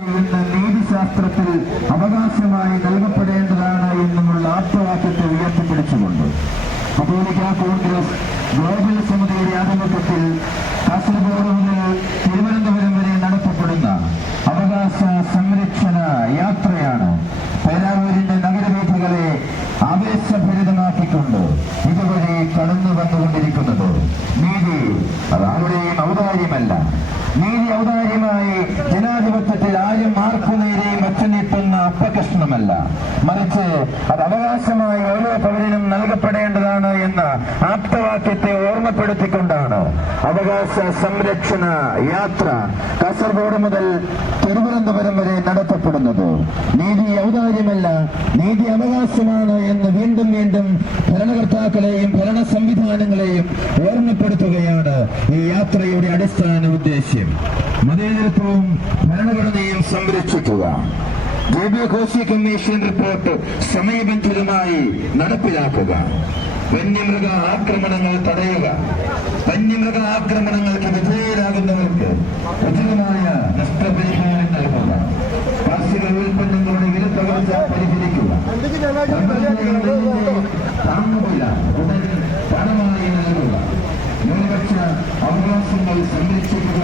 നീതിശാസ്ത്രത്തിൽ അവകാശമായി നൽകപ്പെടേണ്ടതാണ് എന്നുമുള്ള ആപ്തവാക്യത്തെ ഉയർത്തിപ്പിടിച്ചുകൊണ്ട് കത്തോലിക്ക കോൺഗ്രസ് ഗ്ലോബൽ സമിതിയുടെ ആഭിമുഖ്യത്തിൽ കാസർഗോഡ് മുതൽ തിരുവനന്തപുരം വരെ നടത്തപ്പെടുന്ന അവകാശ സംരക്ഷണ യാത്രയാണ് പേരാവൂരിന്റെ നഗരവീഥികളെ ആവേശഭരിതമാക്കിക്കൊണ്ട് ഇതുവഴി കടന്നു വന്നുകൊണ്ടിരിക്കുന്നത്. നീതി അത് ആരുടെയും ഔദാര്യമല്ല. നീതി ഔദാര്യമായി ജനാധിപത്യത്തിൽ ആരും ആർക്കുനേരെയും ഒറ്റനീട്ടുന്ന അപ്പകഷ്ണമല്ല, മറിച്ച് അത് അവകാശമായി ഓരോ പൗരനും നൽകപ്പെടേണ്ടതാണ് എന്ന ആപ്തവാക്യത്തെ ഓർമ്മപ്പെടുത്തിക്കൊണ്ടാണ് അവകാശ സംരക്ഷണ യാത്ര കാസർഗോഡ് മുതൽ തിരുവനന്തപുരം വരെ നടത്തപ്പെടുന്നത്. നീതി ഔദാര്യമല്ല, നീതി അവകാശമാണ് എന്ന് വീണ്ടും വീണ്ടും ഭരണകർത്താക്കളെയും ഭരണ സംവിധാനങ്ങളെയും ഓർമ്മപ്പെടുത്തുകയാണ് ഈ യാത്രയുടെ അടിസ്ഥാന ഉദ്ദേശ്യം. മതേതരത്വവും ഭരണഘടനയും സംരക്ഷിക്കുക. JB ഘോഷി കമ്മീഷൻ റിപ്പോർട്ട് സമയബന്ധിതമായി നടപ്പിലാക്കുക. വന്യമൃഗ ആക്രമണങ്ങൾ തടയുക. വന്യമൃഗ ആക്രമണങ്ങൾക്ക് വിധേയരാകുന്നവർക്ക് ഉചിതമായ നഷ്ടപരിഹാരം നൽകുക. കാർഷിക ഉൽപ്പന്നങ്ങളുടെ വിലത്തകർച്ച പരിഹരിക്കുക. താങ്ങുവില പണമായി നൽകുക. ന്യൂനപക്ഷ അവകാശങ്ങൾ സംരക്ഷിക്കുക.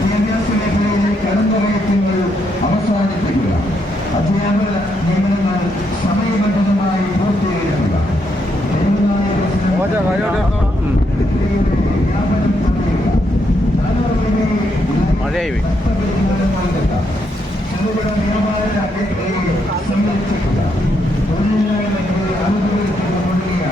വിദ്യാഭ്യാസ മേഖലയിലെ കടന്നുകയറ്റങ്ങൾ അവസാനിപ്പിക്കുക. അധ്യാപക നിയമനങ്ങൾ സമയബന്ധിതമായി പൂർത്തീകരിക്കുക. മഴയായി ചെറുകിട വ്യാപാര മേഖലയെ സംരക്ഷിക്കുക. തൊഴിലില്ലായ്മയെ അനുഭവിക്കുന്ന തുടങ്ങിയ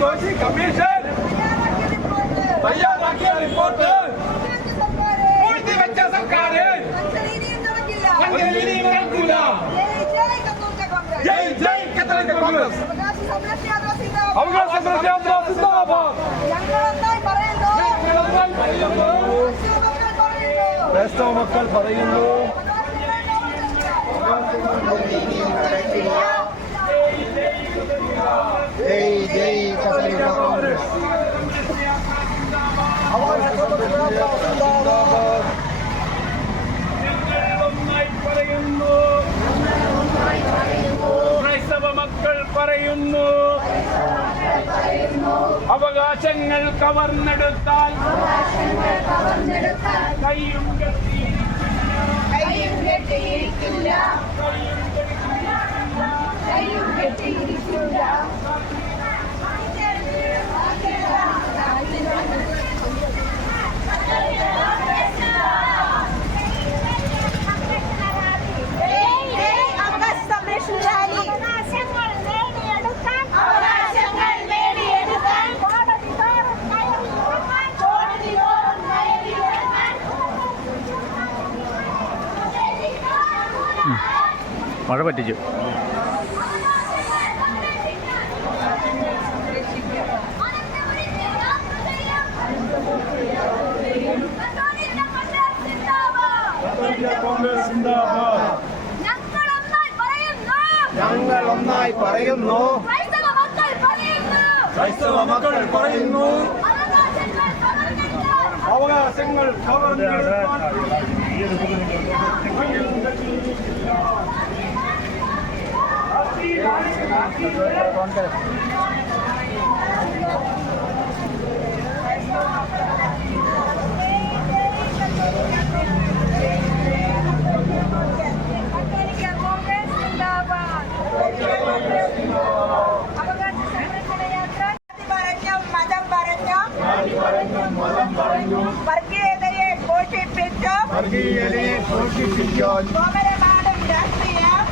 ഘോഷി കമ്മീഷൻ തയ്യാറാക്കിയ റിപ്പോർട്ട് പൂഴ്ത്തിവെച്ച സർക്കാർ ഇനിയും നടക്കൂല. ജയ് ജയ് കത്തോലിക്ക കോൺഗ്രസ്. അവകാശ സംരക്ഷണ സിന്ദാബാദ്. ക്രൈസ്തവ മക്കൾ പറയുന്നു. ജയ് ജയ് കത്തോലിക്ക കോൺഗ്രസ്. ക്രൈസ്തവ മക്കൾ പറയുന്നു. അവകാശങ്ങൾ കവർന്നെടുത്താൽ കൈയും കെട്ടിയിരിക്കില്ല. മഴ പറ്റിച്ചു. ഞങ്ങൾ ഒന്നായി പറയുന്നു. ക്രൈസ്തവ മക്കൾ പറയുന്നു. അവകാശങ്ങൾ കവർന്നെടുക്കാൻ വർഗീയതയെ പോഷിപ്പിക്കാൻ കോമരമാടും രാഷ്ട്രീയം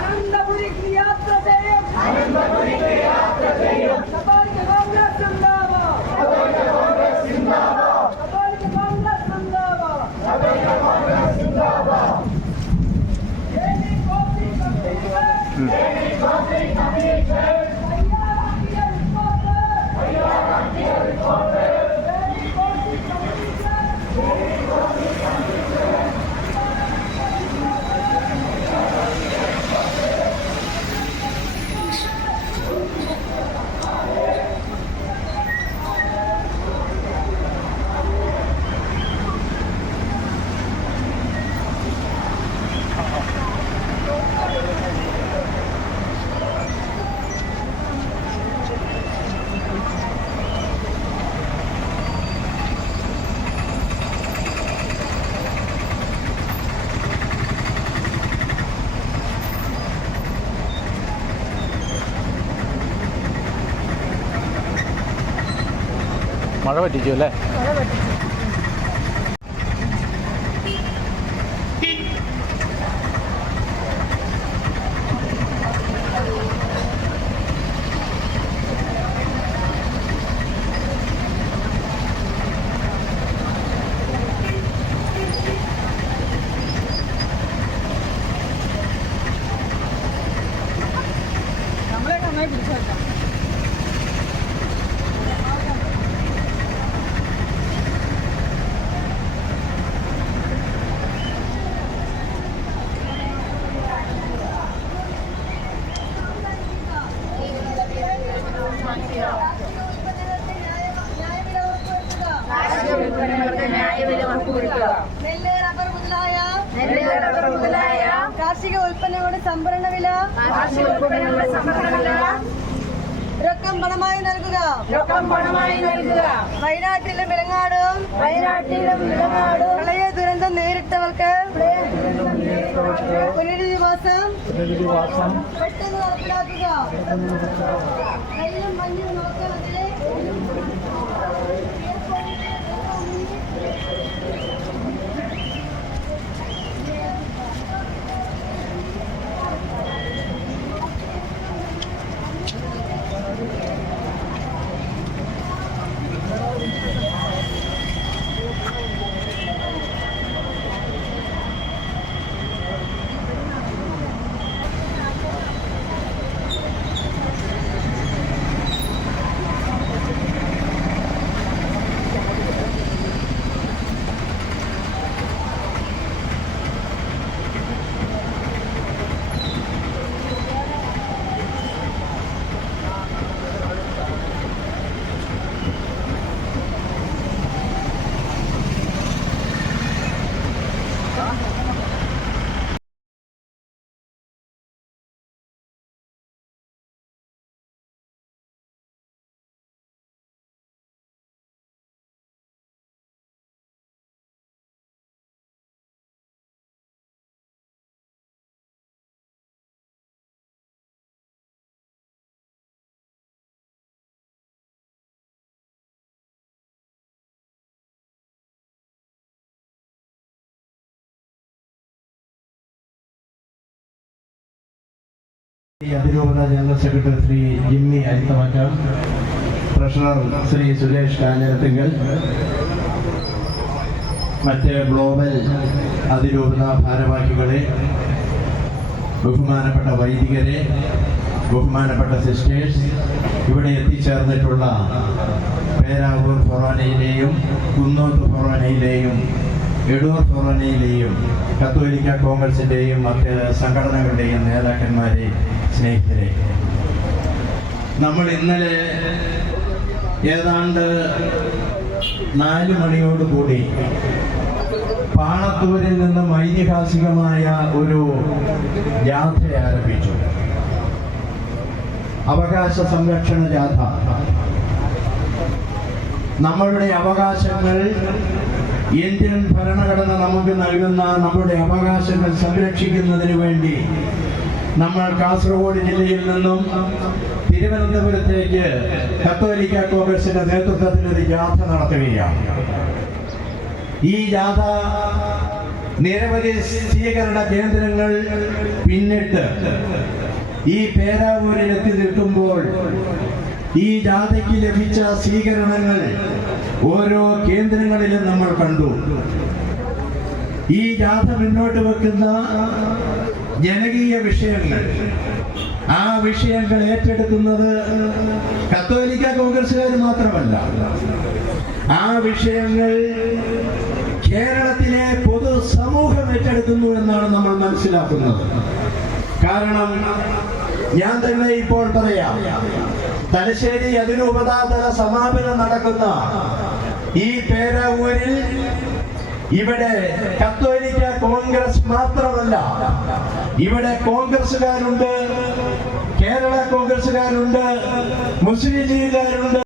അനന്തപുരിക്ക് യാത്ര ചെയ്യും. കത്തോലിക്ക കോൺഗ്രസ് സിന്ദാബാദ്. കത്തോലിക്ക കോൺഗ്രസ് സിന്ദാബാദ്. മഴ പറ്റിച്ചു അല്ലേ? നമ്മളെ നന്നായി പിടിച്ചു വെക്കാം. ഉൽപ്പന്നങ്ങൾക്ക് ന്യായവില ഉറപ്പുവരുത്തുക. നെല്ല്, റബ്ബർ മുതലായ കാർഷിക ഉൽപ്പന്നങ്ങളുടെ സംഭരണ വില രൊക്കം പണമായി നൽകുക. വയനാട്ടിലും വിലങ്ങാടും പ്രളയ ദുരന്തം നേരിട്ടവർക്ക് പുനരധിവാസം പെട്ടെന്ന് നടപ്പിലാക്കുക. നെല്ലും മഞ്ഞും നോക്കുന്നതിലെ അതിരൂപത general secretary Shri Jimmy Arithamattam, treasurer Shri Suresh Kanjirathinkal, മറ്റ് ഗ്ലോബൽ അതിരൂപത ഭാരവാഹികളെ, ബഹുമാനപ്പെട്ട വൈദികരെ, ബഹുമാനപ്പെട്ട സിസ്റ്റേഴ്സ്, ഇവിടെ എത്തിച്ചേർന്നിട്ടുള്ള പേരാവൂർ ഫൊറോനയിലെയും കുന്നോത്ത് ഫൊറോനയിലെയും എടൂർ ഫൊറോനയിലെയും കത്തോലിക്ക കോൺഗ്രസിൻ്റെയും മറ്റ് സംഘടനകളുടെയും നേതാക്കന്മാരെ, സ്നേഹിതരെ, നമ്മൾ ഇന്നലെ ഏതാണ്ട് 4 മണിയോടുകൂടി പാണത്തൂരിൽ നിന്നും ഐതിഹാസികമായ ഒരു ജാഥ ആരംഭിച്ചു. അവകാശ സംരക്ഷണ ജാഥ. നമ്മളുടെ അവകാശങ്ങൾ, ഇന്ത്യൻ ഭരണഘടന നമുക്ക് നൽകുന്ന നമ്മുടെ അവകാശങ്ങൾ സംരക്ഷിക്കുന്നതിന് വേണ്ടി നമ്മൾ കാസർഗോഡ് ജില്ലയിൽ നിന്നും തിരുവനന്തപുരത്തേക്ക് കത്തോലിക്ക കോൺഗ്രസിന്റെ നേതൃത്വത്തിൽ ഒരു ജാഥ നടത്തുകയാണ്. ഈ ജാഥ നിരവധി സ്വീകരണ കേന്ദ്രങ്ങൾ പിന്നിട്ട് ഈ പേരാവൂരിൽ എത്തി നിൽക്കുമ്പോൾ ഈ ജാഥയ്ക്ക് ലഭിച്ച സ്വീകരണങ്ങൾ ഓരോ കേന്ദ്രങ്ങളിലും നമ്മൾ കണ്ടു. ഈ ജാഥ മുന്നോട്ട് വെക്കുന്ന ജനകീയ വിഷയങ്ങൾ, ആ വിഷയങ്ങൾ ഏറ്റെടുക്കുന്നത് കത്തോലിക്ക കോൺഗ്രസുകാർ മാത്രമല്ല, ആ വിഷയങ്ങൾ കേരളത്തിലെ പൊതുസമൂഹം ഏറ്റെടുക്കുന്നു എന്നാണ് നമ്മൾ മനസ്സിലാക്കുന്നത്. കാരണം ഞാൻ തന്നെ ഇപ്പോൾ പറയാം, തലശ്ശേരി അതിരൂപതാതല സമാപനം നടക്കുന്ന ഈ പേരാവൂരിൽ ഇവിടെ കത്തോലിക്ക കോൺഗ്രസ് മാത്രമല്ല, ഇവിടെ കോൺഗ്രസുകാരുണ്ട്, കേരള കോൺഗ്രസുകാരുണ്ട്, മുസ്ലിം ലീഗുകാരുണ്ട്.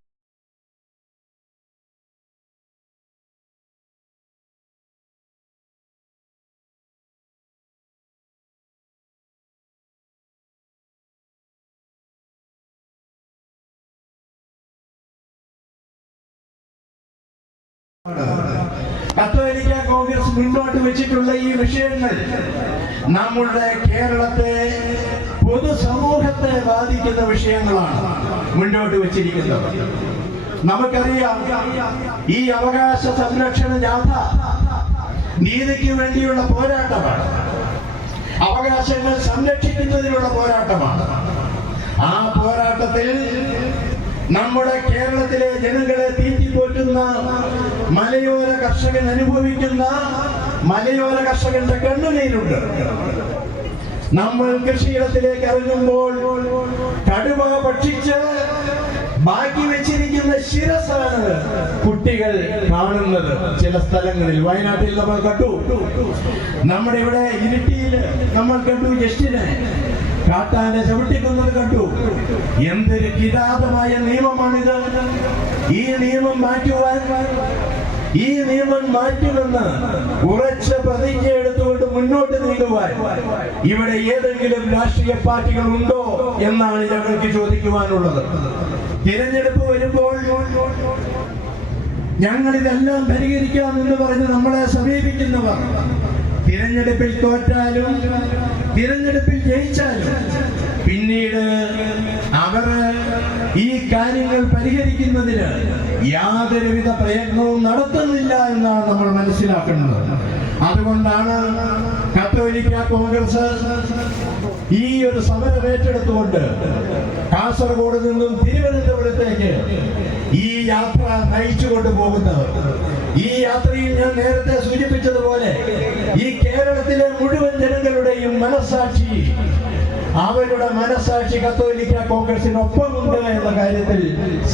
കത്തോലിക്ക കോൺഗ്രസ് മുന്നോട്ട് വെച്ചിട്ടുള്ള ഈ വിഷയങ്ങൾ നമ്മുടെ കേരളത്തെ പൊതുസമൂഹത്തെ ബാധിക്കുന്ന വിഷയങ്ങളാണ് മുന്നോട്ട് വെച്ചിരിക്കുന്നത്. നമുക്കറിയാം, ഈ അവകാശ സംരക്ഷണ ജാഥ നീതിക്ക് വേണ്ടിയുള്ള പോരാട്ടമാണ്, അവകാശങ്ങൾ സംരക്ഷിക്കുന്നതിനുള്ള പോരാട്ടമാണ്. ആ പോരാട്ടത്തിൽ നമ്മുടെ കേരളത്തിലെ ജനങ്ങളെ തീറ്റിപ്പോറ്റുന്ന മലയോര കർഷകൻ അനുഭവിക്കുന്ന മലയോര കർഷകന്റെ കണ്ണുനീരുണ്ട്. നമ്മൾ കൃഷിയിടത്തിലേക്ക് ഇറങ്ങുമ്പോൾ കടുവ ഭക്ഷിച്ച് ബാക്കി വെച്ചിരിക്കുന്ന ശിരസാണ് കുട്ടികൾ കാണുന്നത്. ചില സ്ഥലങ്ങളിൽ വയനാട്ടിൽ നമ്മൾ കണ്ടു, നമ്മുടെ ഇവിടെ ഇരിട്ടിയിൽ നമ്മൾ കണ്ടു, ജസ്റ്റിനെ കാട്ടാനെ ചവിട്ടിക്കുന്നത് കണ്ടു. എന്തൊരു കിരാതമായ നിയമമാണിത്! ഈ നിയമം മാറ്റുവാൻ, ഈ നിയമം മാറ്റുമെന്ന് ഉറച്ച പ്രതിജ്ഞ എടുത്തുകൊണ്ട് മുന്നോട്ട് നീങ്ങുവാൻ ഇവിടെ ഏതെങ്കിലും രാഷ്ട്രീയ പാർട്ടികൾ ഉണ്ടോ എന്നാണ് ഞങ്ങൾക്ക് ചോദിക്കുവാനുള്ളത്. തിരഞ്ഞെടുപ്പ് വരുമ്പോൾ ഞങ്ങൾ ഇതെല്ലാം പരിഹരിക്കാം എന്ന് പറഞ്ഞ് നമ്മളെ സമീപിക്കുന്നവർ തിരഞ്ഞെടുപ്പിൽ തോറ്റാലും തിരഞ്ഞെടുപ്പിൽ ജയിച്ചാലും പിന്നീട് അവർ ഈ കാര്യങ്ങൾ പരിഹരിക്കുന്നതിന് യാതൊരുവിധ പ്രയത്നവും നടത്തുന്നില്ല എന്നാണ് നമ്മൾ മനസ്സിലാക്കുന്നത്. അതുകൊണ്ടാണ് കത്തോലിക്ക കോൺഗ്രസ് ഈ ഒരു സമരം ഏറ്റെടുത്തുകൊണ്ട് കാസർഗോഡ് നിന്നും തിരുവനന്തപുരത്തേക്ക് ഈ യാത്ര നയിച്ചുകൊണ്ട് പോകുന്നത്. ഈ യാത്രയിൽ ഞാൻ നേരത്തെ സൂചിപ്പിച്ചതുപോലെ ഈ കേരളത്തിലെ മുഴുവൻ ജനങ്ങളുടെയും മനസ്സാക്ഷി, അവരുടെ മനസ്സാക്ഷി കത്തോലിക്ക കോൺഗ്രസിനൊപ്പമുണ്ട് എന്ന കാര്യത്തിൽ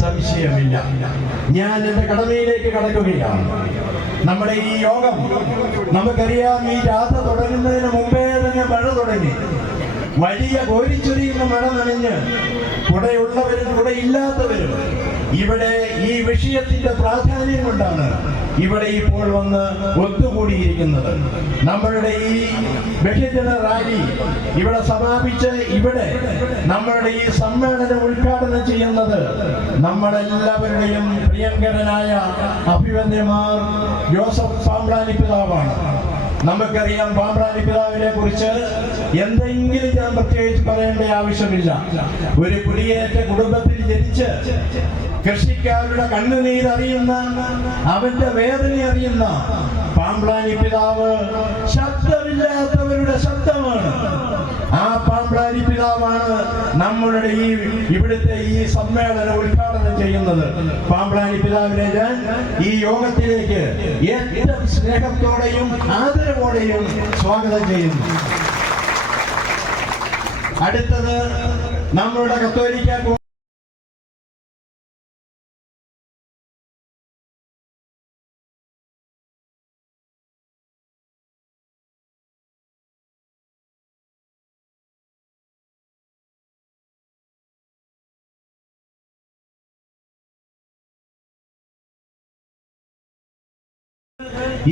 സംശയമില്ല. ഞാൻ എന്റെ കടമയിലേക്ക് കടക്കുകയാണ്. നമ്മുടെ ഈ യോഗം, നമുക്കറിയാം, ഈ ജാഥ തുടങ്ങുന്നതിന് മുമ്പേ തന്നെ മഴ തുടങ്ങി. വലിയ കോരിച്ചൊരിയുന്ന മഴ നനഞ്ഞ് കുടയുള്ളവരും കുടയില്ലാത്തവരും ഇവിടെ ഈ വിഷയത്തിന്റെ പ്രാധാന്യം കൊണ്ടാണ് ഇവിടെ ഇപ്പോൾ വന്ന് ഒത്തുകൂടിയിരിക്കുന്നത്. നമ്മളുടെ ഈ ബഹുജന റാലി ഇവിടെ സമാപിച്ച് ഇവിടെ നമ്മളുടെ ഈ സമ്മേളനം ഉദ്ഘാടനം ചെയ്യുന്നത് നമ്മളെല്ലാവരുടെയും പ്രിയങ്കരനായ അഭിവന്ദ്യമാർ ജോസഫ് പാമ്പ്ളാനി പിതാവാണ്. നമുക്കറിയാം, പാമ്പ്ളാനി പിതാവിനെ കുറിച്ച് എന്തെങ്കിലും ഞാൻ പ്രത്യേകിച്ച് പറയേണ്ട ആവശ്യമില്ല. ഒരു കുടിയേറ്റ കുടുംബത്തിൽ ജനിച്ച് കൃഷിക്കാരുടെ കണ്ണുനീരറിയുന്ന, അവന്റെ വേദന അറിയുന്ന പാമ്പ്ളാനി പിതാവ് ശബ്ദമില്ലാത്തവരുടെ ശബ്ദമാണ്. ആ പാമ്പ്ളാനി പിതാവാണ് നമ്മളുടെ ഇവിടുത്തെ ഈ സമ്മേളനം ഉദ്ഘാടനം ചെയ്യുന്നത്. പാമ്പ്ളാനി പിതാവിനെ ഞാൻ ഈ യോഗത്തിലേക്ക് ഏറ്റവും സ്നേഹത്തോടെയും ആദരവോടെയും സ്വാഗതം ചെയ്യുന്നു. അടുത്തത് നമ്മളുടെ കത്തോലിക്ക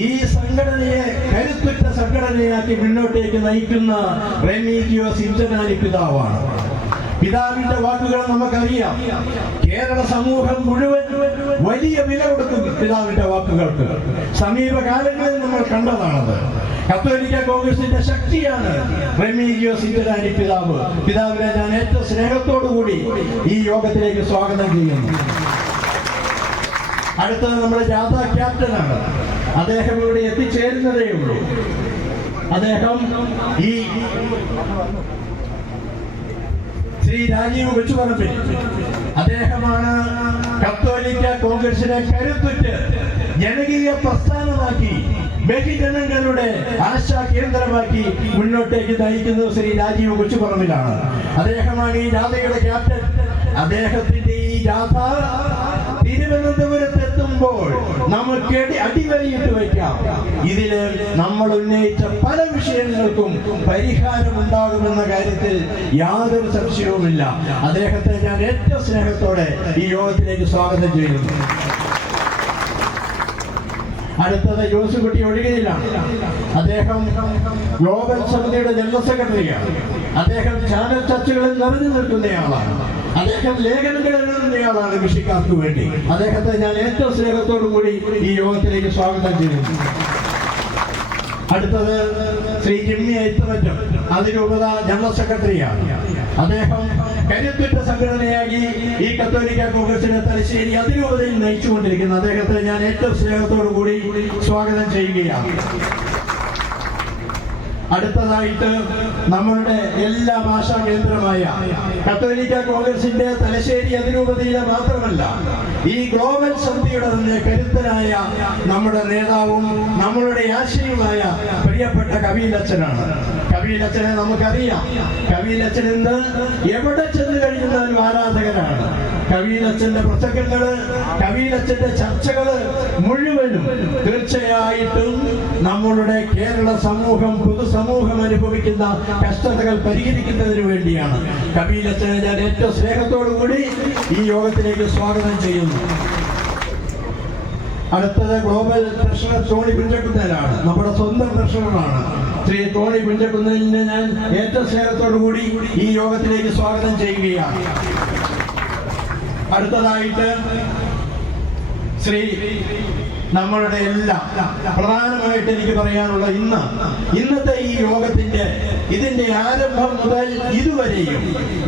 ഈ സംഘടനയെ കരുത്തുറ്റ സംഘടനയാക്കി മുന്നോട്ടേക്ക് നയിക്കുന്ന റെമീജിയോസ് ഇന്റർനാലി പിതാവാണ്. പിതാവിന്റെ വാക്കുകൾ നമുക്കറിയാം. കേരള സമൂഹം മുഴുവൻ വലിയ വില കൊടുക്കും പിതാവിന്റെ വാക്കുകൾക്ക്. സമീപകാലങ്ങളിൽ നമ്മൾ കണ്ടതാണത്. കത്തോലിക്ക കോൺഗ്രസിന്റെ ശക്തിയാണ് റെമീജിയോസ് ഇന്റർനാലി പിതാവ്. പിതാവിനെ ഞാൻ ഏറ്റവും സ്നേഹത്തോടു കൂടി ഈ യോഗത്തിലേക്ക് സ്വാഗതം ചെയ്യുന്നു. അടുത്തത് നമ്മുടെ ജാഥ ക്യാപ്റ്റനാണ്. അദ്ദേഹം ഇവിടെ എത്തിച്ചേരുന്നതേ ഉള്ളൂ. അദ്ദേഹം ഈ ശ്രീ രാജീവ് കൊച്ചുപറമ്പിൽ, അദ്ദേഹമാണ് കത്തോലിക്ക കോൺഗ്രസിനെ കരുത്തുറ്റ് ജനകീയ പ്രസ്ഥാനമാക്കി ബഹുജനങ്ങളുടെ ആശാ കേന്ദ്രമാക്കി മുന്നോട്ടേക്ക് നയിക്കുന്നത് ശ്രീ രാജീവ് കൊച്ചുപറമ്പിലാണ്. അദ്ദേഹമാണ് ഈ ജാഥയുടെ ക്യാപ്റ്റൻ. അദ്ദേഹത്തിന്റെ ഈ ജാഥ തിരുവനന്തപുരത്ത് എത്തുമ്പോൾ നമുക്ക് അടിവരയിട്ട് വയ്ക്കാം. ഇതില് നമ്മൾ ഉന്നയിച്ച പല വിഷയങ്ങൾക്കും പരിഹാരമുണ്ടാകുമെന്ന കാര്യത്തിൽ യാതൊരു സംശയവുമില്ല. അദ്ദേഹത്തെ ഞാൻ ഏറ്റവും സ്നേഹത്തോടെ ഈ യോഗത്തിലേക്ക് സ്വാഗതം ചെയ്യുന്നു. അടുത്തത് ജോസുകുട്ടി ഒഴികയിലാണ്. അദ്ദേഹം ഗ്ലോബൽ സമിതിയുടെ ജനറൽ സെക്രട്ടറിയാണ്. അദ്ദേഹം ചാനൽ ചർച്ചകളിൽ നിറഞ്ഞു നിൽക്കുന്നയാളാണ്. അദ്ദേഹം ലേഖനങ്ങൾ എഴുതുന്നയാളാണ് കൃഷിക്കാർക്ക് വേണ്ടി. അദ്ദേഹത്തെ ഞാൻ ഏറ്റവും സ്നേഹത്തോടു കൂടി ഈ യോഗത്തിലേക്ക് സ്വാഗതം ചെയ്യുന്നു. അടുത്തത് ശ്രീ ജിമ്മി ഐത്തമറ്റം, അതിരൂപത ജനറൽ സെക്രട്ടറിയാണ്. അദ്ദേഹം കരുത്തുറ്റ സംഘടനയാക്കി ഈ കത്തോലിക്ക കോൺഗ്രസിനെ തലശ്ശേരി അതിരൂപതയിൽ നയിച്ചുകൊണ്ടിരിക്കുന്ന അദ്ദേഹത്തെ ഞാൻ ഏറ്റവും സ്നേഹത്തോടു കൂടി സ്വാഗതം ചെയ്യുകയാണ്. അടുത്തതായിട്ട് നമ്മളുടെ എല്ലാ ഭാഷാ കേന്ദ്രമായ കത്തോലിക്ക കോൺഗ്രസിന്റെ തലശ്ശേരി അതിരൂപതയിലെ മാത്രമല്ല, ഈ ഗ്ലോബൽ സമിതിയുടെ തന്നെ കരുത്തനായ നമ്മുടെ നേതാവും നമ്മളുടെ ആശയുമായ പ്രിയപ്പെട്ട കവീലച്ചനാണ്. കവീലച്ചനെ നമുക്കറിയാം. കവീലച്ചൻ ഇന്ന് എവിടെ ചെന്ന് കഴിഞ്ഞാലും ആരാധകരാണ്. കവീലച്ചന്റെ പ്രസംഗങ്ങള്, കവീലച്ചന്റെ ചർച്ചകള് മുഴുവനും തീർച്ചയായിട്ടും നമ്മളുടെ കേരള സമൂഹം, പൊതുസമൂഹം അനുഭവിക്കുന്ന കഷ്ടതകൾ പരിഹരിക്കുന്നതിന് വേണ്ടിയാണ്. കവീലച്ചനെ ഞാൻ ഏറ്റവും സ്നേഹത്തോടു കൂടി ഈ യോഗത്തിലേക്ക് സ്വാഗതം ചെയ്യുന്നു. അടുത്തത് ഗ്ലോബൽ ട്രഷറർ ടോണി പിഞ്ചക്കുന്നേലാണ്. നമ്മുടെ സ്വന്തം ട്രഷററാണ് ശ്രീ ടോണി പിഞ്ചക്കുന്നേലിനെ ഞാൻ ഏറ്റവും സ്നേഹത്തോടു കൂടി ഈ യോഗത്തിലേക്ക് സ്വാഗതം ചെയ്യുകയാണ്. അടുത്തതായിട്ട് ശ്രീ നമ്മളുടെ എല്ലാം പ്രധാനമായിട്ട് എനിക്ക് പറയാനുള്ള ഇന്നത്തെ ഈ യോഗത്തിന്റെ ഇതിന്റെ ആരംഭം മുതൽ ഇതുവരെയും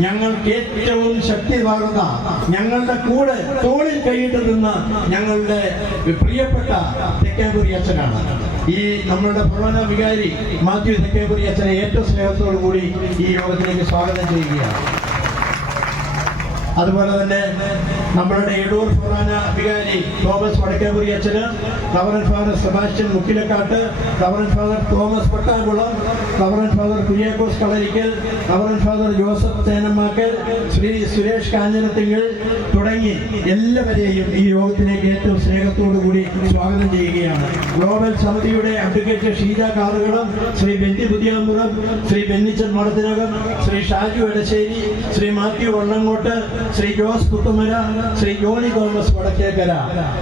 ഞങ്ങൾക്ക് ഏറ്റവും ശക്തി പകർന്ന, ഞങ്ങളുടെ കൂടെ തോളിൽ കൈയിട്ട് നിന്ന ഞങ്ങളുടെ പ്രിയപ്പെട്ട തെക്കേപുരി അച്ഛനാണ്. ഈ നമ്മളുടെ പ്രധാന വികാരി മാത്യു തെക്കേപുരി അച്ഛനെ ഏറ്റവും സ്നേഹത്തോടു കൂടി ഈ യോഗത്തിലേക്ക് സ്വാഗതം ചെയ്യുകയാണ്. അതുപോലെ തന്നെ നമ്മളുടെ എടൂർ പ്രധാന വികാരി തോമസ് വടക്കേപുരി അച്ഛന്, reverend father Sebastian Mukkilakkattu, reverend father Thomas Pattakulam, reverend father Kuriakose Kalarickal, reverend father Joseph Thenamakkal, Shri Suresh Kanjirathinkal തുടങ്ങി എല്ലാവരെയും ഈ യോഗത്തിലേക്ക് ഏറ്റവും സ്നേഹത്തോടു കൂടി സ്വാഗതം ചെയ്യുകയാണ്. ഗ്ലോബൽ സമിതിയുടെ അഡ്വക്കേറ്റ് ഷീജ കാറുകളും, Shri Benny Puthiyampuram, Shri Bennichan Madathinakam, Shri Shaju Edassery, Shri Mathew Vallangottu, Shri Jose Kuthumala, Shri Johnny Thomas Vadakkekara,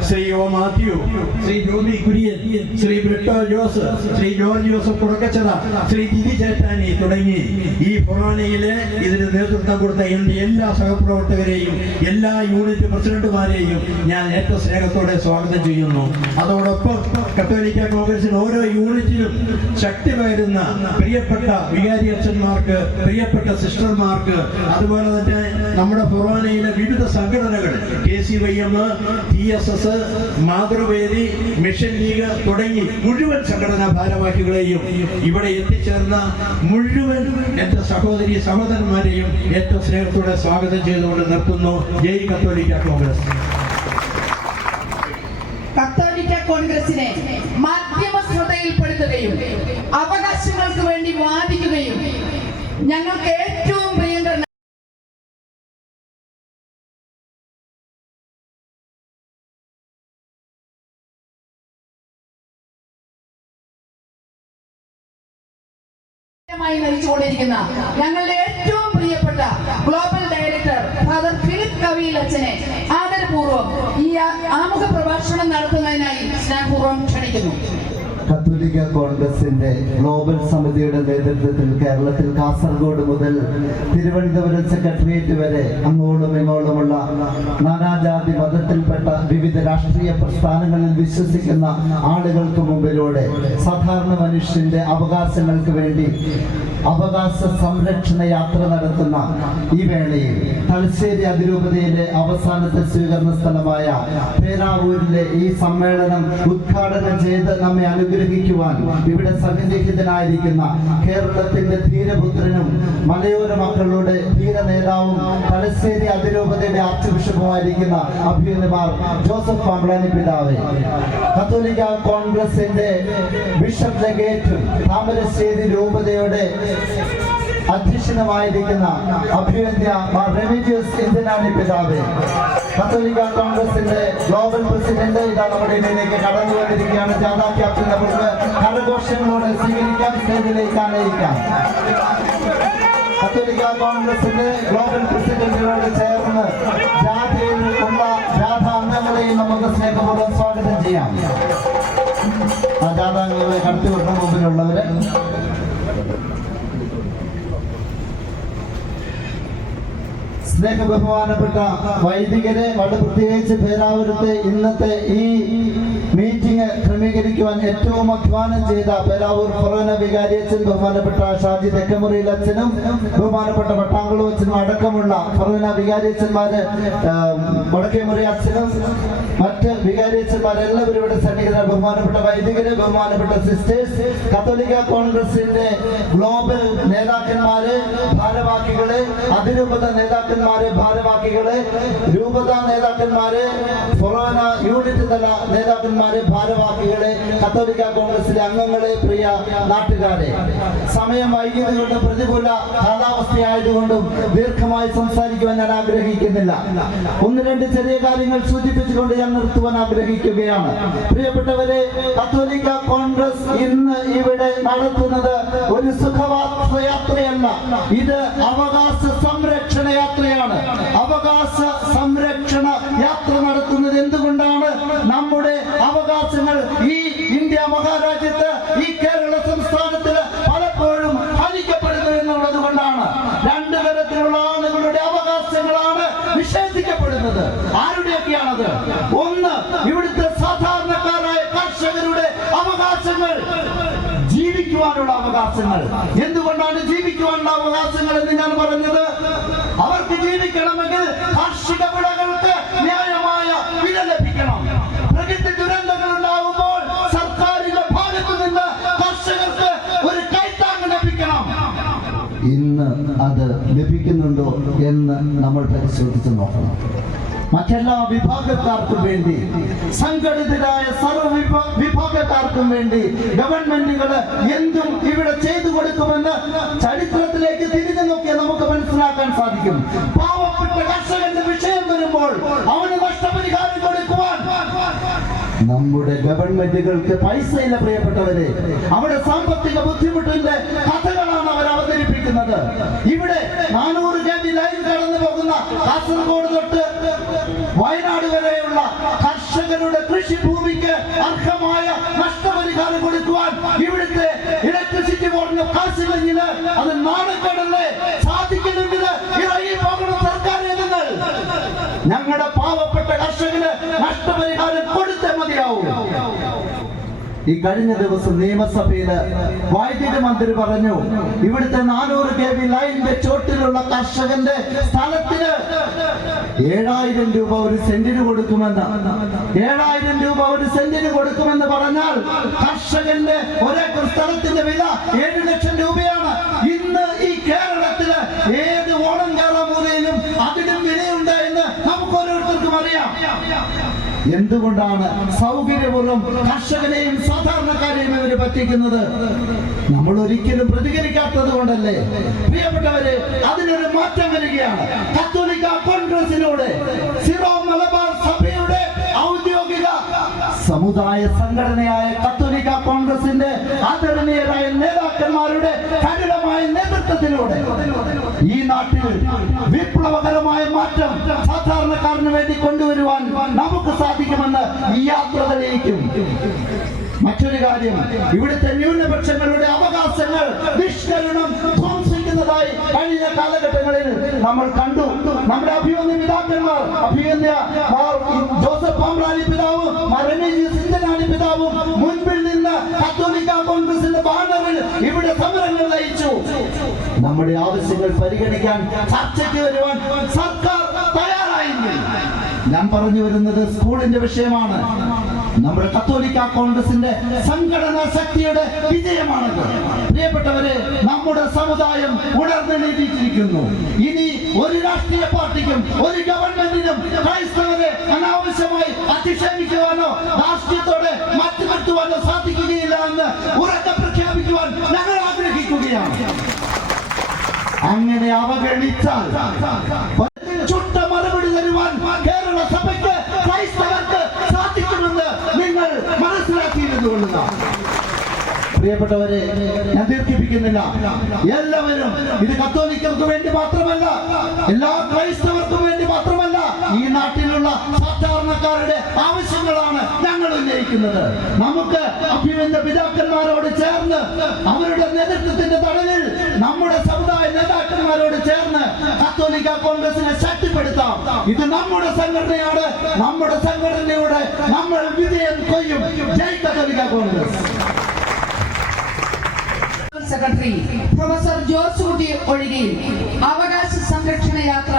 Shri O Mathew, Shri Joby Kurian, Shri Britto Jose, Shri George Joseph Kudakkachira, Shri Jithi Chettani തുടങ്ങി ഈ ഫൊറാനയിലെ ഇതിന് നേതൃത്വം കൊടുത്ത എന്റെ എല്ലാ സഹപ്രവർത്തകരെയും എല്ലാ യൂണിറ്റ് പ്രസിഡന്റുമാരെയും ഞാൻ ഏറ്റവും സ്നേഹത്തോടെ സ്വാഗതം ചെയ്യുന്നു. അതോടൊപ്പം കത്തോലിക്ക കോൺഗ്രസിന് ഓരോ യൂണിറ്റിലും ശക്തി പകരുന്ന പ്രിയപ്പെട്ട വികാരി അച്ഛന്മാർക്ക്, പ്രിയപ്പെട്ട സിസ്റ്റർമാർക്ക്, അതുപോലെ തന്നെ നമ്മുടെ ഫൊറാനയിലെ വിവിധ സംഘടനകൾ KCYM, TSS, Mathruvedi, mission league തുടങ്ങി മുഴുവൻ സംഘടനാ ഭാരവാഹികളെയും ഇവിടെ എത്തിച്ചേർന്ന മുഴുവൻ എന്റെ സഹോദരി സഹോദരന്മാരെയും ഏറ്റവും സ്നേഹത്തോടെ സ്വാഗതം ചെയ്തുകൊണ്ട് നിർത്തുന്നു. ജയ് കത്തോലിക്ക കോൺഗ്രസ്. കത്തോലിക്ക കോൺഗ്രസിനെ മാധ്യമ ശ്രദ്ധയിൽപ്പെടുത്തുകയും അവകാശങ്ങൾക്ക് വേണ്ടി വാദിക്കുകയും ഞങ്ങൾക്ക് ഏറ്റവും പ്രിയങ്കരനായ നയിച്ചുകൊണ്ടിരിക്കുന്ന ഞങ്ങളുടെ ഏറ്റവും പ്രിയപ്പെട്ട ഗ്ലോബൽ ഡയറക്ടർ ഫാദർ ഫിലിപ്പ് കവീലച്ചനെ ആദരപൂർവ്വം ഈ ആമുഖ പ്രഭാഷണം നടത്തുന്നതിനായി സ്നേഹപൂർവ്വം ക്ഷണിക്കുന്നു. കത്തോലിക്ക കോൺഗ്രസിന്റെ ഗ്ലോബൽ സമിതിയുടെ നേതൃത്വത്തിൽ കേരളത്തിൽ കാസർഗോഡ് മുതൽ തിരുവനന്തപുരം സെക്രട്ടേറിയറ്റ് വരെ അങ്ങോട്ടും ഇങ്ങോട്ടുമുള്ള നാനാജാതി മതത്തിൽപ്പെട്ട വിവിധ രാഷ്ട്രീയ പ്രസ്ഥാനങ്ങളിൽ വിശ്വസിക്കുന്ന ആളുകൾക്ക് മുമ്പിലൂടെ സാധാരണ മനുഷ്യന്റെ അവകാശങ്ങൾക്ക് വേണ്ടി അവകാശ സംരക്ഷണ യാത്ര നടത്തുന്ന ഈ വേളയിൽ തലശ്ശേരി അതിരൂപതയിലെ അവസാനത്തെ സ്വീകരണ സ്ഥലമായ പേരാവൂരിലെ ഈ സമ്മേളനം ഉദ്ഘാടനം ചെയ്ത് നമ്മെ അനുഗ്രഹിക്കുവാൻ ഇവിടെ സന്നിഹിതനായിരിക്കുന്ന കേരളത്തിന്റെ ധീരപുത്രനും മലയോര മക്കളുടെ ധീര നേതാവും തലശ്ശേരി അതിരൂപതയുടെ ആർച്ച് ബിഷപ്പുമായിരിക്കുന്ന അഭിനന്ദമാർ ജോസഫ് പാമ്പ്ളാനി പിതാവേ, കത്തോലിക്ക കോൺഗ്രസിന്റെ ബിഷപ്പ് ലെഗേറ്റും താമരശ്ശേരി രൂപതയുടെ അധ്യക്ഷനുമായിരിക്കുന്ന അഭിവന്ദ്യ റെമിജിയസ് ഇന്ത്യനാനി പിതാവേ, കത്തോലിക്ക കോൺഗ്രസിന്റെ ഗ്ലോബൽ പ്രസിഡന്റ് ഇതാ നമ്മുടെ ഇടയിലേക്ക് കടന്നു വന്നിരിക്കുകയാണ്. ജാഥാ ക്യാപ്റ്റൻ നമുക്ക് കരഘോഷങ്ങളോടെ സ്വീകരിക്കാം, സ്റ്റേജിലേക്ക് ആനയിക്കാം. കത്തോലിക്ക കോൺഗ്രസിന്റെ ഗ്ലോബൽ പ്രസിഡന്റിനോട് ചേർന്ന് ജാഥയിൽ ഉള്ള ജാഥ അംഗങ്ങളെയും നമുക്ക് സ്നേഹപൂർവ്വം സ്വാഗതം ചെയ്യാം. ആ ജാഥാംഗങ്ങളെ കടത്തിവിടുന്ന മുമ്പിലുള്ളവരെ സ്നേഹ ബഹുമാനപ്പെട്ട വൈദികരെ, വളരെ പ്രത്യേകിച്ച് പേരാവൂരത്തെ ഇന്നത്തെ ഈ മീറ്റിംഗ് ക്രമീകരിക്കുവാൻ ഏറ്റവും അധ്വാനം ചെയ്ത പേരാവൂർ ഫൊറോന വികാരിയച്ഛൻ, ബഹുമാനപ്പെട്ട ഷാജി തെക്കമുറിയിൽ അച്ഛനും ബഹുമാനപ്പെട്ട പട്ടാങ്കുളം അച്ഛനും അടക്കമുള്ള ഫൊറോന വികാരിയച്ഛന്മാര്, വടക്കേമുറി അച്ഛനും മറ്റ് വികാരിയച്ഛന്മാരെല്ലാവരും ഇവിടെ സന്നിഹിതർ, ബഹുമാനപ്പെട്ട വൈദികര്, ബഹുമാനപ്പെട്ട സിസ്റ്റേഴ്സ്, കത്തോലിക്ക കോൺഗ്രസിന്റെ ഗ്ലോബൽ നേതാക്കന്മാര്, ഭാരവാഹികള്, അതിരൂപത നേതാക്കന്മാർ, നേതാക്കന്മാരെ, ഭാരവാഹികളെ, രൂപത നേതാക്കന്മാരെ, ഫൊറോന യൂണിറ്റ് തല നേതാക്കന്മാരെ, ഭാരവാഹികളെ, കത്തോലിക്ക കോൺഗ്രസിലെ അംഗങ്ങളെ, പ്രിയ നാട്ടുകാരെ, സമയം വൈകിയതുകൊണ്ടും പ്രതികൂല കാലാവസ്ഥയായതുകൊണ്ടും ദീർഘമായി സംസാരിക്കുവാൻ ഞാൻ ആഗ്രഹിക്കുന്നില്ല. ഒന്ന് രണ്ട് ചെറിയ കാര്യങ്ങൾ സൂചിപ്പിച്ചുകൊണ്ട് ഞാൻ നിർത്തുവാൻ ആഗ്രഹിക്കുകയാണ്. പ്രിയപ്പെട്ടവരെ, കത്തോലിക്ക കോൺഗ്രസ് ഇന്ന് ഇവിടെ നടത്തുന്നത് ഒരു സുഖവാസയാത്രയല്ല, ഇത് അവകാശ സംരക്ഷണ യാത്രയാണ്. അവകാശ സംരക്ഷണ യാത്ര നടത്തുന്നത് എന്തുകൊണ്ടാണ്? നമ്മുടെ അവകാശങ്ങൾ ഈ ഇന്ത്യ മഹാരാജ്യത്ത്, ഈ കേരള സംസ്ഥാനത്തിൽ പലപ്പോഴും ഹനിക്കപ്പെടുന്നു എന്നുള്ളത് കൊണ്ടാണ്. രണ്ടു തരത്തിലുള്ള ആളുകളുടെ അവകാശങ്ങളാണ് നിഷേധിക്കപ്പെടുന്നത്. ആരുടെയൊക്കെയാണത്? ഒന്ന്, ഇവിടുത്തെ സാധാരണക്കാരായ കർഷകരുടെ അവകാശങ്ങൾ, ജീവിക്കുവാനുള്ള അവകാശങ്ങൾ. എന്തുകൊണ്ടാണ് ജീവിക്കുവാനുള്ള അവകാശങ്ങൾ എന്ന് ഞാൻ പറഞ്ഞത്? അവർക്ക് ജീവിക്കണമെങ്കിൽ കാർഷിക വിളകൾക്ക് ന്യായമായ വില ലഭിക്കണം. പ്രകൃതി ദുരന്തങ്ങൾ ഉണ്ടാകുമ്പോൾ സർക്കാരിന്റെ ഭാഗത്തു നിന്ന് കർഷകർക്ക് ഒരു കൈത്താങ്ങ് ലഭിക്കണം. ഇന്ന് അത് ലഭിക്കുന്നുണ്ടോ എന്ന് നമ്മൾ പരിശോധിച്ച് നോക്കണം. മറ്റെല്ലാ വിഭാഗക്കാർക്കും വേണ്ടി, സംഘടിതരായ സർവ്വ വിഭാഗക്കാർക്കും വേണ്ടി ഗവൺമെന്റുകൾ എന്തും ഇവിടെ ചെയ്തു കൊടുക്കുമെന്ന് ചരിത്രത്തിലേക്ക് തിരിഞ്ഞു നോക്കിയാൽ നമുക്ക് മനസ്സിലാക്കാൻ സാധിക്കും. പാവപ്പെട്ട കർഷകന്റെ വിഷയം വരുമ്പോൾ അവന് നഷ്ടപരിഹാരം കൊടുക്കുവാൻ നമ്മുടെ ഗവൺമെന്റുകൾക്ക് പൈസയില്ല. പ്രിയപ്പെട്ടവരെ, അവിടെ സാമ്പത്തിക ബുദ്ധിമുട്ടിന്റെ കഥകളാണ് അവർ അവതരിപ്പിക്കുന്നത്. ഇവിടെ 400 kV ലൈൻ കടന്നു പോകുന്ന കാസർഗോഡ് തൊട്ട് വയനാട് വരെയുള്ള കർഷകരുടെ കൃഷിഭൂമിക്ക് അർഹമായ നഷ്ടപരിഹാരം കൊടുക്കുവാൻ ഇവിടുത്തെ ഇലക്ട്രിസിറ്റി ബോർഡിന് കാശില്ലെങ്കിൽ അത് നാണക്കേടല്ലേ? സാധിക്കുന്നെങ്കിൽ ഇറങ്ങി പോകണം സർക്കാർ. നിങ്ങൾ ഞങ്ങളുടെ പാവപ്പെട്ട കർഷകന് നഷ്ടപരിഹാരം കൊടുത്തേ മതിയാവും. ഈ കഴിഞ്ഞ ദിവസം നിയമസഭയില് വൈദ്യുതി മന്ത്രി പറഞ്ഞു, ഇവിടുത്തെ 400 kV ലൈനിന്റെ ചോട്ടിലുള്ള കർഷകന്റെ സ്ഥലത്തിന് 7000 രൂപ ഒരു സെന്റിന് കൊടുക്കുമെന്ന്. 7000 രൂപ ഒരു സെന്റിന് കൊടുക്കുമെന്ന് പറഞ്ഞാൽ കർഷകന്റെ ഒരേക്കർ സ്ഥലത്തിന്റെ വില 7 ലക്ഷം രൂപയാണ്. ഇന്ന് ഈ കേരളത്തില് ഏത് ഓണം കേരളമൂലയിലും അതിനും വിലയുണ്ട് എന്ന് നമുക്ക് ഓരോരുത്തർക്കും അറിയാം. എന്തുകൊണ്ടാണ് സൗകര്യപൂർവ്വം കർഷകനെയും സാധാരണക്കാരെയും ഇവര് പറ്റിക്കുന്നത്? നമ്മൾ ഒരിക്കലും പ്രതികരിക്കാത്തത് കൊണ്ടല്ലേ? പ്രിയപ്പെട്ടവരെ, അതിനൊരു മാറ്റം വരികയാണ്. കത്തോലിക്ക കോൺഗ്രസിലൂടെ സിറോ മലബാർ സഭയുടെ ഔദ്യോഗിക സമുദായ സംഘടനയായ കത്തോലിക്ക കോൺഗ്രസിന്റെ ആദരണീയരായ നേതാക്കന്മാരുടെ കഠിനമായ നേതൃത്വത്തിലൂടെ ഈ നാട്ടിൽ വിപ്ലവകരമായ മാറ്റം സാധാരണക്കാരന് വേണ്ടി കൊണ്ടുവരുവാൻ നമുക്ക് സാധിക്കുമെന്ന് ഈ യാത്ര തെളിയിക്കും. മറ്റൊരു കാര്യം, ഇവിടുത്തെ ന്യൂനപക്ഷങ്ങളുടെ അവകാശങ്ങൾ നിഷ്കരണം ധ്വംസിക്കുന്നതായി കഴിഞ്ഞ കാലഘട്ടങ്ങളിൽ നമ്മൾ കണ്ടു. നമ്മുടെ അഭിമന്യ പിതാക്കന്മാർ, അഭിമന്യ ജോസഫ് പാമ്പ്രാനി പിതാവും റമീജിയസ് ഇന്ത്യനാണി പിതാവും മുൻപിൽ നിന്ന് കത്തോലിക്ക കോൺഗ്രസിന്റെ ബാനറിൽ ഇവിടെ സമരങ്ങൾ നയിച്ചു. നമ്മുടെ ആവശ്യങ്ങൾ പരിഗണിക്കാൻ, ചർച്ചയ്ക്ക് വരുവാൻ സർക്കാർ തയ്യാറായെങ്കിൽ, ഞാൻ പറഞ്ഞു വരുന്നത് സ്കൂളിന്റെ വിഷയമാണ്. നമ്മുടെ കത്തോലിക്ക കോൺഗ്രസിന്റെ സംഘടനാ ശക്തിയുടെ വിജയമാണത്. പ്രിയപ്പെട്ടവരെ, നമ്മുടെ സമുദായം ഉണർന്നെണീറ്റിരിക്കുന്നു. ഇനി ഒരു രാഷ്ട്രീയ പാർട്ടിക്കും ഒരു ഗവൺമെന്റിനും ക്രൈസ്തവരെ അനാവശ്യമായി അധിക്ഷേപിക്കുവാനോ രാഷ്ട്രീയത്തോടെ മാറ്റി നിർത്തുവാനോ സാധിക്കുകയില്ല എന്ന് ഉറക്കെ പ്രഖ്യാപിക്കുവാൻ ഞങ്ങൾ ആഗ്രഹിക്കുകയാണ്. അങ്ങനെ അവഗണിച്ചാൽ ചുട്ട മറുപടി തരുവാൻ കേരള സഭയ്ക്ക്, ക്രൈസ്തവർക്ക് സാധിക്കുമെന്ന് നിങ്ങൾ മനസ്സിലാക്കിയിരുന്നുകൊള്ളുക. പ്രിയപ്പെട്ടവരെ, ഞാൻ ദീർഘിപ്പിക്കുന്നില്ല. എല്ലാവരും, ഇത് കത്തോലിക്കർക്ക് വേണ്ടി മാത്രമല്ല, എല്ലാ ക്രൈസ്തവർക്കും വേണ്ടി മാത്രമല്ല, ഈ നാട്ടിലുള്ള സാധാരണക്കാരുടെ ആവശ്യങ്ങളാണ് ഞങ്ങൾ ഉന്നയിക്കുന്നത്. നമുക്ക് അഭിമന്യ പിതാക്കന്മാരോട് ചേർന്ന്, അവരുടെ നേതൃത്വത്തിന്റെ തടവിൽ നമ്മുടെ സമുദായ നേതാക്കന്മാരോട് ചേർന്ന് കത്തോലിക്ക കോൺഗ്രസിനെ ശക്തിപ്പെടുത്താം. ഇത് നമ്മുടെ സംഘടനയാണ്. നമ്മുടെ സംഘടനയുടെ നമ്മൾ വിജയം കൊയ്യും. ജയ് കത്തോലിക്ക കോൺഗ്രസ്. സെക്രട്ടറി പ്രൊഫസർ ജോർജ് കുട്ടി ഒഴികെ അവകാശ സംരക്ഷണ യാത്ര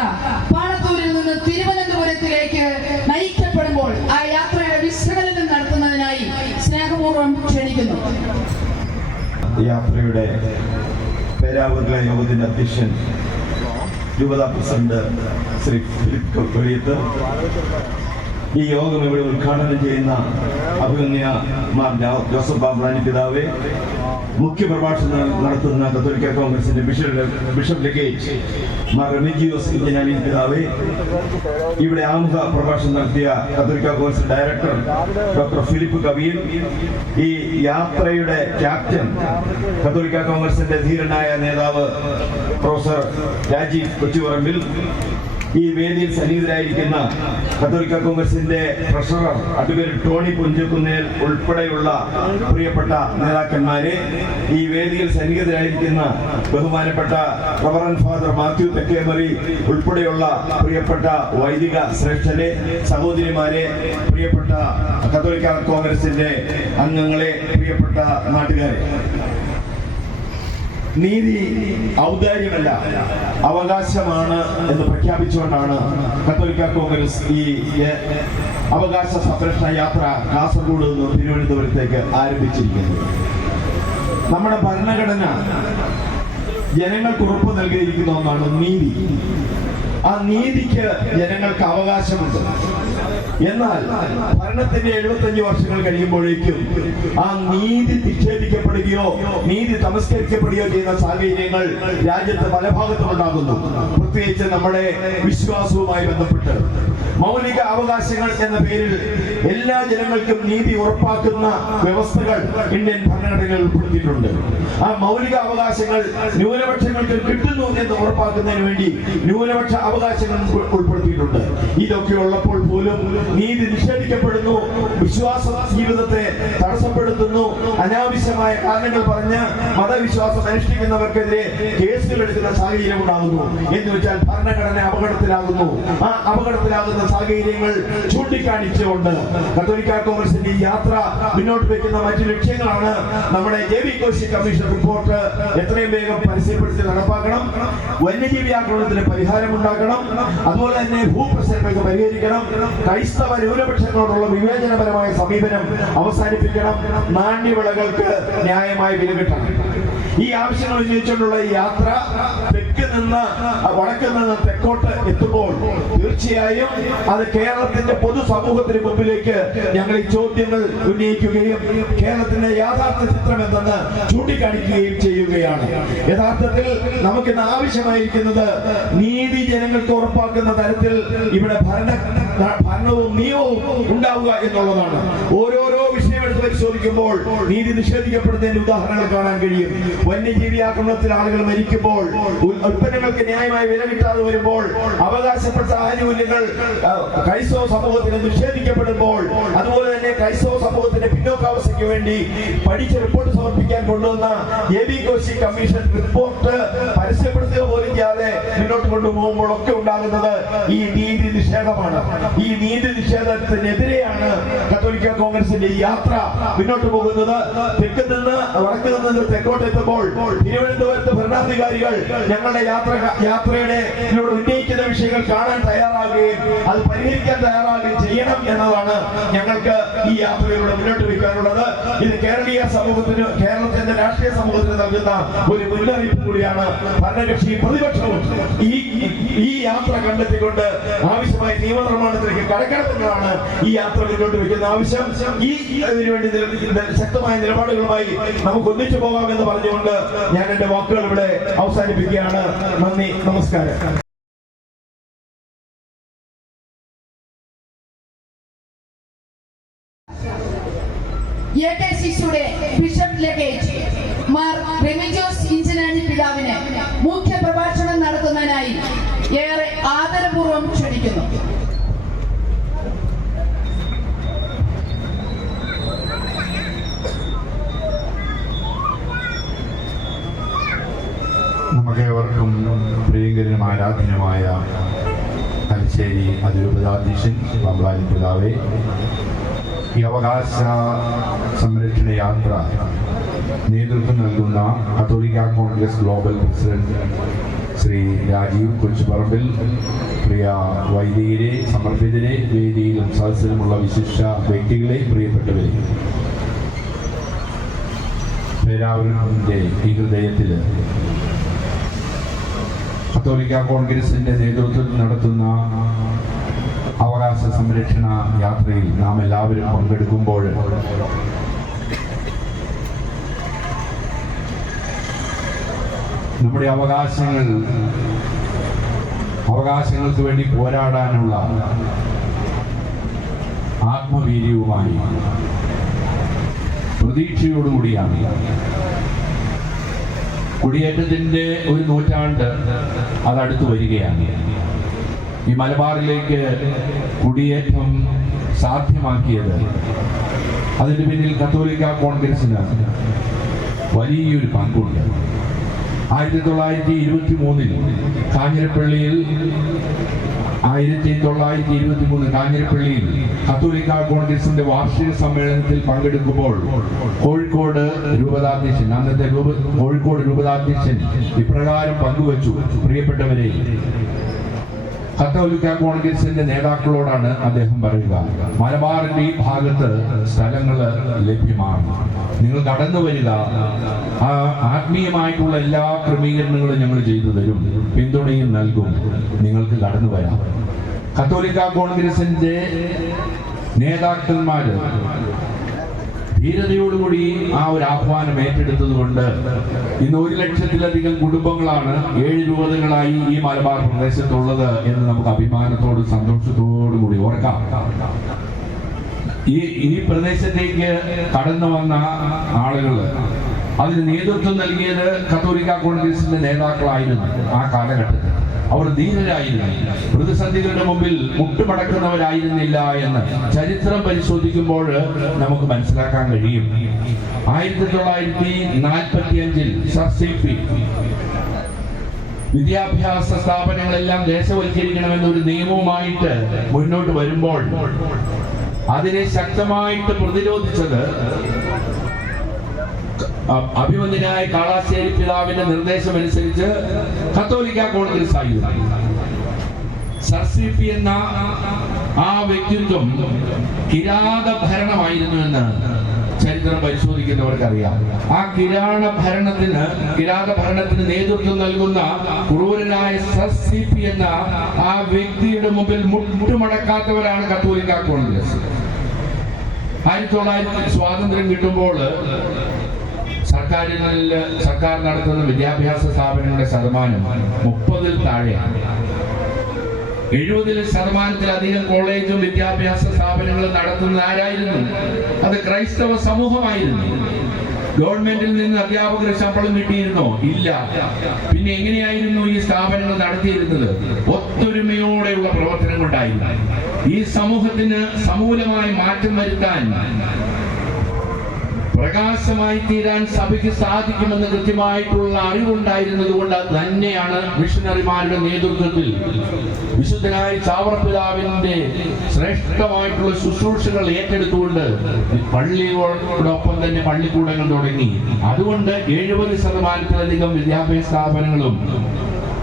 പാണത്തൂരിൽ നിന്ന് തിരുവനന്തപുരത്തിലേക്ക് നയിക്കപ്പെടുമ്പോൾ ആ യാത്രയുടെ വിശകലനം നടത്തുന്നതിനായി സ്നേഹപൂർവ്വം ക്ഷണിക്കുന്നു. യാത്രയുടെ പേരാവൂരിലെ യോഗത്തിന്റെ അധ്യക്ഷൻ രൂപതാ പ്രസിഡന്റ് ശ്രീ ഫിലിപ്പ് കൊടിയത്ത്, ഈ യോഗം ഇവിടെ ഉദ്ഘാടനം ചെയ്യുന്ന അഭിമന്യ മാർ ജോസഫ് ബാബ്രാനി പിതാവേ, മുഖ്യ പ്രഭാഷണം നടത്തുന്ന കത്തോലിക്ക കോൺഗ്രസിന്റെ ബിഷപ്പ് ലെഗേറ്റ് മാർ റെമിജിയോസ് ഇഞ്ചനാനി പിതാവേ, ഇവിടെ ആമുഖ പ്രഭാഷണം നടത്തിയ കത്തോലിക്ക കോൺഗ്രസ് ഡയറക്ടർ ഡോക്ടർ ഫിലിപ്പ് കവിയിൽ, ഈ യാത്രയുടെ ക്യാപ്റ്റൻ കത്തോലിക്ക കോൺഗ്രസിന്റെ ധീരനായ നേതാവ് പ്രൊഫസർ രാജീവ് കൊച്ചുപറമ്പിൽ, ഈ വേദിയിൽ സന്നിഹിതരായിരിക്കുന്ന കത്തോലിക്ക കോൺഗ്രസിന്റെ ട്രഷറർ അഡ്വക്കേറ്റ് ടോണി പുഞ്ചക്കുന്നേൽ ഉൾപ്പെടെയുള്ള പ്രിയപ്പെട്ട നേതാക്കന്മാരെ, ഈ വേദിയിൽ സന്നിഹിതരായിരിക്കുന്ന ബഹുമാനപ്പെട്ട റവറന്റ് ഫാദർ മാത്യു തെക്കേമറി ഉൾപ്പെടെയുള്ള പ്രിയപ്പെട്ട വൈദിക ശ്രേഷ്ഠരെ, സഹോദരിമാരെ, പ്രിയപ്പെട്ട കത്തോലിക്ക കോൺഗ്രസിന്റെ അംഗങ്ങളെ, പ്രിയപ്പെട്ട നാട്ടുകാരെ, നീതി ഔദാര്യമല്ല, അവകാശമാണ് എന്ന് പ്രഖ്യാപിച്ചുകൊണ്ടാണ് കത്തോലിക്ക കോൺഗ്രസ് ഈ അവകാശ സംരക്ഷണ യാത്ര കാസർഗോഡ് നിന്ന് തിരുവനന്തപുരത്തേക്ക് ആരംഭിച്ചിരിക്കുന്നത്. നമ്മുടെ ഭരണഘടന ജനങ്ങൾക്ക് ഉറപ്പ് നൽകിയിരിക്കുന്ന ഒന്നാണ് നീതി. ആ നീതിക്ക് ജനങ്ങൾക്ക് അവകാശമുണ്ട്. എന്നാൽ ഭരണത്തിന്റെ 75 വർഷങ്ങൾ കഴിയുമ്പോഴേക്കും ആ നീതി നിഷേധിക്കപ്പെടുകയോ നീതി തമസ്കരിക്കപ്പെടുകയോ ചെയ്യുന്ന സാഹചര്യങ്ങൾ രാജ്യത്ത് പല ഭാഗത്തും ഉണ്ടാകുന്നു. പ്രത്യേകിച്ച് നമ്മുടെ വിശ്വാസവുമായി ബന്ധപ്പെട്ട് മൗലിക അവകാശങ്ങൾ എന്ന പേരിൽ എല്ലാ ജനങ്ങൾക്കും നീതി ഉറപ്പാക്കുന്ന വ്യവസ്ഥകൾ ഇന്ത്യൻ ഭരണഘടനയിൽ ഉൾപ്പെടുത്തിയിട്ടുണ്ട്. ആ മൗലിക അവകാശങ്ങൾ ന്യൂനപക്ഷങ്ങൾക്ക് കിട്ടുന്നു എന്ന് ഉറപ്പാക്കുന്നതിന് വേണ്ടി ന്യൂനപക്ഷ അവകാശങ്ങൾ ഉൾപ്പെടുത്തിയിട്ടുണ്ട്. ഇതൊക്കെ ഉള്ളപ്പോൾ പോലും നീതി നിഷേധിക്കപ്പെടുന്നു, വിശ്വാസ ജീവിതത്തെ തടസ്സപ്പെടുത്തുന്നു, അനാവശ്യമായ കാരണങ്ങൾ പറഞ്ഞ് മതവിശ്വാസം അനുഷ്ഠിക്കുന്നവർക്കെതിരെ കേസുകൾ എടുക്കുന്ന സാഹചര്യം ഉണ്ടാകുന്നു. എന്ന് വെച്ചാൽ ഭരണഘടന അപകടത്തിലാകുന്നു. ആ അപകടത്തിലാകുന്ന സാഹചര്യങ്ങൾ ചൂണ്ടിക്കാണിച്ചുകൊണ്ട് കത്തോലിക്ക കോൺഗ്രസിന്റെ ഈ യാത്ര മുന്നോട്ട് വെക്കുന്ന മറ്റു ലക്ഷ്യങ്ങളാണ് നമ്മുടെ ജെ.വി. കോശി കമ്മീഷൻ റിപ്പോർട്ട് എത്രയും വേഗം പരസ്യപ്പെടുത്തി നടപ്പാക്കണം, വന്യജീവി ആക്രമണത്തിന് പരിഹാരം ഉണ്ടാക്കണം, അതുപോലെ തന്നെ ഭൂപ്രശ്നങ്ങൾക്ക് പരിഹരിക്കണം, ക്രൈസ്തവ ന്യൂനപക്ഷങ്ങളോടുള്ള വിവേചനപരമായ സമീപനം അവസാനിപ്പിക്കണം, നാണ്യവിളകൾക്ക് ന്യായമായ വില കിട്ടണം. ഈ ആവശ്യങ്ങൾ ഉന്നയിച്ചുകൊണ്ടുള്ള ഈ യാത്ര തെക്ക് നിന്ന് വടക്ക് നിന്ന് തെക്കോട്ട് എത്തുമ്പോൾ തീർച്ചയായും അത് കേരളത്തിന്റെ പൊതുസമൂഹത്തിന് മുമ്പിലേക്ക് ഞങ്ങൾ ഈ ചോദ്യങ്ങൾ ഉന്നയിക്കുകയും കേരളത്തിന്റെ യാഥാർത്ഥ്യ ചിത്രം എന്തെന്ന് ചൂണ്ടിക്കാണിക്കുകയും ചെയ്യുകയാണ്. യഥാർത്ഥത്തിൽ നമുക്കിന്ന് ആവശ്യമായിരിക്കുന്നത് നീതി ജനങ്ങൾക്ക് ഉറപ്പാക്കുന്ന തരത്തിൽ ഇവിടെ ഭരണവും നിയമവും ഉണ്ടാവുക എന്നുള്ളതാണ്. ഓരോരോ വിഷയമെടുത്ത് പരിശോധിക്കുമ്പോൾ നീതി നിഷേധിക്കപ്പെടുന്നതിന്റെ ഉദാഹരണങ്ങൾ കാണാൻ കഴിയും. വന്യജീവി ആക്രമണത്തിൽ ആളുകൾ മരിക്കുമ്പോൾ, ഉൽപ്പന്നങ്ങൾക്ക് ന്യായമായ വില കിട്ടാതെ വരുമ്പോൾ, അവകാശപ്പെട്ട ആനുകൂല്യങ്ങൾ ക്രൈസ്തവ സമൂഹത്തിന് നിഷേധിക്കപ്പെടുമ്പോൾ, അതുപോലെ തന്നെ ക്രൈസ്തവ സമൂഹത്തിന്റെ പിന്നോക്കാവസ്ഥയ്ക്ക് വേണ്ടി പഠിച്ച റിപ്പോർട്ട് സമർപ്പിക്കാൻ കൊണ്ടുവന്ന ജെ.വി. കോശി കമ്മീഷൻ റിപ്പോർട്ട് പരസ്യപ്പെടുത്തുക പോലും ചെയ്യാതെ മുന്നോട്ട് കൊണ്ടുപോകുമ്പോഴൊക്കെ ഉണ്ടാകുന്നത് ഈ നീതി നിഷേധമാണ്. ഈ നീതി നിഷേധത്തിനെതിരെയാണ് കത്തോലിക്ക കോൺഗ്രസിന്റെ ഈ യാത്ര മുന്നോട്ട് പോകുന്നത്. തെക്ക് നിന്ന് വടക്ക് നിന്ന് തെക്കോട്ട് എത്തുമ്പോൾ തിരുവനന്തപുരത്ത് ഭരണാധികാരികൾ ഞങ്ങളുടെ യാത്രയുടെ ഉന്നയിക്കുന്ന വിഷയങ്ങൾ കാണാൻ തയ്യാറാകുകയും അത് പരിഹരിക്കാൻ തയ്യാറാകുകയും ചെയ്യണം എന്നതാണ് ഞങ്ങൾക്ക് ഈ യാത്രയിലൂടെ മുന്നോട്ട് വയ്ക്കാനുള്ളത്. ഇത് കേരളീയ സമൂഹത്തിന്, കേരളത്തിന്റെ രാഷ്ട്രീയ സമൂഹത്തിന് നൽകുന്ന ഒരു മുന്നറിയിപ്പ് കൂടിയാണ്. ഭരണകക്ഷി പ്രതിപക്ഷവും ഈ യാത്ര കണ്ടെത്തിക്കൊണ്ട് ആവശ്യമായ നിയമനിർമ്മാണത്തിലേക്ക് കടക്കണമെന്നതാണ് ഈ യാത്ര മുന്നോട്ട് വയ്ക്കുന്ന ആവശ്യം. ഇതിനുവേണ്ടി ശക്തമായ നിലപാടുകളുമായി നമുക്ക് ഒന്നിച്ചു പോകാമെന്ന് പറഞ്ഞുകൊണ്ട് ഞാൻ എന്റെ വാക്കുകൾ ഇവിടെ അവസാനിപ്പിക്കുകയാണ്. നന്ദി, നമസ്കാരം. എ.കെ.സി.സിയുടെ ബിഷപ്പ് ലെഗേറ്റ് മാർ റെമിജിയോസ് ഇഞ്ചനാനി പിതാവിന് മുഖ്യ പ്രഭാഷണം നടത്തുന്നതിനായി ഏറെ ആദരപൂർവ്വം ക്ഷണിക്കുന്നു. നമുക്കേവർക്കും പ്രിയങ്കരനും ആരാധനമായ തലശ്ശേരി അതിരൂപതാധ്യക്ഷൻ ബാബ്രാനി പിതാവേ, ഈ അവകാശ സംരക്ഷണ യാത്ര നേതൃത്വം നൽകുന്ന കത്തോലിക്ക കോൺഗ്രസ് ഗ്ലോബൽ പ്രസിഡന്റ് ശ്രീ രാജീവ് കൊച്ചുപറമ്പിൽ, പ്രിയ വൈദികരെ, സമർപ്പിതരെ, വേദിയിലും സദസ്സിലുമുള്ള വിശിഷ്ട വ്യക്തികളെ, പ്രിയപ്പെട്ടവരെ, പേരാവൂരിന്റെ ഈ ഹൃദയത്തിൽ കത്തോലിക്ക കോൺഗ്രസിന്റെ നേതൃത്വത്തിൽ നടത്തുന്ന അവകാശ സംരക്ഷണ യാത്രയിൽ നാം എല്ലാവരും പങ്കെടുക്കുമ്പോൾ നമ്മുടെ അവകാശങ്ങൾക്ക് വേണ്ടി പോരാടാനുള്ള ആത്മവീര്യവുമായി പ്രതീക്ഷയോടുകൂടിയാണ് കുടിയേറ്റത്തിന്റെ ഒരു നൂറ്റാണ്ട് അതടുത്ത് വരികയാണ്. ഈ മലബാറിലേക്ക് കുടിയേറ്റം സാധ്യമാക്കിയത് അതിന് പിന്നിൽ കത്തോലിക്ക കോൺഗ്രസിന് വലിയൊരു പങ്കുണ്ട്. 1923 കാഞ്ഞിരപ്പള്ളിയിൽ കത്തോലിക്ക കോൺഗ്രസിന്റെ വാർഷിക സമ്മേളനത്തിൽ പങ്കെടുക്കുമ്പോൾ കോഴിക്കോട് രൂപതാധ്യക്ഷൻ ഇപ്രകാരം പങ്കുവച്ചു: പ്രിയപ്പെട്ടവരെ, കത്തോലിക്ക കോൺഗ്രസിന്റെ നേതാക്കളോടാണ് അദ്ദേഹം പറയുക, മലബാറിന്റെ ഈ ഭാഗത്ത് സ്ഥലങ്ങൾ ലഭ്യമാണ്, നിങ്ങൾ കടന്നു വരിക, ആത്മീയമായിട്ടുള്ള എല്ലാ ക്രമീകരണങ്ങളും ഞങ്ങൾ ചെയ്തു തരും, പിന്തുണയും നൽകും, നിങ്ങൾക്ക് കടന്നു വരാം. കത്തോലിക്ക കോൺഗ്രസിന്റെ നേതാക്കന്മാര് ധീരതയോടുകൂടി ആ ഒരു ആഹ്വാനം ഏറ്റെടുത്തത് കൊണ്ട് ഇന്ന് 1 ലക്ഷത്തിലധികം കുടുംബങ്ങളാണ് 7 രൂപതകളായി ഈ മലബാർ പ്രദേശത്തുള്ളത് എന്ന് നമുക്ക് അഭിമാനത്തോടും സന്തോഷത്തോടും കൂടി ഓർക്കാം. ഈ പ്രദേശത്തേക്ക് കടന്നു വന്ന ആളുകൾ, അതിന് നേതൃത്വം നൽകിയത് കത്തോലിക്ക കോൺഗ്രസിന്റെ നേതാക്കളായിരുന്നു. ആ കാലഘട്ടത്തിൽ അവർ ധീരരായിരുന്നു, പ്രതിസന്ധികളുടെ മുമ്പിൽ മുട്ടുമടക്കുന്നവരായിരുന്നില്ല എന്ന് ചരിത്രം പരിശോധിക്കുമ്പോൾ നമുക്ക് മനസ്സിലാക്കാൻ കഴിയും. 1945 സർ CP വിദ്യാഭ്യാസ സ്ഥാപനങ്ങളെല്ലാം ദേശവൽക്കരിക്കണമെന്നൊരു നിയമവുമായിട്ട് മുന്നോട്ട് വരുമ്പോൾ അതിനെ ശക്തമായിട്ട് പ്രതിരോധിച്ചത് അഭിമന്യനായ കാളാശ്ശേരി പിതാവിന്റെ നിർദ്ദേശമനുസരിച്ച് കത്തോലിക്ക കോൺഗ്രസ് ആയിരുന്നു. സർ CP എന്ന ആ വ്യക്തിത്വം കിരാത ഭരണമായിരുന്നു എന്ന് ചരിത്രം പരിശോധിക്കുന്നവർക്കറിയാം. ആ കിരാത ഭരണത്തിന് നേതൃത്വം നൽകുന്ന ക്രൂരനായ സർ CP എന്ന ആ വ്യക്തിയുടെ മുമ്പിൽ മുട്ടുമടക്കാത്തവരാണ് കത്തോലിക്ക കോൺഗ്രസ്. 1900 സ്വാതന്ത്ര്യം കിട്ടുമ്പോൾ സർക്കാർ നടത്തുന്ന വിദ്യാഭ്യാസ സ്ഥാപനങ്ങളുടെ ശതമാനം 30-ൽ താഴെയാണ്. 70% കോളേജും വിദ്യാഭ്യാസ സ്ഥാപനങ്ങളും നടത്തുന്നത് ആരായിരുന്നു? അത് ക്രൈസ്തവ സമൂഹമായിരുന്നു. ഗവൺമെന്റിൽ നിന്ന് അധ്യാപകർ ശമ്പളം കിട്ടിയിരുന്നോ? ഇല്ല. പിന്നെ എങ്ങനെയായിരുന്നു ഈ സ്ഥാപനങ്ങൾ നടത്തിയിരുന്നത്? ഒത്തൊരുമയോടെയുള്ള പ്രവർത്തനം കൊണ്ടായിരുന്നു. ഈ സമൂഹത്തിന് സമൂലമായി മാറ്റം വരുത്താൻ, പ്രകാശമായി തീരാൻ സഭയ്ക്ക് സാധിക്കുമെന്ന് കൃത്യമായിട്ടുള്ള അറിവുണ്ടായിരുന്നത് കൊണ്ട് അത് തന്നെയാണ് മിഷണറിമാരുടെ നേതൃത്വത്തിൽ വിശുദ്ധനായ ചാവറപ്പിതാവിന്റെ ശ്രേഷ്ഠമായിട്ടുള്ള ശുശ്രൂഷകൾ ഏറ്റെടുത്തുകൊണ്ട് പള്ളിയോടൊപ്പം തന്നെ പള്ളിക്കൂടങ്ങൾ തുടങ്ങി. അതുകൊണ്ട് 70%-ലധികം വിദ്യാഭ്യാസ സ്ഥാപനങ്ങളും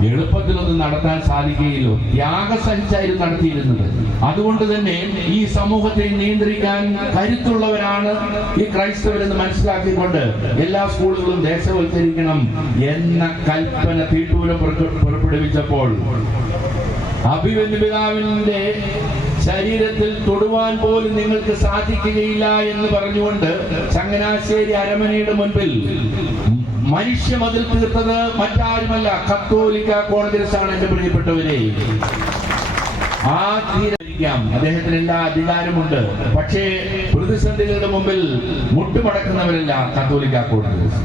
എളുപ്പത്തിലൊന്നും നടത്താൻ സാധിക്കുകയില്ല. ത്യാഗസഞ്ചാരം നടത്തിയിരുന്നത്. അതുകൊണ്ട് തന്നെ ഈ സമൂഹത്തെ നിയന്ത്രിക്കാൻ കരുത്തുള്ളവരാണ് ഈ ക്രൈസ്തവരെന്ന് മനസ്സിലാക്കിക്കൊണ്ട് എല്ലാ സ്കൂളുകളും ദേശവൽക്കരിക്കണം എന്ന കൽപ്പന തീട്ടൂരം പുറപ്പെടുവിച്ചപ്പോൾ അഭിമന്യ പിതാവിന്റെ ശരീരത്തിൽ തൊടുവാൻ പോലും നിങ്ങൾക്ക് സാധിക്കുകയില്ല എന്ന് പറഞ്ഞുകൊണ്ട് ചങ്ങനാശ്ശേരി അരമനയുടെ മുൻപിൽ മനുഷ്യ മതിൽ തീർത്തത് മറ്റാരുമല്ല, കത്തോലിക്ക കോൺഗ്രസ് ആണ്. എന്റെ പ്രിയപ്പെട്ടവരെ, ആ തീരായിരിക്കാം, അദ്ദേഹത്തിന് എല്ലാ അധികാരമുണ്ട്. പക്ഷേ പ്രതിസന്ധികളുടെ മുമ്പിൽ മുട്ടുമടക്കുന്നവരല്ല കത്തോലിക്ക കോൺഗ്രസ്.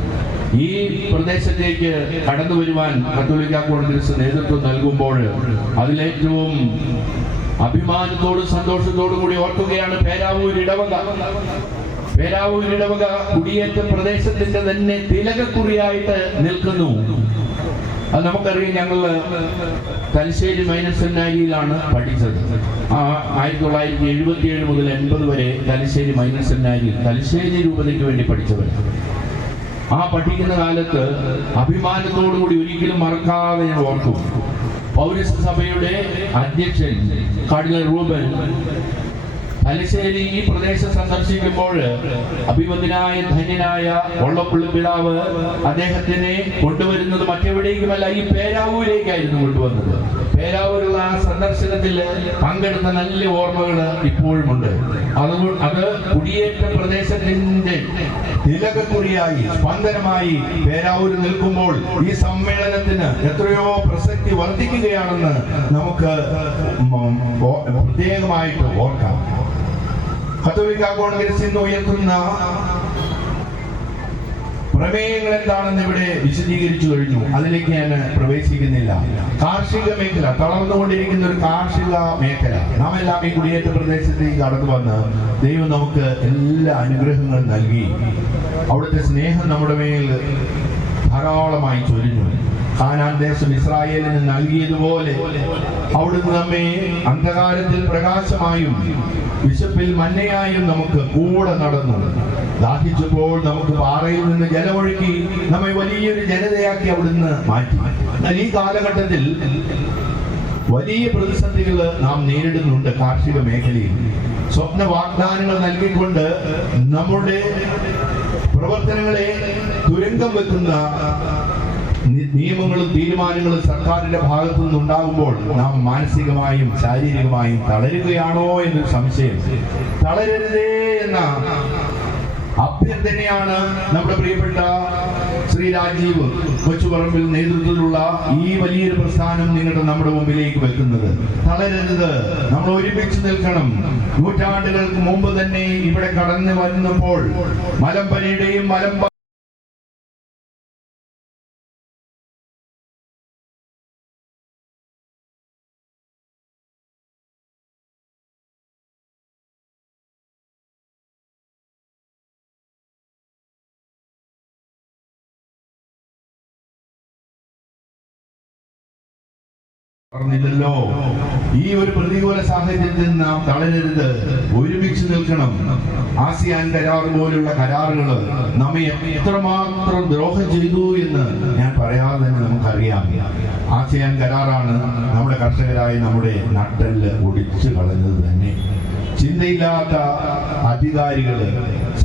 ഈ പ്രദേശത്തേക്ക് കടന്നു വരുവാൻ കത്തോലിക്ക കോൺഗ്രസ് നേതൃത്വം നൽകുമ്പോൾ അതിലേറ്റവും അഭിമാനത്തോടും സന്തോഷത്തോടും കൂടി ഓർക്കുകയാണ് പേരാവൂർ ഇടവക കുടിയേറ്റ പ്രദേശത്തിന്റെ തന്നെ തിലകക്കുറിയായിട്ട് നിൽക്കുന്നു. അത് നമുക്കറിയാം. ഞങ്ങള് തലശ്ശേരി മൈനർ സെമിനാരിയിലാണ് പഠിച്ചത്. 1977 മുതൽ 80 വരെ തലശ്ശേരി മൈനർ സെമിനാരിയിൽ തലശ്ശേരി രൂപതയ്ക്ക് വേണ്ടി പഠിച്ചവർ. ആ പഠിക്കുന്ന കാലത്ത് അഭിമാനത്തോടുകൂടി ഒരിക്കലും മറക്കാതെ ഞാൻ ഓർക്കും, പൗരസ്ത്യ സഭയുടെ അധ്യക്ഷൻ കാർഡിനൽ റൂബൻ തലശ്ശേരി ഈ പ്രദേശം സന്ദർശിക്കുമ്പോൾ അഭിമന്യനായ ധന്യനായ വള്ളപ്പള്ളി പിതാവ് അദ്ദേഹത്തിനെ കൊണ്ടുവരുന്നത് മറ്റെവിടേക്കുമല്ല, ഈ പേരാവൂരിലേക്കായിരുന്നു കൊണ്ടുവന്നത്. പേരാവൂരുള്ള ആ സന്ദർശനത്തിൽ പങ്കെടുത്ത നല്ല ഓർമ്മകൾ ഇപ്പോഴുമുണ്ട്. അത് കുടിയേറ്റ പ്രദേശത്തിന്റെ തിലകക്കുറിയായി സ്പന്ദനമായി പേരാവൂർ നിൽക്കുമ്പോൾ ഈ സമ്മേളനത്തിന് എത്രയോ പ്രസക്തി വർദ്ധിക്കുകയാണെന്ന് നമുക്ക് പ്രത്യേകമായിട്ട് ഓർക്കാം. കത്തോലിക്ക കോൺഗ്രസ് ഇന്ന് ഉയർത്തുന്ന പ്രമേയങ്ങൾ എന്താണെന്ന് ഇവിടെ വിശദീകരിച്ചു കഴിഞ്ഞു. അതിലേക്ക് ഞാൻ പ്രവേശിക്കുന്നില്ല. കാർഷിക മേഖല, തളർന്നുകൊണ്ടിരിക്കുന്ന ഒരു കാർഷിക മേഖല, നാം എല്ലാം ഈ കുടിയേറ്റ പ്രദേശത്തേക്ക് കടന്നു വന്ന് ദൈവം നമുക്ക് എല്ലാ അനുഗ്രഹങ്ങളും നൽകി. അവിടുത്തെ സ്നേഹം നമ്മുടെ മേൽ ധാരാളമായി ചൊരിഞ്ഞു. കാനാൻ ദേശം ഇസ്രായേലിന് നൽകിയതുപോലെ അവിടുന്ന് നമ്മെ അന്ധകാരത്തിൽ പ്രകാശമായും വിശപ്പിൽ മന്നയായും നമുക്ക് കൂടെ നടന്നു. ദാഹിച്ചപ്പോൾ നമുക്ക് പാറയിൽ നിന്ന് ജലമൊഴുക്കി നമ്മെ വലിയൊരു ജനതയാക്കി അവിടുന്ന് മാറ്റി. എന്നാൽ ഈ കാലഘട്ടത്തിൽ വലിയ പ്രതിസന്ധികൾ നാം നേരിടുന്നുണ്ട്. കാർഷിക മേഖലയിൽ സ്വപ്ന വാഗ്ദാനങ്ങൾ നൽകിക്കൊണ്ട് നമ്മുടെ പ്രവർത്തനങ്ങളെ തുരങ്കം വെക്കുന്ന നിയമങ്ങളും തീരുമാനങ്ങളും സർക്കാരിന്റെ ഭാഗത്തു നിന്നുണ്ടാകുമ്പോൾ നാം മാനസികമായും ശാരീരികമായും തളരുകയാണോ എന്നൊരു സംശയം. തളരരുതേ എന്ന അഭ്യർത്ഥനയാണ് നമ്മുടെ പ്രിയപ്പെട്ട ശ്രീ രാജീവ് കൊച്ചുപറമ്പിൽ നേതൃത്വത്തിലുള്ള ഈ വലിയൊരു പ്രസ്ഥാനം നമ്മുടെ മുമ്പിലേക്ക് വെക്കുന്നത്. തളരരുത്, നമ്മൾ ഒരുമിച്ച് നിൽക്കണം. നൂറ്റാണ്ടുകൾക്ക് മുമ്പ് തന്നെ ഇവിടെ കടന്നു വന്നപ്പോൾ മലമ്പനിയുടെയും പറഞ്ഞില്ലല്ലോ. ഈ ഒരു പ്രതികൂല സാഹചര്യത്തിൽ നാം തളരരുത്, ഒരുമിച്ച് നിൽക്കണം. ആസിയാൻ കരാർ പോലുള്ള കരാറുകൾ നമ്മെ എത്രമാത്രം ദ്രോഹം ചെയ്തു എന്ന് ഞാൻ പറയാതെ തന്നെ നമുക്കറിയാം. ആസിയാൻ കരാറാണ് നമ്മുടെ കർഷകരായ നമ്മുടെ നട്ടെല്ല് ഒടിച്ചു കളഞ്ഞത് തന്നെ. ചിന്തയില്ലാത്ത അധികാരികള്,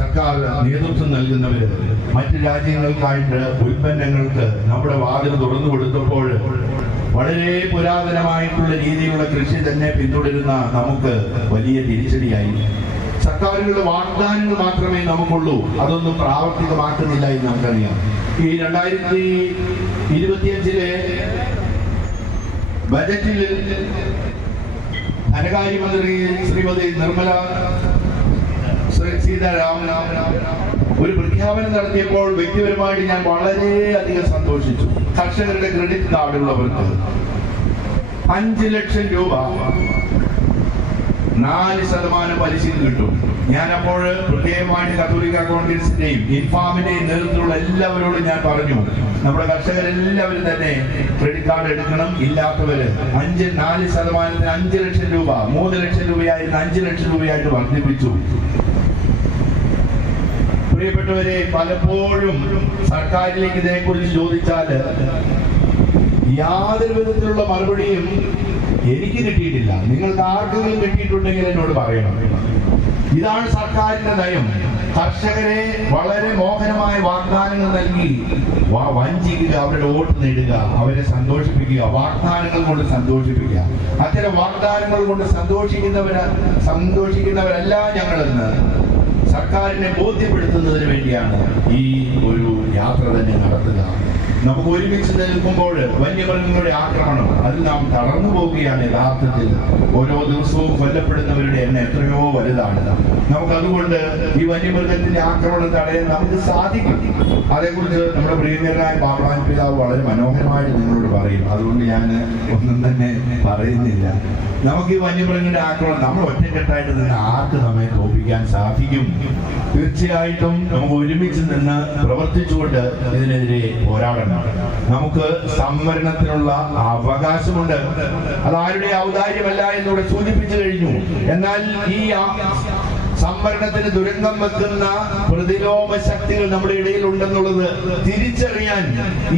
സർക്കാർ നേതൃത്വം നൽകുന്നവര് മറ്റു രാജ്യങ്ങൾക്കായിട്ട് ഉൽപ്പന്നങ്ങൾക്ക് നമ്മുടെ വാതിൽ തുറന്നു കൊടുത്തപ്പോൾ വളരെ പുരാതനമായിട്ടുള്ള രീതിയിലുള്ള കൃഷി തന്നെ പിന്തുടരുന്ന നമുക്ക് വലിയ തിരിച്ചടിയായി. സർക്കാരുകളുടെ വാഗ്ദാനങ്ങൾ മാത്രമേ നമുക്കുള്ളൂ, അതൊന്നും പ്രാവർത്തികമാക്കുന്നില്ല എന്ന് നമുക്കറിയാം. ഈ 2025 ബജറ്റിൽ ധനകാര്യമന്ത്രി ശ്രീമതി നിർമ്മല സീതാരാമൻ ഒരു പ്രഖ്യാപനം നടത്തിയപ്പോൾ വ്യക്തിപരമായിട്ട് ഞാൻ വളരെയധികം സന്തോഷിച്ചു. കർഷകരുടെ ക്രെഡിറ്റ് കാർഡുള്ളവർക്ക് 5 ലക്ഷം രൂപ 4% പലിശയിൽ കിട്ടും. ഞാനപ്പോൾ പ്രത്യേകമായിട്ട് കത്തോലിക്ക കോൺഗ്രസിന്റെയും ഇൻഫാമിന്റെയും നേതൃത്വത്തിലുള്ള എല്ലാവരോടും ഞാൻ പറഞ്ഞു, നമ്മുടെ കർഷകരെല്ലാവരും തന്നെ ക്രെഡിറ്റ് കാർഡ് എടുക്കണം. ഇല്ലാത്തവര് 4%-ന് 5 ലക്ഷം രൂപ, 3 ലക്ഷം രൂപയായിരുന്നു 5 ലക്ഷം രൂപയായിട്ട് വർദ്ധിപ്പിച്ചു. പ്രിയപ്പെട്ടവരെ, പലപ്പോഴും സർക്കാരിലേക്ക് ഇതേക്കുറിച്ച് ചോദിച്ചാൽ യാതൊരു വിധത്തിലുള്ള മറുപടിയും എനിക്ക് കിട്ടിയിട്ടില്ല. നിങ്ങൾക്ക് ആർക്കെങ്കിലും കിട്ടിയിട്ടുണ്ടെങ്കിൽ എന്നോട് പറയണം. ഇതാണ് സർക്കാരിന്റെ നയം. കർഷകരെ വളരെ മോഹനമായ വാഗ്ദാനങ്ങൾ നൽകി വഞ്ചിക്കുക, അവരുടെ വോട്ട് നേടുക, അവരെ സന്തോഷിപ്പിക്കുക, വാഗ്ദാനങ്ങൾ കൊണ്ട് സന്തോഷിപ്പിക്കുക. അത്തരം വാഗ്ദാനങ്ങൾ കൊണ്ട് സന്തോഷിക്കുന്നവരല്ല ഞങ്ങളെന്ന് സർക്കാരിനെ ബോധ്യപ്പെടുത്തുന്നതിന് വേണ്ടിയാണ് ഈ ഒരു യാത്ര തന്നെ നടത്തുക. നമുക്ക് ഒരുമിച്ച് നിൽക്കുമ്പോൾ വന്യമൃഗങ്ങളുടെ ആക്രമണം അതിൽ നാം തളർന്നു പോവുകയാണ്. യഥാർത്ഥത്തിൽ ഓരോ ദിവസവും കൊല്ലപ്പെടുന്നവരുടെ എണ്ണം എത്രയോ വലുതാണ്. നമുക്കതുകൊണ്ട് ഈ വന്യമൃഗത്തിന്റെ ആക്രമണം തടയാൻ നമുക്ക് സാധിക്കും. അതേക്കുറിച്ച് നമ്മുടെ പ്രിയങ്കരനായ പാപ്പാൻ പിതാവ് വളരെ മനോഹരമായിട്ട് നിങ്ങളോട് പറയും. അതുകൊണ്ട് ഞാൻ ഒന്നും തന്നെ പറയുന്നില്ല. നമുക്ക് ഈ വന്യമൃഗങ്ങളുടെ ആക്രമണം നമ്മൾ ഒറ്റക്കെട്ടായിട്ട് നിന്ന് ആർക്ക് നമ്മെ തോൽപ്പിക്കാൻ സാധിക്കും? തീർച്ചയായിട്ടും നമുക്ക് ഒരുമിച്ച് നിന്ന് പ്രവർത്തിച്ചുകൊണ്ട് ഇതിനെതിരെ പോരാടണം. നമുക്ക് സംവരണത്തിനുള്ള അവകാശമുണ്ട്. അത് ആരുടെ ഔദാര്യമല്ല എന്നിവിടെ സൂചിപ്പിച്ചു കഴിഞ്ഞു. എന്നാൽ ഈ സംവരണത്തിന് ദുരന്തം വെക്കുന്ന പ്രതിലോമ ശക്തികൾ നമ്മുടെ ഇടയിൽ ഉണ്ടെന്നുള്ളത് തിരിച്ചറിയാൻ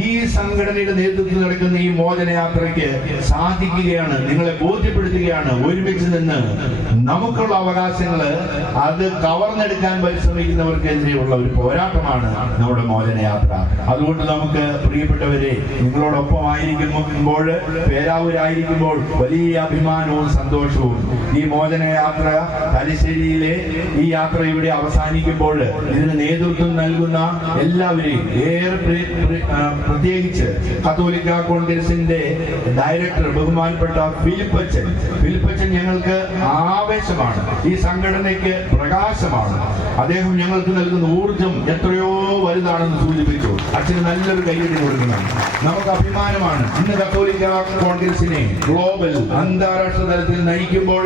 ഈ സംഘടനയുടെ നേതൃത്വത്തിൽ നടക്കുന്ന ഈ മോചനയാത്രയ്ക്ക് സാധിക്കുകയാണ്. നിങ്ങളെ ബോധ്യപ്പെടുത്തുകയാണ്. ഒരുമിച്ച് നിന്ന് നമുക്കുള്ള അവകാശങ്ങള് അത് കവർന്നെടുക്കാൻ പരിശ്രമിക്കുന്നവർക്കെതിരെയുള്ള ഒരു പോരാട്ടമാണ് നമ്മുടെ മോചനയാത്ര. അതുകൊണ്ട് നമുക്ക് പ്രിയപ്പെട്ടവരെ, നിങ്ങളോടൊപ്പം ആയിരിക്കുമ്പോൾ, പേരാവൂരായിരിക്കുമ്പോൾ വലിയ അഭിമാനവും സന്തോഷവും. ഈ മോചനയാത്ര തലശ്ശേരിയിലെ ഈ യാത്ര ഇവിടെ അവസാനിക്കുമ്പോൾ ഇതിന് നേതൃത്വം നൽകുന്ന എല്ലാവരെയും, പ്രത്യേകിച്ച് കത്തോലിക്ക കോൺഗ്രസിന്റെ ഡയറക്ടർ ബഹുമാനപ്പെട്ട ഫിലിപ്പച്ചൻ ഞങ്ങൾക്ക് ആവേശമാണ്, ഈ സംഘടനയ്ക്ക് പ്രകാശമാണ്. അദ്ദേഹം ഞങ്ങൾക്ക് നൽകുന്ന ഊർജം എത്രയോ വലുതാണെന്ന് സൂചിപ്പിച്ചു. അച്ഛന് നല്ലൊരു കൈയ്യടി കൊടുക്കണം. നമുക്ക് അഭിമാനമാണ്. ഇന്ന് കത്തോലിക്ക കോൺഗ്രസിനെ ഗ്ലോബൽ അന്താരാഷ്ട്ര തലത്തിൽ നയിക്കുമ്പോൾ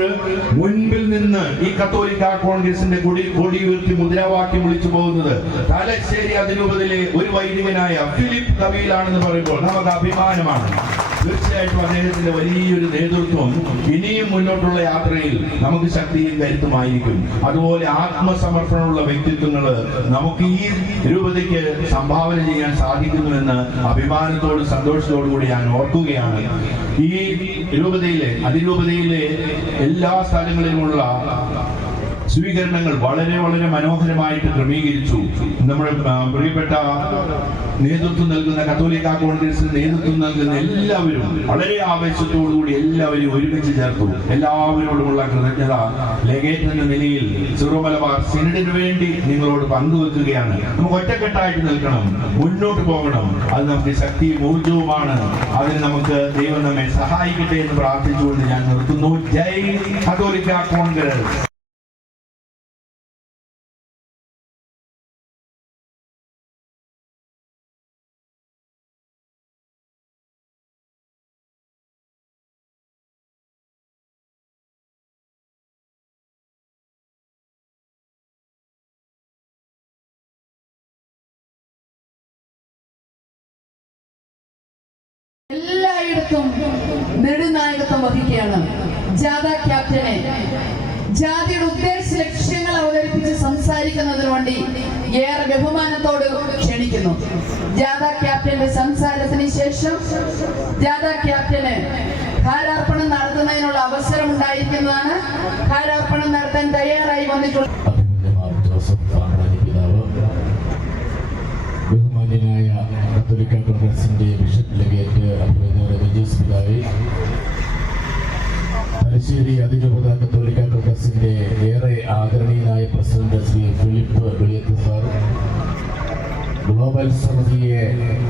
മുൻപിൽ നിന്ന് ഈ കത്തോലിക്ക കോൺഗ്രസിന്റെ കൊടി ഉയർത്തി മുദ്രാവാക്യം വിളിച്ചു പോകുന്നത് തലശ്ശേരി അതിരൂപതയിലെ ഒരു വൈദികനായ ഫിലിപ്പ് കവിയിലാണെന്ന് പറയുമ്പോൾ നമുക്ക് അഭിമാനമാണ്. തീർച്ചയായിട്ടും അദ്ദേഹത്തിന്റെ വലിയൊരു നേതൃത്വം ഇനിയും മുന്നോട്ടുള്ള യാത്രയിൽ നമുക്ക് ശക്തിയും കരുത്തുമായിരിക്കും. അതുപോലെ ആത്മസമർപ്പണമുള്ള വ്യക്തിത്വങ്ങൾ നമുക്ക് ഈ രൂപതയ്ക്ക് സംഭാവന ചെയ്യാൻ സാധിക്കുന്നുവെന്ന് അഭിമാനത്തോടും സന്തോഷത്തോടു കൂടി ഞാൻ ഓർക്കുകയാണ്. ഈ രൂപതയിലെ അതിരൂപതയിലെ എല്ലാ സ്ഥലങ്ങളിലുമുള്ള സ്വീകരണങ്ങൾ വളരെ വളരെ മനോഹരമായിട്ട് ക്രമീകരിച്ചു. നമ്മുടെ പ്രിയപ്പെട്ട നേതൃത്വം നൽകുന്ന കത്തോലിക്ക കോൺഗ്രസിന് നേതൃത്വം നൽകുന്ന എല്ലാവരും വളരെ ആവേശത്തോടുകൂടി എല്ലാവരും ഒരുമിച്ച് ചേർത്തു. എല്ലാവരോടുമുള്ള കൃതജ്ഞത ലെഗേറ്റ് എന്ന നിലയിൽ സിറോ മലബാർ സിനഡിന് വേണ്ടി നിങ്ങളോട് പങ്കുവെക്കുകയാണ്. നമുക്ക് ഒറ്റക്കെട്ടായിട്ട് നിൽക്കണം, മുന്നോട്ട് പോകണം. അത് നമുക്ക് ശക്തിയും ഊർജവുമാണ്. അതിന് നമുക്ക് ദൈവം നമ്മെ സഹായിക്കട്ടെ എന്ന് പ്രാർത്ഥിച്ചുകൊണ്ട് ഞാൻ നിർത്തുന്നു. ജയ് കത്തോലിക്ക കോൺഗ്രസ്. എല്ലായിടത്തും നെടുനായകത്വം വഹിക്കുകയാണ് ജാഥ ക്യാപ്റ്റനെ. ജാതിയുടെ ഉദ്ദേശ ലക്ഷ്യങ്ങൾ അവതരിപ്പിച്ച് സംസാരിക്കുന്നതിന് വേണ്ടി ഏറെ ബഹുമാനത്തോട് ക്ഷണിക്കുന്നു. ജാഥ ക്യാപ്റ്റന്റെ സംസാരത്തിന് ശേഷം ജാഥ ക്യാപ്റ്റന് ഹാരാർപ്പണം നടത്തുന്നതിനുള്ള അവസരം ഉണ്ടായിരിക്കുന്നതാണ്. ഹാരാർപ്പണം നടത്താൻ തയ്യാറായി വന്നിട്ടുള്ള ബഹുമാന്യനായ കത്തോലിക്ക കോൺഗ്രസിന്റെ ബിഷപ്പ് ലെഗേറ്റ് റെമിജിയസ് പിതാവേ, തലശ്ശേരി അതിരൂപത കത്തോലിക്ക കോൺഗ്രസിന്റെ ഏറെ ആദരണീയനായ പ്രസിഡന്റ് ശ്രീ ഫിലിപ്പ് വെളിയത്ത് സാർ, ഗ്ലോബൽ സമിതിയെ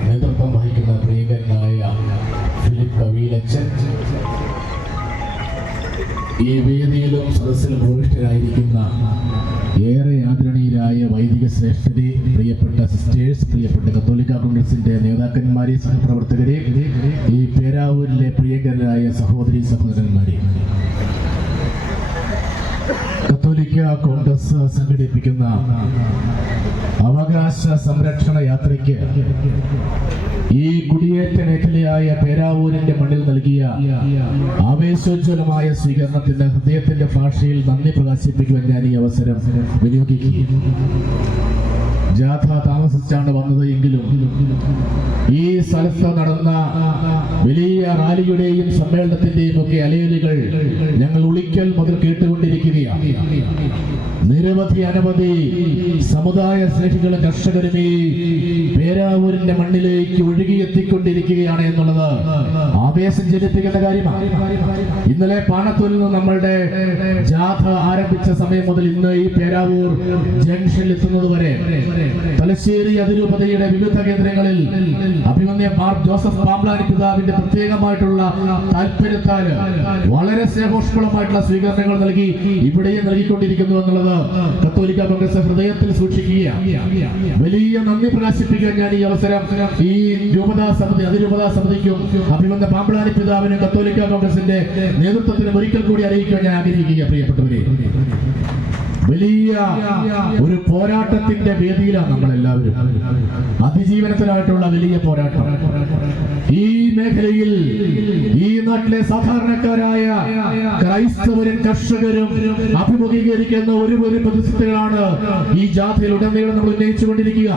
നേതൃത്വം വഹിക്കുന്ന പ്രിയങ്കരനായ ഫിലിപ്പ് കവീലച്ചൻ, ഈ വേദിയിലും സദസ്സിലും ഭൂമിഷ്ഠരായിരിക്കുന്ന ഏറെ ആദരണീയരായ വൈദിക ശ്രേഷ്ഠരെ, പ്രിയപ്പെട്ട സിസ്റ്റേഴ്സ്, പ്രിയപ്പെട്ട കത്തോലിക്ക കോൺഗ്രസിന്റെ നേതാക്കന്മാരെ, സഹപ്രവർത്തകരെ, ഈ പേരാവൂരിലെ പ്രിയങ്കരായ സഹോദരി സഹോദരന്മാരെ, കത്തോലിക്ക കോൺഗ്രസ് സംഘടിപ്പിക്കുന്ന അവകാശ സംരക്ഷണ യാത്രയ്ക്ക് ഈ കുടിയേറ്റ മേഖലയായ പേരാവൂരിന്റെ മണ്ണിൽ നൽകിയ ആവേശോജ്വലമായ സ്വീകരണത്തിന് ഹൃദയത്തിന്റെ ഭാഷയിൽ നന്ദി പ്രകാശിപ്പിക്കുവാൻ ഞാൻ ഈ അവസരം വിനിയോഗിക്കുകയും, ജാഥ താമസിച്ചാണ് വന്നത് എങ്കിലും ഈ സ്ഥലത്ത് നടന്ന വലിയ റാലിയുടെയും സമ്മേളനത്തിന്റെയും ഒക്കെ അലയലുകൾ ഞങ്ങൾ ഉളിക്കൽ മുതൽ കേട്ടുകൊണ്ടിരിക്കുകയാണ്. നിരവധി അനവധി സമുദായ സ്നേഹികളും കർഷകരും ഈ പേരാവൂരിന്റെ മണ്ണിലേക്ക് ഒഴുകിയെത്തിക്കൊണ്ടിരിക്കുകയാണ് എന്നുള്ളത് ആവേശം ജനിപ്പിക്കുന്ന കാര്യമാണ്. ഇന്നലെ പാണത്തൂരിൽ നിന്ന് നമ്മളുടെ ജാഥ ആരംഭിച്ച സമയം മുതൽ ഇന്ന് ഈ പേരാവൂർ ജംഗ്ഷനിൽ എത്തുന്നത് വരെ തലശ്ശേരി അതിരൂപതയുടെ വിവിധ കേന്ദ്രങ്ങളിൽ അഭിമന്യ മാർ ജോസഫ് പാമ്പ്ലാനി പിതാവിന്റെ പ്രത്യേകമായിട്ടുള്ള താല്പര്യത്താൽ വളരെ സ്നേഹോഷ്മളമായിട്ടുള്ള സ്വീകരണങ്ങൾ നൽകി ഇവിടെയും നൽകിക്കൊണ്ടിരിക്കുന്നു എന്നുള്ളത് കത്തോലിക്ക കോൺഗ്രസ് ഹൃദയത്തിൽ സൂക്ഷിക്കുകയാണ്. വലിയ നന്ദി പ്രകാശിപ്പിക്കാൻ ഞാൻ ഈ അവസരം ഈ രൂപതാ സമിതി അതിരൂപതാ സമിതിക്കും അഭിമന്യ പാമ്പ്ലാനി പിതാവിനും കത്തോലിക്ക കോൺഗ്രസിന്റെ നേതൃത്വത്തിനും ഒരിക്കൽ കൂടി അറിയിക്കാൻ ഞാൻ ആഗ്രഹിക്കുക. പ്രിയപ്പെട്ടവരെ, വലിയ ഒരു പോരാട്ടത്തിന്റെ വേദിയിലാണ് നമ്മളെല്ലാവരും. അതിജീവനത്തിനായിട്ടുള്ള വലിയ പോരാട്ടം. ഈ മേഖലയിൽ ഈ നാട്ടിലെ സാധാരണക്കാരായ ക്രൈസ്തവരും കർഷകരും അഭിമുഖീകരിക്കുന്ന ഒരു പ്രതിസന്ധികളാണ് ഈ ജാഥയിൽ ഉടനീളം നമ്മൾ ഉന്നയിച്ചുകൊണ്ടിരിക്കുക.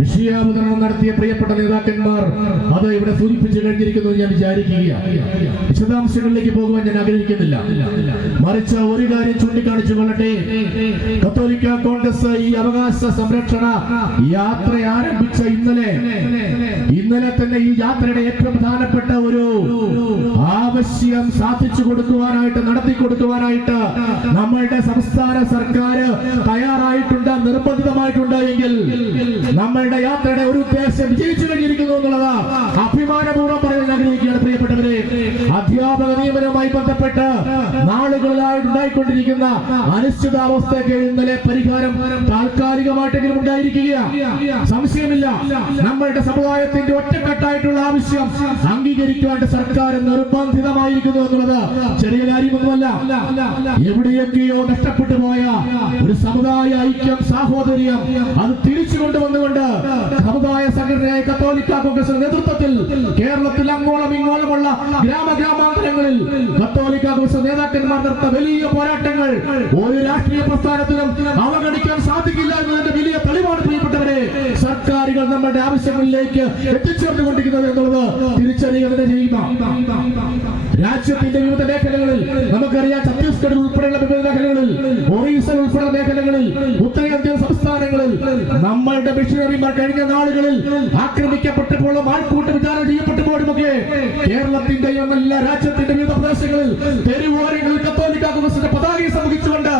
വിഷയാവതരണം നടത്തിയ പ്രിയപ്പെട്ട നേതാക്കന്മാർ അത് ഇവിടെ സൂചിപ്പിച്ചു കഴിഞ്ഞിരിക്കുന്നു ഞാൻ വിചാരിക്കുകയാണ്. വിശദാംശങ്ങളിലേക്ക് പോകുവാൻ ഞാൻ ആഗ്രഹിക്കുന്നില്ല. മറിച്ച് ഒരു കാര്യം ചൂണ്ടിക്കാണിച്ചു കൊള്ളട്ടെ. കത്തോലിക്ക കോൺഗ്രസ് ഈ അവകാശ സംരക്ഷണ യാത്ര ആരംഭിച്ച ഇന്നലെ തന്നെ ഈ യാത്രയുടെ ഏറ്റവും പ്രധാനപ്പെട്ട ഒരു ആവശ്യം സാധിച്ചു കൊടുക്കുവാനായിട്ട്, നടത്തി കൊടുക്കുവാനായിട്ട് നമ്മളുടെ സംസ്ഥാന സർക്കാർ തയ്യാറായിട്ടുണ്ട്, നിർബന്ധിതമായിട്ടുണ്ട് എങ്കിൽ നമ്മളുടെ യാത്രയുടെ ഒരു ഉദ്ദേശം വിജയിച്ചു കഴിഞ്ഞിരിക്കുന്നു എന്നുള്ളത് അഭിമാനപൂർവ്വം പറയാൻ ആഗ്രഹിക്കുകയാണ്. പ്രിയപ്പെട്ടവരെ, അധ്യാപക നിയമനവുമായി ബന്ധപ്പെട്ട് നാളുകളിലായി ഉണ്ടായിക്കൊണ്ടിരിക്കുന്ന അനിശ്ചിതാവസ്ഥയ്ക്ക് ഇന്നലെ പരിഹാരം താൽക്കാലികമായിട്ടെങ്കിലും ഉണ്ടായിരിക്കുകയാണ്. സംശയമില്ല, നമ്മളുടെ സമുദായത്തിന്റെ ഒറ്റക്കെട്ടായിട്ടുള്ള ആവശ്യം അംഗീകരിക്കുവാൻ സർക്കാർ നിർബന്ധിതമായിരിക്കുന്നു എന്നുള്ളത് ചെറിയ കാര്യമൊന്നുമല്ല. എവിടെയൊക്കെയോ നഷ്ടപ്പെട്ടു പോയ ഒരു സമുദായ ഐക്യം, സാഹോദര്യം അത് തിരിച്ചു കൊണ്ടുവന്നുകൊണ്ട് സമുദായ സംഘടനയായ കത്തോലിക്ക കോൺഗ്രസിന്റെ നേതൃത്വത്തിൽ കേരളത്തിൽ അങ്ങോളം ഇങ്ങോളമുള്ള ഗ്രാമാന്തരങ്ങളിൽ കത്തോലിക്ക കോൺഗ്രസ് നേതാക്കന്മാർ നടത്ത വലിയ പോരാട്ടങ്ങൾ ഒരു രാഷ്ട്രീയ പ്രസ്ഥാനത്തിനും അവഗണിക്കാൻ സാധിക്കില്ല എന്നതിന്റെ വലിയ തെളിവാണ് പ്രിയപ്പെട്ടവരെ സർക്കാരുകൾ നമ്മുടെ ആവശ്യങ്ങളിലേക്ക് എത്തിച്ചേർന്നുകൊണ്ടിരിക്കുന്നത് എന്നുള്ളത് തിരിച്ചറിയുക ചെയ്യുക. രാജ്യത്തിന്റെ വിവിധ മേഖലകളിൽ നമുക്കറിയാം, ഛത്തീസ്ഗഡ് ഉൾപ്പെടെയുള്ള വിവിധ മേഖലകളിൽ, ഒറീസ ഉൾപ്പെടെയുള്ള മേഖലകളിൽ, ഉത്തരേന്ത്യൻ സംസ്ഥാനങ്ങളിൽ നമ്മളുടെ മിഷണറിമാർ കഴിഞ്ഞ നാളുകളിൽ ആക്രമിക്കപ്പെട്ടപ്പോഴും ആൾക്കൂട്ട വിചാരണ ചെയ്യപ്പെട്ടപ്പോഴുമൊക്കെ കേരളത്തിന്റെയും എല്ലാ രാജ്യത്തിന്റെ വിവിധ പ്രദേശങ്ങളിൽ തെരുവോരങ്ങളിൽ കത്തോലിക്ക കോൺഗ്രസിന്റെ പതാകയെ സംവഹിച്ചുകൊണ്ട്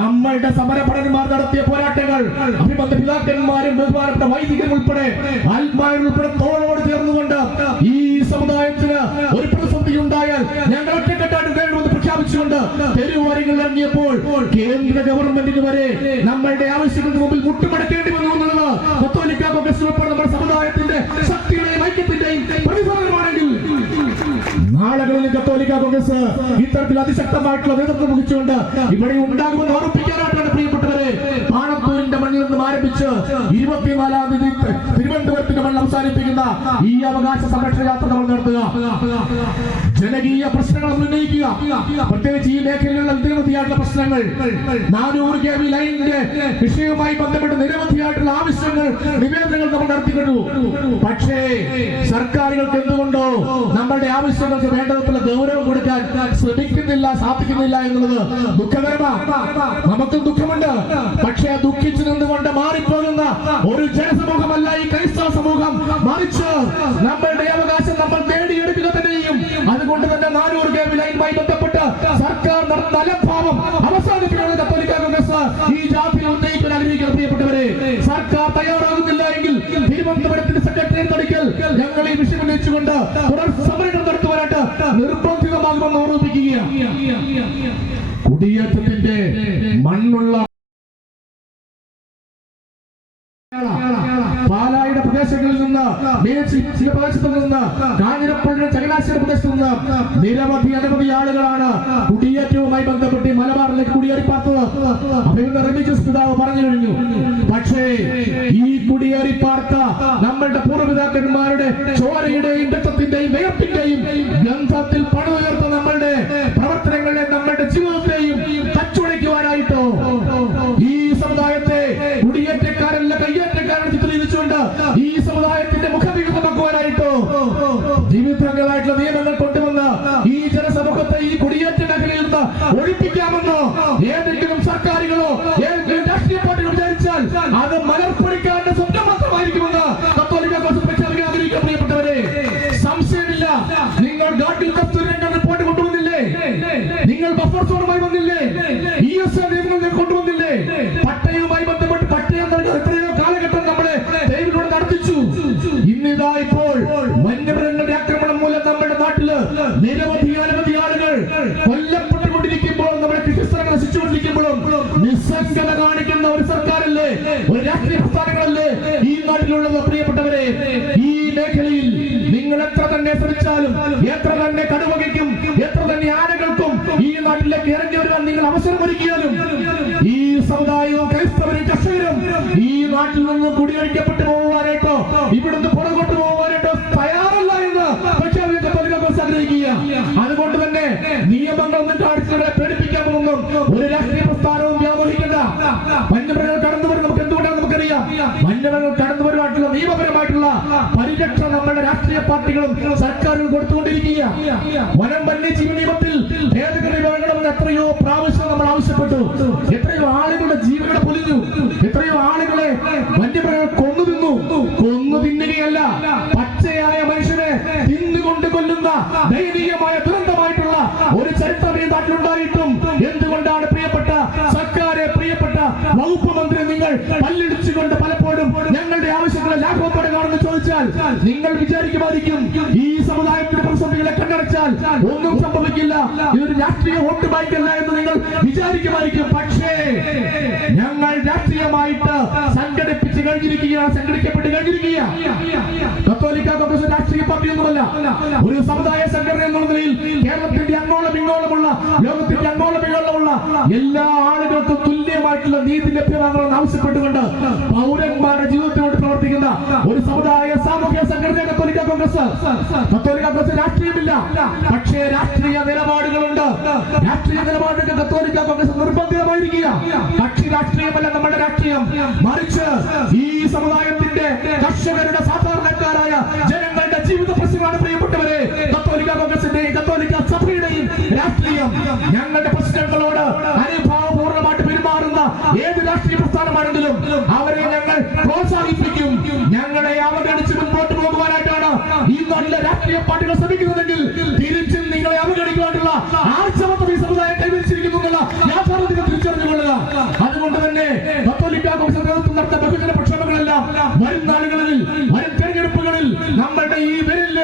നമ്മളുടെ സമരഭടന്മാർ നടത്തിയ പോരാട്ടങ്ങൾ അഭിമന്യ പിതാക്കന്മാരും ബഹുമാനപ്പെട്ട വൈദികരും ഉൾപ്പെടെ ആത്മാരും ഉൾപ്പെടെ തോളോട് ചേർന്നുകൊണ്ട് ഈ സമുദായത്തിന് ഒരു പ്രതിസന്ധി ഉണ്ടായാൽ ഞങ്ങൾ ഒറ്റക്കെട്ടായിട്ട് നേരിടുമെന്ന് പ്രഖ്യാപിച്ചുകൊണ്ട് തെരുവോരങ്ങളിൽ ഇറങ്ങിയപ്പോൾ കേന്ദ്ര ഗവൺമെന്റിന് വരെ നമ്മളുടെ ആവശ്യങ്ങൾക്ക് മുമ്പിൽ മുട്ടുമടക്കേണ്ടി വന്നു എന്നുള്ളത് കത്തോലിക്ക കോൺഗ്രസ് ഉൾപ്പെടെ നമ്മുടെ സമുദായത്തിന്റെ ശക്തിയുടെയും ഐക്യത്തിന്റെയും പ്രതിഫലനമാണെങ്കിൽ നാളുകളിൽ കത്തോലിക്ക കോൺഗ്രസ് ഇത്തരത്തിൽ അതിശക്തമായിട്ടുള്ള നേതൃത്വം വഹിച്ചുകൊണ്ട് ഇവിടെ ഉണ്ടാകുമെന്ന് ഓർമ്മിപ്പിക്കാനായിട്ടാണ് പ്രിയപ്പെട്ടവരെ പാണത്തൂരിന്റെ മണ്ണിൽ നിന്നും ആരംഭിച്ച് 24-ാം തീയതി തിരുവനന്തപുരത്തിന്റെ മണ്ണിൽ അവസാനിപ്പിക്കുന്ന ഈ അവകാശ സംരക്ഷണ യാത്ര നമ്മൾ നടത്തുക. ജനകീയ പ്രശ്നങ്ങൾ ഉന്നയിക്കുക. പ്രത്യേകിച്ച് ഈ മേഖലയിലുള്ള നിരവധിയായിട്ടുള്ള പ്രശ്നങ്ങൾ, 400 kV ലൈനിന്റെ വിഷയവുമായി ബന്ധപ്പെട്ട് നിരവധിയായിട്ടുള്ള ആവശ്യങ്ങൾ, നിവേദനങ്ങൾ നമ്മൾ നടത്തിക്കൊണ്ടു. പക്ഷേ സർക്കാരുകൾക്ക് എന്തുകൊണ്ടോ നമ്മളുടെ ആവശ്യങ്ങൾക്ക് വേണ്ടതുള്ള ഗൗരവം കൊടുക്കാൻ ശ്രമിക്കുന്നില്ല, സാധിക്കുന്നില്ല എന്നുള്ളത് ദുഃഖകരമാണ്. നമുക്കും ദുഃഖമുണ്ട്. പക്ഷേ ദുഃഖിച്ചു നിന്നുകൊണ്ട് മാറിപ്പോകുന്ന ഒരു ജനസമൂഹമല്ല ഈ ക്രൈസ്തവ സമൂഹം. മറിച്ച് നമ്മളുടെ അവകാശം നമ്മൾ നേടിയെടുക്കുക തന്നെ ചെയ്യും. അതുകൊണ്ട് തന്നെ 400 kV ലൈനുമായി ബന്ധപ്പെട്ട് സർക്കാർ നടത്തുന്ന അലംഭാവം അവസാനിപ്പിക്കുന്ന കത്തോലിക്ക കോൺഗ്രസ് ഈ ജാഥയിൽ ഉന്നയിക്കാൻ ആഗ്രഹിക്കുന്ന പ്രിയപ്പെട്ടവരെ, സർക്കാർ തയ്യാറാകുന്നില്ല എങ്കിൽ തിരുവനന്തപുരത്തിന്റെ സെക്രട്ടേറിയറ്റ് തടിക്കൽ ഞങ്ങൾ ഈ വിഷയം ഉന്നയിച്ചുകൊണ്ട് തുടർ സമരങ്ങൾ നടത്തുവാനായിട്ട് നിർബന്ധിതമാകുമെന്ന് ഓർമ്മിപ്പിക്കുകയാണ്. കുടിയേറ്റത്തിന്റെ മണ്ണുള്ള പാലായുടെ പ്രദേശങ്ങളിൽ നിന്ന്, പ്രദേശത്തു നിന്ന്, കാഞ്ഞിരപ്പള്ളി ചങ്ങനാശ്ശേരി പ്രദേശത്തു നിന്ന് അനവധി ആളുകളാണ് കുടിയേറ്റവുമായി ബന്ധപ്പെട്ട് മലബാറിലേക്ക് കുടിയേറിപ്പാർത്തത്. അഭിനന്ദ റെമിജിയസ് പിതാവ് പറഞ്ഞു കഴിഞ്ഞു. പക്ഷേ ഈ കുടിയേറിപ്പാർത്ത നമ്മളുടെ പൂർവ്വപിതാക്കന്മാരുടെ ചോരയുടെയും രക്തത്തിന്റെയും വിയർപ്പിന്റെയും ഗന്ധത്തിൽ പണുയർത്ത നമ്മളുടെ പ്രവർത്തനങ്ങളെ, നമ്മളുടെ ജീവിതത്തെയും തച്ചുടയ്ക്കുവാനായിട്ടോ ഈ സമുദായത്തെ കുടിയേറ്റക്കാരല്ല കയ്യേറ്റക്കാരൻ ചിത്രീകരിച്ചുകൊണ്ട് ഈ സമുദായത്തിന്റെ മുഖവികൃതമാക്കുവാനായിട്ടോ വിവിധങ്ങളായിട്ടുള്ള നിയമങ്ങൾ കൊണ്ടുവന്ന് ഈ ജനസമൂഹത്തെ ഈ കുടിയേറ്റ മേഖലയിൽ നിന്ന് ഒഴിപ്പിക്കാമെന്നോ ഏതെങ്കിലും സർക്കാരുകളോ ഏതെങ്കിലും രാഷ്ട്രീയ പാർട്ടികൾ വിചാരിച്ചാൽ അത് മലർപ്പൊടിക്കാരന്റെ സ്വപ്നം മാത്രമായിരിക്കുമെന്ന് കത്തോലിക്ക കോൺഗ്രസ് പ്രഖ്യാപിക്കാൻ ആഗ്രഹിക്കുന്ന പ്രിയപ്പെട്ടവരെ, സംശയമില്ല. നിങ്ങൾ ഗാഡ്ഗിൽ കസ്തൂരിരംഗൻ റിപ്പോർട്ട് കൊണ്ടുവന്നില്ലേ? നിങ്ങൾ ബഫർ സോണുമായി വന്നില്ലേ? ESA നിയമങ്ങൾ കൊണ്ടുവന്നില്ലേ? പട്ടയവുമായി ബന്ധപ്പെട്ട് പട്ടയം എത്രയോ കാലഘട്ടം നമ്മളെ ദൈവങ്ങളോട് നടത്തിച്ചു. ഇന്നിതാ ഇപ്പോൾ വന്യമൃഗങ്ങളുടെ ആക്രമണം മൂലം നമ്മുടെ നാട്ടില് നിരവധി ആളുകൾ കൊല്ലപ്പെട്ടുകൊണ്ടിരിക്കുമ്പോൾ, നമ്മുടെ കൃഷിസ്ഥലങ്ങൾ നശിച്ചുകൊണ്ടിരിക്കുമ്പോഴും നിസ്സംഗത കാണിക്കുന്ന ഒരു സർക്കാരല്ലേ, ഒരു രാഷ്ട്രീയ പ്രസ്ഥാനങ്ങളല്ലേ ഈ നാട്ടിലുള്ളത്? പ്രിയപ്പെട്ടവരെ, ഈ മേഖലയിൽ നിങ്ങൾ എത്ര തന്നെ ശ്രമിച്ചാലും, എത്ര തന്നെ കടുവകയ്ക്കും, എത്ര തന്നെ ആനകൾക്കും ഈ നാട്ടിലേക്ക് ഇറങ്ങി വരുവാൻ നിങ്ങൾ അവസരം ഒരുക്കിയാലും ഈ സമൂഹം, ഒരു രാഷ്ട്രീയ പ്രസ്ഥാനവും വ്യാമോഹിക്കണ്ട. വന്യമൃഗങ്ങൾ കടന്നു വരും, നമുക്ക് എന്തുകൊണ്ടാണ് നമുക്കറിയാം. വന്യമൃഗങ്ങൾ കടന്നു വരുവായിട്ടുള്ള നിയമപരമായിട്ടുള്ള പരിരക്ഷ നമ്മുടെ രാഷ്ട്രീയ പാർട്ടികളും സർക്കാരുകൾ കൊടുത്തുകൊണ്ടിരിക്കുക. വനം വന്യജീവി നിയമത്തിൽ ഭേദഗതി വേണമെന്ന് എത്രയോ പ്രാവശ്യം നമ്മൾ ആവശ്യപ്പെട്ടു. എത്രയോ ആളുകളുടെ ജീവനുകളെ പൊലിഞ്ഞു, എത്രയോ ആളുകളെ വന്യമൃഗങ്ങൾ കൊന്നു തിന്നു. കൊന്നു തിന്നുകയല്ല, പച്ചയായ മനുഷ്യനെ തിന്നുകൊണ്ട് കൊല്ലുന്ന ദയനീയമായ ദുരന്തമായിട്ടുള്ള ഒരു ചരിത്രം ഈ നാട്ടിലുണ്ടായിട്ടും എന്തുകൊണ്ടാണ് പ്രിയപ്പെട്ട സർക്കാരെ, പ്രിയപ്പെട്ട വകുപ്പ് മന്ത്രി, നിങ്ങൾ പല്ലിടിച്ചുകൊണ്ട് പലപ്പോഴും ഞങ്ങളുടെ ആവശ്യങ്ങളെ ലാഘവത്തോടെ കാണുമെന്ന് ചോദിച്ചാൽ നിങ്ങൾ വിചാരിക്കുമായിരിക്കും ഈ സമുദായത്തിന്റെ പ്രതിസന്ധികളെ കണ്ടടച്ചാൽ ഒന്നും സംഭവിക്കില്ല, ഇതൊരു രാഷ്ട്രീയ വോട്ട് ബാങ്കല്ല എന്ന് നിങ്ങൾ വിചാരിക്കുമായിരിക്കും. പക്ഷേ ഞങ്ങൾ രാഷ്ട്രീയമായിട്ട് സംഘടിപ്പിച്ച് കഴിഞ്ഞിരിക്കുകയാണ്, സംഘടിക്കപ്പെട്ട് കഴിഞ്ഞിരിക്കുകയാണ്. കത്തോലിക്ക കോൺഗ്രസ് രാഷ്ട്രീയ പാർട്ടിയൊന്നുമല്ല, ഒരു സമുദായ സംഘടന എന്നുള്ള നിലയിൽ കേരളത്തിന്റെ അങ്ങോളം ഇങ്ങോളമുള്ള, ലോകത്തിന്റെ അങ്ങോളം ഇങ്ങോളമുള്ള എല്ലാ ആളുകൾക്കും തുല്യമായിട്ടുള്ള നീതി ലഭ്യമാകണമെന്ന് ആവശ്യപ്പെട്ടുകൊണ്ട് പൗരന്മാരുടെ ജീവിതത്തിനോട് പ്രവർത്തിക്കുന്ന ഒരു സമുദായ സാമൂഹ്യ സംഘടന കത്തോലിക്ക കോൺഗ്രസ്. കത്തോലിക്ക കോൺഗ്രസ് രാഷ്ട്രീയമില്ല, പക്ഷേ രാഷ്ട്രീയ നിലപാടുകളുണ്ട്. രാഷ്ട്രീയ നിലപാടുകൾ കത്തോലിക്ക കോൺഗ്രസ് നിർബന്ധിതമായിരിക്കുക. കക്ഷി രാഷ്ട്രീയമല്ല നമ്മുടെ രാഷ്ട്രീയം, മറിച്ച് ഈ സമുദായത്തിന്റെ കർഷകരുടെ സാധാരണക്കാരായ ജനങ്ങളുടെ ജീവിത പ്രശ്നങ്ങളാണ് പ്രിയപ്പെട്ടവരെ കത്തോലിക്ക കോൺഗ്രസിന്റെയും കത്തോലിക്ക സഭയുടെയും രാഷ്ട്രീയം. ഞങ്ങളുടെ പ്രശ്നങ്ങളോട് അനുഭാവപൂർണ്ണമായിട്ട് പെരുമാറുന്ന ഏത് രാഷ്ട്രീയ പ്രസ്ഥാനമാണെങ്കിലും അവരെ ഞങ്ങൾ പ്രോത്സാഹിപ്പിക്കും. ഞങ്ങളെ അവഗണിച്ച് മുമ്പോട്ട് പോകുവാനായിട്ടാണ് ഈ നല്ല രാഷ്ട്രീയ പാർട്ടികൾ ശ്രമിക്കുന്നതെങ്കിൽ തിരിച്ചും നിങ്ങളെ അവഗണിക്കുവാനുള്ള ആർജവത്വം ഈ സമുദായം കൈവരിച്ചിരിക്കുന്നു എന്നുള്ള യാഥാർത്ഥ്യങ്ങൾ തിരിച്ചറിഞ്ഞുകൊള്ളുക. അതുകൊണ്ട് തന്നെ കത്തോലിക്ക കോൺഗ്രസ് നേതൃത്വം നടത്ത ബഹുജന പ്രക്ഷോഭങ്ങളെല്ലാം വരും നാളുകളിൽ, വരും തെരഞ്ഞെടുപ്പുകളിൽ നമ്മളുടെ ഈ വിരൽ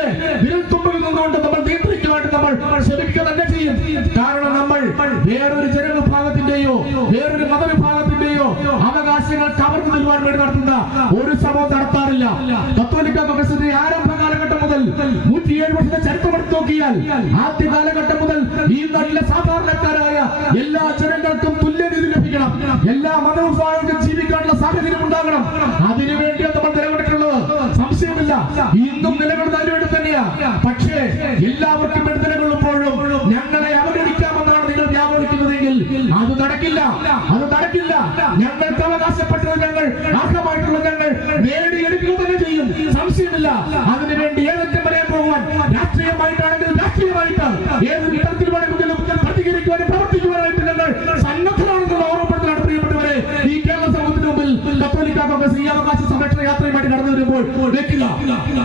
തുമ്പിൽ നിന്നുകൊണ്ട് നമ്മൾ നിയന്ത്രിക്കുവാനായിട്ട് നമ്മൾ ശ്രമിക്കുക തന്നെ ചെയ്യും. കാരണം നമ്മൾ വേറൊരു ജനവിഭാഗത്തിന്റെയോ വേറൊരു മതവിഭാഗത്തിന്റെയോ അവകാശങ്ങൾ കവർന്നു നൽകുവാൻ വേണ്ടി നടത്തുന്ന ഒരു ശ്രമവും നടത്താറില്ല. കത്തോലിക്ക കോൺഗ്രസിന്റെ ആരംഭ കാലഘട്ടം മുതൽ 107 വർഷത്തെ ചരിത്രം എടുത്തു നോക്കിയാൽ ആദ്യ കാലഘട്ടം മുതൽ ഈ നാട്ടിലെ സാധാരണക്കാരായ എല്ലാ ജനങ്ങൾക്കും തുല്യനീതി ലഭിക്കണം, എല്ലാ മതവിഭാഗങ്ങൾക്കും ജീവിക്കാനുള്ള സാഹചര്യം ഉണ്ടാകണം. അതിനുവേണ്ടിയാണ് നമ്മൾ നിലകൊണ്ടിട്ടുള്ളത്, സംശയമില്ല. ഇന്നും നിലകൊള്ളുന്ന അതിനുവേണ്ടി തന്നെയാ. പക്ഷേ എല്ലാവർക്കും വേണ്ടി നിലകൊള്ളുമ്പോഴും ഞങ്ങളെ അവഗണിക്കാമെന്നാണ് നിങ്ങൾ വ്യാപരിക്കുന്നതെങ്കിൽ അത് നടക്കില്ല, അത് നടക്കില്ല. ഞങ്ങൾക്ക് അവകാശപ്പെട്ടത് ഞങ്ങൾ അർഹമായിട്ടുള്ള ഞങ്ങൾ നേടിയെടുക്കുക തന്നെ ചെയ്യും, സംശയമില്ല. അതിനുവേണ്ടി ഏതൊക്കെ വരെ പോകുവാൻ രാഷ്ട്രീയമായിട്ടാണെങ്കിലും രാഷ്ട്രീയമായിട്ട് ഏത് തരത്തിൽ വേണമെങ്കിലും പ്രതികരിക്കുവാനും പ്രവർത്തിക്കുവാനായിട്ട് ഞങ്ങൾ സന്നദ്ധരാണെന്നുള്ള ഓർമ്മപ്പെടുത്തലാണ് പ്രിയപ്പെട്ടവരെ. ഈ കേരള സമൂഹത്തിന് മുമ്പിൽ കത്തോലിക്ക കോൺഗ്രസ് ഈ അവകാശ സംരക്ഷണ യാത്രയുമായിട്ട് കടന്നു വരുമ്പോൾ വെക്കുക.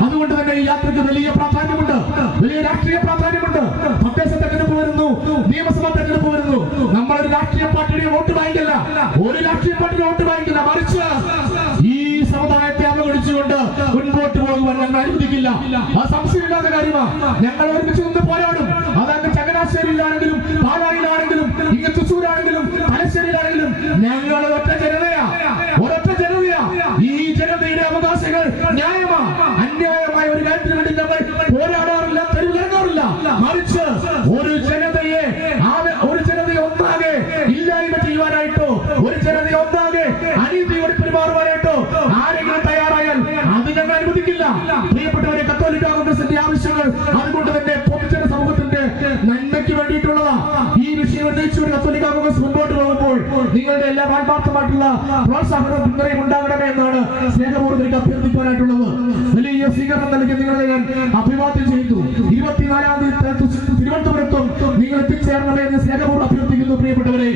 അതുകൊണ്ട് തന്നെ ഈ യാത്രയ്ക്ക് വലിയ പ്രാധാന്യമുണ്ട്, വലിയ രാഷ്ട്രീയ പ്രാധാന്യമുണ്ട്. തദ്ദേശ തെരഞ്ഞെടുപ്പ് വരുന്നു, നിയമസഭാ തെരഞ്ഞെടുപ്പ് വരുന്നു. നമ്മളൊരു രാഷ്ട്രീയ പാർട്ടിയുടെ വോട്ട് ബാങ്കല്ല, ഒരു രാഷ്ട്രീയ പാർട്ടിയുടെ വോട്ട് ബാങ്കല്ല, മറിച്ച് ഈ സമുദായത്തെ അവഗണിച്ചുകൊണ്ട് മുൻപോട്ട് പോകുവാൻ ഞങ്ങൾ അനുവദിക്കില്ല. ആ സംശയമില്ലാത്ത കാര്യമാണ്. ഞങ്ങൾ ഒരുമിച്ച് നിന്ന് പോരാടും. അതങ്ങ് ചങ്ങനാശ്ശേരിയിലാണെങ്കിലും പാലായിലാണെങ്കിലും ഇങ്ങ് തൃശ്ശൂരാണെങ്കിലും തലശ്ശേരിയിലാണെങ്കിലും ഞങ്ങൾ ഒറ്റ ജനതയാ, ഒരൊറ്റ ജനതയാ. ഈ ജനതയുടെ അവകാശങ്ങൾ ന്യായമാണ്. അന്യായമായ ഒരു കാര്യത്തിന് വേണ്ടി ഞങ്ങൾ പോരാടാറില്ല, തെരുവിലിറങ്ങാറില്ല. മറിച്ച് ഒരു ജനതയെ ഒന്നാകെ ഇല്ലായ്മ ചെയ്യുവാനായിട്ടോ ഒരു ജനതയെ ഒന്നാകെ അനീതിയോട് പെരുമാറുവാനായിട്ടോ ആരെങ്കിലും തയ്യാറായാൽ അത് ഞങ്ങൾ അനുവദിക്കില്ല. പ്രിയപ്പെട്ടവരെ, കത്തോലിക്ക കോൺഗ്രസിന്റെ ആവശ്യങ്ങൾ അതുകൊണ്ട് തന്നെ പൊതുജന സമൂഹത്തിന്റെ നന്മയ്ക്ക് വേണ്ടിയിട്ടുള്ളതാ. ഈ വിഷയം ഉന്നയിച്ചുകൊണ്ട് കത്തോലിക്ക കോൺഗ്രസ് മുമ്പോട്ട് പോകുമ്പോൾ നിങ്ങളുടെ എല്ലാ ആത്മാർത്ഥമായിട്ടുള്ള പ്രോത്സാഹനവും പിന്തുണയും ഉണ്ടാകണമേ എന്നാണ് സ്നേഹപൂർവ്വം അഭ്യർത്ഥിക്കാനായിട്ടുള്ളത്. വലിയ സ്വീകരണം നൽകി നിങ്ങളെ ഞാൻ അഭിവാദ്യം ചെയ്തു. 24-ാം തീയതി തിരുവനന്തപുരത്തും നിങ്ങൾ എത്തിച്ചേരണമേ എന്ന് സ്നേഹപൂർവ്വം അഭ്യർത്ഥിക്കുന്നു. പ്രിയപ്പെട്ടവരെ,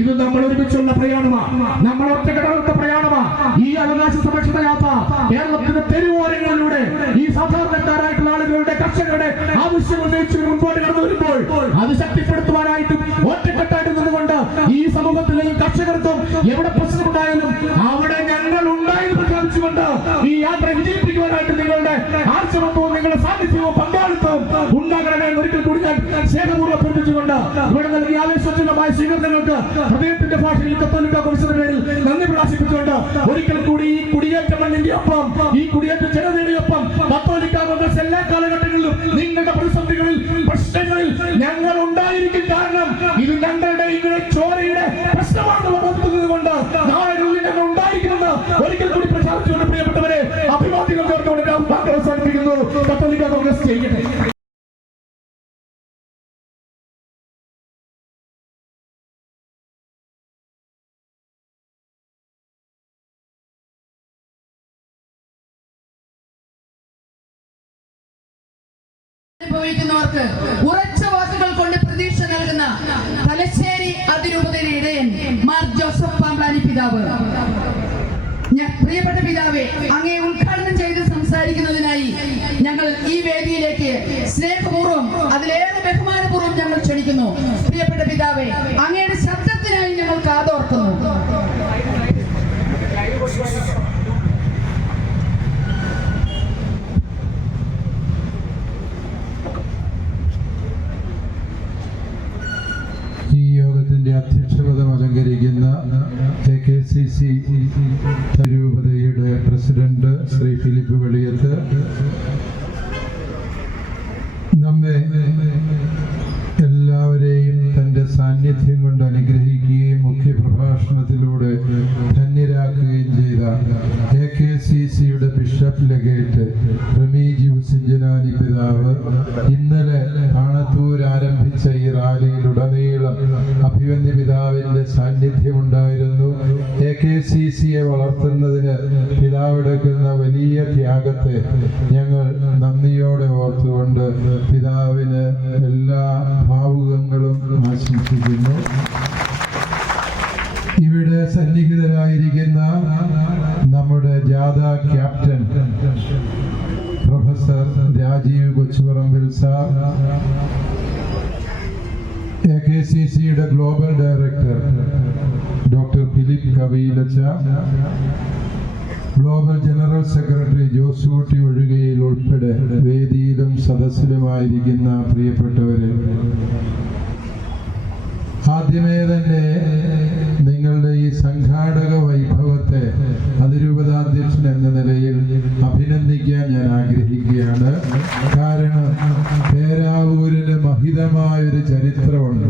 ഇത് നമ്മൾ ഒരുമിച്ചുള്ള പ്രയാണമാണ്, നമ്മൾ ഒറ്റക്കെട്ടാത്ത പ്രയാണമാണ്. ഈ അവകാശ സംരക്ഷണ യാത്ര കേരളത്തിന്റെ തെരുവോരങ്ങളിലൂടെ ഈ സാധാരണക്കാരായിട്ടുള്ള ആളുകളുടെ കർഷകരുടെ ആവശ്യം ഉന്നയിച്ച് മുൻപോട്ട് കടന്നു വരുമ്പോൾ അത് ശക്തിപ്പെടുത്തുവാനായിട്ടും ഒറ്റക്കെട്ടായിട്ട് നിന്നുകൊണ്ട് ഈ സമൂഹത്തിലെയും കർഷകർക്കും എവിടെ പ്രശ്നമുണ്ടായാലും അവിടെ ഞങ്ങൾ ഉണ്ടായെന്ന് പ്രഖ്യാപിച്ചുകൊണ്ട് ഈ യാത്ര വിജയിപ്പിക്കുവാനായിട്ട് നിങ്ങളുടെ ആർജവത്വവും നിങ്ങളുടെ സാന്നിധ്യവും പങ്കാളിത്തവും ഉണ്ടാകണമെന്ന് ഒരിക്കൽ കൂടി ഞാൻ സ്നേഹപൂർവ്വം അഭ്യർത്ഥിച്ചുകൊണ്ട് ഇവിടെ നൽകിയ ആവേശോജ്വലമായ സ്വീകരണങ്ങൾക്ക് ഹൃദയത്തിന്റെ ഭാഷയിൽ കത്തോലിക്ക കോൺഗ്രസിന്റെ പേരിൽ നന്ദി പ്രകാശിപ്പിച്ചുകൊണ്ട് ഒരിക്കൽ കൂടി ഈ കുടിയേറ്റ മണ്ണിന്റെ ഒപ്പം, ഈ കുടിയേറ്റ ജനതയുടെ ഒപ്പം കത്തോലിക്ക കോൺഗ്രസ് എല്ലാ കാലഘട്ടങ്ങളിലും നിങ്ങളുടെ പ്രതിസന്ധികളിൽ, പ്രശ്നങ്ങളിൽ ഞങ്ങൾ ഉണ്ടായിരിക്കും. കാരണം ഇത് ഞങ്ങളുടെ ചോരയുടെ പ്രശ്നമാണെന്ന് ഓർക്കുന്നത് കൊണ്ട് നാളുകളിൽ ഞങ്ങൾ ഉണ്ടായിരിക്കുമെന്ന് ഒരിക്കൽ കൂടി പ്രഖ്യാപിച്ചുകൊണ്ട് പ്രിയപ്പെട്ടവരെ അഭിവാദ്യങ്ങൾ ചേർത്തുകൊണ്ട് അവസാനിപ്പിക്കുന്നു. കത്തോലിക്ക കോൺഗ്രസ് ചെയ്യട്ടെ. അനുഭവിക്കുന്നവർക്ക് ഉറച്ച വാക്കുകൾ കൊണ്ട് പ്രതീക്ഷ നൽകുന്ന തലശ്ശേരി അതിരൂപതയിലെ ഇടയൻ മാർ ജോസഫ് പാമ്പ്ലാനി പിതാവ്. പ്രിയപ്പെട്ട പിതാവെ, അങ്ങേ ഉദ്ഘാടനം ചെയ്ത് സംസാരിക്കുന്നതിനായി ഞങ്ങൾ ഈ വേദിയിലേക്ക് സ്നേഹപൂർവ്വം അതിലേറെ ബഹുമാനപൂർവ്വം ഞങ്ങൾ ക്ഷണിക്കുന്നു. പ്രിയപ്പെട്ട പിതാവെ, അങ്ങയുടെ ശബ്ദത്തിനായി ഞങ്ങൾ കാതോർക്കുന്നു. ഈ യോഗത്തിന്റെ അധ്യക്ഷപദം അലങ്കരിക്കുന്ന AKCC രൂപതയുടെ പ്രസിഡന്റ് ശ്രീ ഫിലിപ്പ് വെളിയത്ത്, നമ്മെ എല്ലാവരെയും തൻ്റെ സാന്നിധ്യം കൊണ്ട് അനുഗ്രഹിക്കുകയും മുഖ്യ പ്രഭാഷണത്തിലൂടെ ധന്യരാക്കുകയും ചെയ്ത AKCCയുടെ ബിഷപ്പ് ലെഗേറ്റ് റമീജിയൂസ് ഇഞ്ചനാനി പിതാവ് ഇന്നലെ പാണത്തൂർ ആരംഭിച്ച ഈ റാലിയിലുടനീളം അഭിമന്യ പിതാവിൻ്റെ സാന്നിധ്യമുണ്ടായിരുന്നു. AKCCയെ വളർത്തുന്നതിന് പിതാവെടുക്കുന്ന വലിയ ത്യാഗത്തെ ഞങ്ങൾ നന്ദിയോടെ ഓർത്തുകൊണ്ട് പിതാവിന് എല്ലാ ഭാവുകങ്ങളും ആശംസിക്കുന്നു. ഇവിടെ സന്നിഹിതരായിരിക്കുന്ന നമ്മുടെ ജാഥ captain professor Rajeev Kochuparambil sir, AKCCയുടെ global director doctor Philip Kaveelacha, global general secretary Josootty Ozhikayil ഉൾപ്പെടെ വേദിയിലും സദസ്സിലുമായിരിക്കുന്ന പ്രിയപ്പെട്ടവരെ, ആദ്യമേ തന്നെ നിങ്ങളുടെ ഈ സംഘാടക വൈഭവത്തെ അതിരൂപതാധ്യക്ഷൻ എന്ന നിലയിൽ അഭിനന്ദിക്കാൻ ഞാൻ ആഗ്രഹിക്കുകയാണ്. കാരണം പേരാവൂരിന് മഹിതമായൊരു ചരിത്രമുണ്ട്.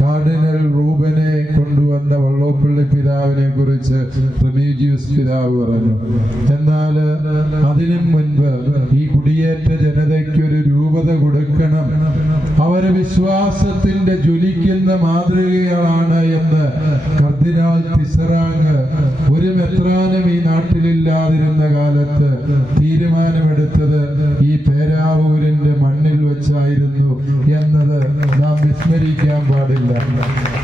കാർഡിനൽ റൂബനെ കൊണ്ടുവന്ന വള്ളോപ്പള്ളി പിതാവിനെ കുറിച്ച് റമീജിയൂസ് പിതാവ് പറഞ്ഞു. എന്നാൽ അതിനും മുൻപ് ഈ കുടിയേറ്റ ജനതയ്ക്കൊരു രൂപത കൊടുക്കണം, അവര് വിശ്വാസത്തിന്റെ ജ്വലിക്കുന്ന മാതൃകകളാണ് എന്ന് കർദിനാൾ തിസറാങ് ഒരു മെത്രാനും ഈ നാട്ടിലില്ലാതിരുന്ന കാലത്ത് തീരുമാനമെടുത്തത് ഈ പേരാവൂരിന്റെ മണ്ണിൽ വെച്ചായിരുന്നു എന്നത് നാം വിസ്മരിക്കാൻ പാടില്ല.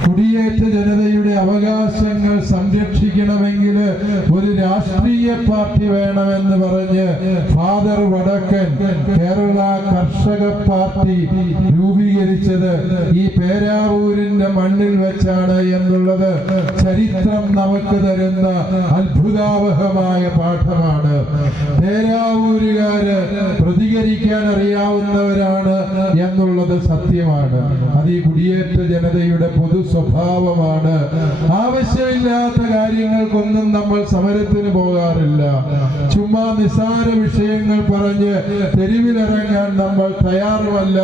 കുടിയേറ്റ ജനതയുടെ അവകാശങ്ങൾ സംരക്ഷിക്കണമെങ്കിൽ ഒരു രാഷ്ട്രീയ പാർട്ടി വേണമെന്ന് പറഞ്ഞ് ഫാദർ വടക്കൻ കേരള കർഷക പാർട്ടി രൂപീകരിച്ചത് ഈ പേരാവൂരിന്റെ മണ്ണിൽ വെച്ചാണ് എന്നുള്ളത് ചരിത്രം നമുക്ക് തരുന്ന അത്ഭുതാവഹമായ പാഠമാണ്. പേരാവൂരുകാര് പ്രതികരിക്കാൻ അറിയാവുന്നവരാണ് എന്നുള്ളത് സത്യമാണ്. അത് ഈ കുടിയേറ്റ ജനതയുടെ പൊതു സ്വഭാവമാണ്. ആവശ്യമില്ലാത്ത കാര്യങ്ങൾക്കൊന്നും നമ്മൾ സമരത്തിന് പോകാറില്ല. ചുമ്മാ നിസ്സാര വിഷയങ്ങൾ പറഞ്ഞ് തെരുവിലിറങ്ങാൻ നമ്മൾ തയ്യാറുമല്ല.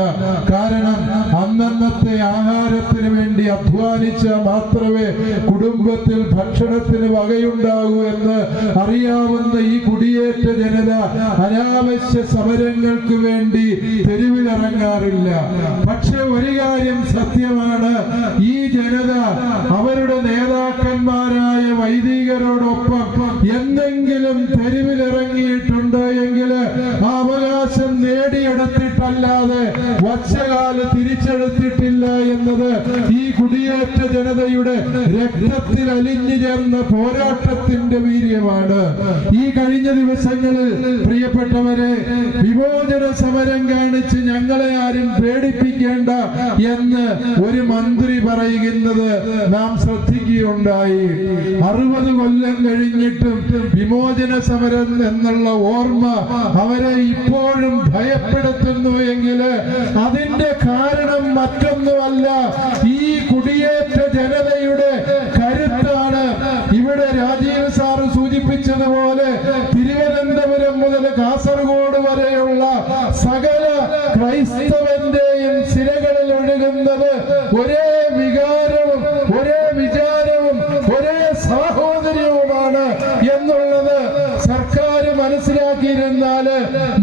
കാരണം അന്നന്നത്തെ ആഹാരത്തിന് വേണ്ടി അധ്വാനിച്ചാൽ മാത്രമേ കുടുംബത്തിൽ ഭക്ഷണത്തിന് വകയുണ്ടാകൂ എന്ന് അറിയാവുന്ന ഈ കുടിയേറ്റ ജനത അനാവശ്യ സമരങ്ങൾക്ക് വേണ്ടി തെരുവിലിറങ്ങാറില്ല. പക്ഷെ ഒരു കാര്യം സത്യമാണ്, ഈ ജനത അവരുടെ നേതാക്കന്മാരായ വൈദികരോടൊപ്പം എന്തെങ്കിലും തെരുവിലിറങ്ങിയിട്ടുണ്ട് എങ്കിൽ ആ അവകാശം നേടിയെടുത്തിട്ടല്ലാതെ വച്ചകാല് തിരിച്ചെടുത്തിട്ടില്ല എന്നത് ഈ കുടിയേറ്റ ജനതയുടെ രക്തത്തിൽ അലിഞ്ഞു ചേർന്ന പോരാട്ടത്തിന്റെ വീര്യമാണ്. ഈ കഴിഞ്ഞ ദിവസങ്ങളിൽ പ്രിയപ്പെട്ടവരെ, വിമോചന സമരം കാണിച്ച് ഞങ്ങളെ ആരും പേടിപ്പിക്കേണ്ട എന്ന് ഒരു മന്ത്രി പറയുന്നത് നാം ശ്രദ്ധിക്കുകയുണ്ടായി. 60 കൊല്ലം കഴിഞ്ഞിട്ടും വിമോചന സമരം എന്നുള്ള ഓർമ്മ അവരെ ഇപ്പോഴും ഭയപ്പെടുത്തുന്നു എങ്കിൽ അതിന്റെ കാരണം മറ്റൊന്നുമല്ല, ഈ കുടിയേറ്റ ജനതയുടെ കരുത്താണ്. ഇവിടെ രാജീവ് സാറ് സൂചിപ്പിച്ചതുപോലെ തിരുവനന്തപുരം മുതൽ കാസർഗോഡ് വരെയുള്ള സകല ക്രൈസ്തവന്റെയും സിരകളിൽ ഒഴുകുന്നത് ഒരേ വികാരവും ഒരേ വിചാരവും ഒരേ സാഹോദര്യവുമാണ് എന്നുള്ളത് സർക്കാർ മനസ്സിലാക്കിയിരുന്നാല്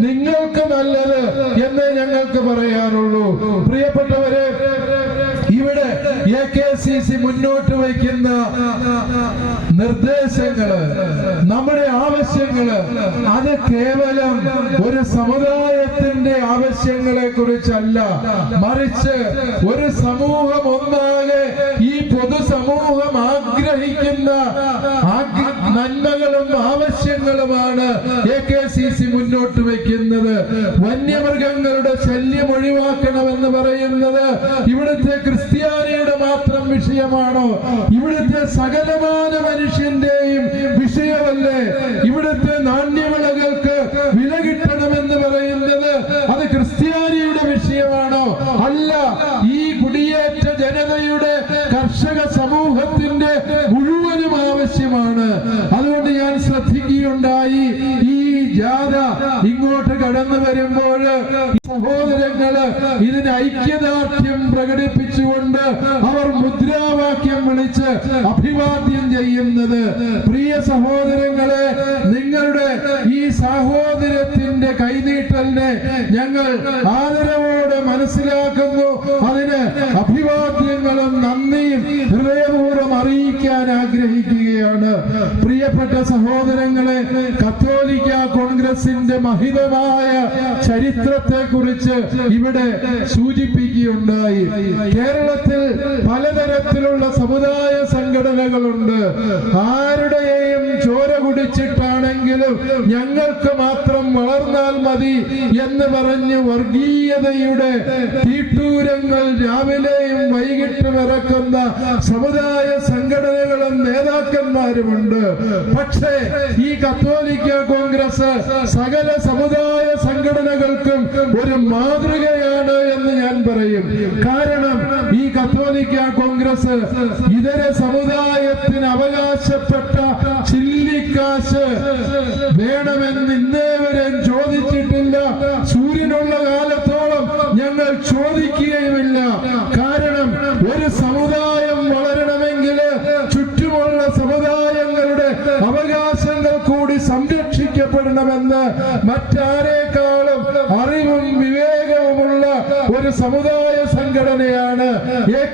നിങ്ങൾക്ക് നല്ലത് എന്ന് ഞങ്ങൾക്ക് പറയാനുള്ളൂ. പ്രിയപ്പെട്ടവരെ, ഇവിടെ AKCC KCC മുന്നോട്ട് വയ്ക്കുന്ന നിർദ്ദേശങ്ങള്, നമ്മുടെ ആവശ്യങ്ങള്, അത് കേവലം ഒരു സമുദായത്തിന്റെ ആവശ്യങ്ങളെ കുറിച്ചല്ല, മറിച്ച് ഒരു സമൂഹം ഒന്നാകെ, ഈ പൊതുസമൂഹം ആഗ്രഹിക്കുന്ന നന്മകളും ആവശ്യങ്ങളുമാണ് KCC മുന്നോട്ട് വയ്ക്കുന്നത്. വന്യമൃഗങ്ങളുടെ ശല്യം ഒഴിവാക്കണമെന്ന് പറയുന്നത് ഇവിടുത്തെ ക്രിസ്ത്യാനിയുടെ മാത്രം വിഷയമാണോ? ഇവിടുത്തെ സകലമാന മനുഷ്യന്റെയും വിഷയമല്ലേ? ഇവിടുത്തെ നാണ്യവിളകൾക്ക് വില കിട്ടണമെന്ന് പറയുന്നത് അത് ക്രിസ്ത്യാനിയുടെ വിഷയമാണോ? അല്ല, ഈ കുടിയേറ്റ ജനതയുടെ കർഷക സമൂഹത്തിന്റെ മുഴുവനും ആവശ്യമാണ്. അതുകൊണ്ട് ഞാൻ ശ്രദ്ധിക്കുകയുണ്ടായി, ഈ ജാഥ ഇങ്ങോട്ട് കടന്നു വരുമ്പോൾ സഹോദരങ്ങള് ഇതിന് ഐക്യദാർഢ്യം പ്രകടിപ്പിച്ചുകൊണ്ട് അവർ മുദ്രാവാക്യം വിളിച്ച് അഭിവാദ്യം ചെയ്യുന്നത്. പ്രിയ സഹോദരങ്ങളെ, നിങ്ങളുടെ ഈ സഹോദരത്തിന്റെ കൈനീട്ടലിനെ ഞങ്ങൾ ആദരവോടെ മനസ്സിലാക്കുന്നു. അതിന് അഭിവാദ്യങ്ങളും നന്ദിയും ഹൃദയപൂർവ്വം അറിയിക്കാൻ ആഗ്രഹിക്കുകയാണ്. പ്രിയപ്പെട്ട സഹോദരങ്ങളെ, കത്തോലിക്ക കോൺഗ്രസിന്റെ മഹിതമായ ചരിത്രത്തെ കുറിച്ച് ഇവിടെ സൂചിപ്പിക്കുകയുണ്ടായി. കേരളത്തിൽ പലതരത്തിലുള്ള സമുദായ സംഘടനകളുണ്ട്. ആരുടെയും ചോര കുടിച്ചിട്ടാണെങ്കിലും ഞങ്ങൾക്ക് മാത്രം വളർന്നാൽ മതി എന്ന് പറഞ്ഞ് വർഗീയതയുടെ തീട്ടൂരങ്ങൾ രാവിലെയും വൈകിട്ടും ഇറക്കുന്ന സമുദായ സംഘടനകളും നേതാക്കന്മാരുമുണ്ട്. പക്ഷേ ഈ കത്തോലിക്ക കോൺഗ്രസ് സകല സമുദായ സംഘടനകൾക്കും ഒരു മാതൃകയാണ് എന്ന് ഞാൻ പറയും. കാരണം ഈ കത്തോലിക്ക കോൺഗ്രസ് ഇതര സമുദായത്തിന് അവകാശപ്പെട്ട ചില്ലിക്കാശ് വേണമെന്ന് ഇന്നേവരെ ചോദിച്ചിട്ടില്ല. സൂര്യനുള്ള കാലത്തോളം ഞങ്ങൾ ചോദിക്കുകയുമില്ല. കാരണം ഒരു സമുദായം വളരണമെങ്കിൽ ചുറ്റുമുള്ള സമുദായങ്ങളുടെ അവകാശങ്ങൾ കൂടി സംരക്ഷിക്കപ്പെടണമെന്ന് മറ്റാരേക്കാളും അറിവും വിവേകവുമുള്ള ഒരു സമുദായ സംഘടനയാണ്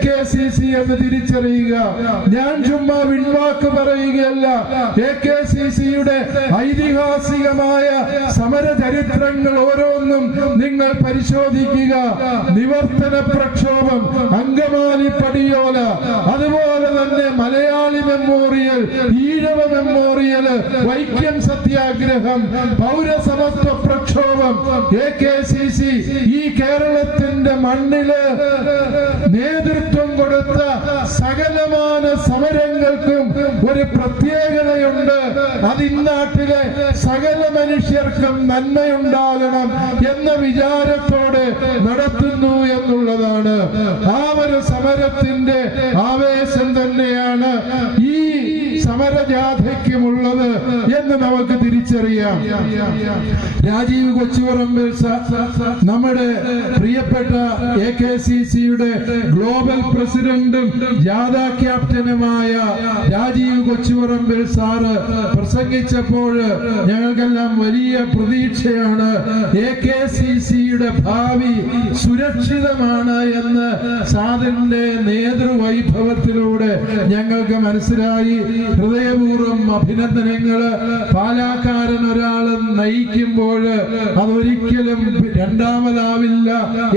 KCC എന്ന് തിരിച്ചറിയുക. ഞാൻ ചുമ്മാ വിൺവാക്ക് പറയുകയല്ല. KCCയുടെ ഐതിഹാസികമായ സമര ചരിത്രങ്ങൾ ഓരോന്നും നിങ്ങൾ പരിശോധിക്കുക. നിവർത്തന പ്രക്ഷോഭം, അങ്കമാലി പടിയോല, അതുപോലെ തന്നെ മലയാളി മെമ്മോറിയൽ, ഈഴവ മെമ്മോറിയൽ, വൈക്കം സത്യാഗ്രഹം, പൗരസമത്വ പ്രക്ഷോഭം, KCC ഈ കേരളത്തിന്റെ മണ്ണില് നേതൃത്വം കൊടുത്ത സകലമാന സമരങ്ങൾക്കും ഒരു പ്രത്യേകതയുണ്ട്. അത് ഇന്നാട്ടിലെ സകല മനുഷ്യർക്കും നന്മയുണ്ടാകണം എന്ന വിചാരത്തോടെ നടത്തുന്നു എന്നുള്ളതാണ്. ആ ഒരു സമരത്തിന്റെ ആവേശം തന്നെയാണ് ഈ സമരജാഥയ്ക്കുമുള്ളത് എന്ന് നമുക്ക് തിരിച്ചറിയാം. രാജീവ് കൊച്ചുപറമ്പിൽ നമ്മുടെ പ്രിയപ്പെട്ട KCCയുടെ ഗ്ലോബൽ പ്രസിഡന്റും ജാഥ ക്യാപ്റ്റനുമായ രാജീവ് കൊച്ചുപറമ്പിൽ സാറ് പ്രസംഗിച്ചപ്പോൾ ഞങ്ങൾക്കെല്ലാം വലിയ പ്രതീക്ഷയാണ്. KCCയുടെ ഭാവി സുരക്ഷിതമാണ് എന്ന് സാറിന്റെ നേതൃവൈഭവത്തിലൂടെ ഞങ്ങൾക്ക് മനസ്സിലായി. ഹൃദയപൂർവ്വം അഭിനന്ദനങ്ങള്. പാലാക്കാരൻ ഒരാൾ നയിക്കുമ്പോൾ അതൊരിക്കലും രണ്ടാമതാവില്ല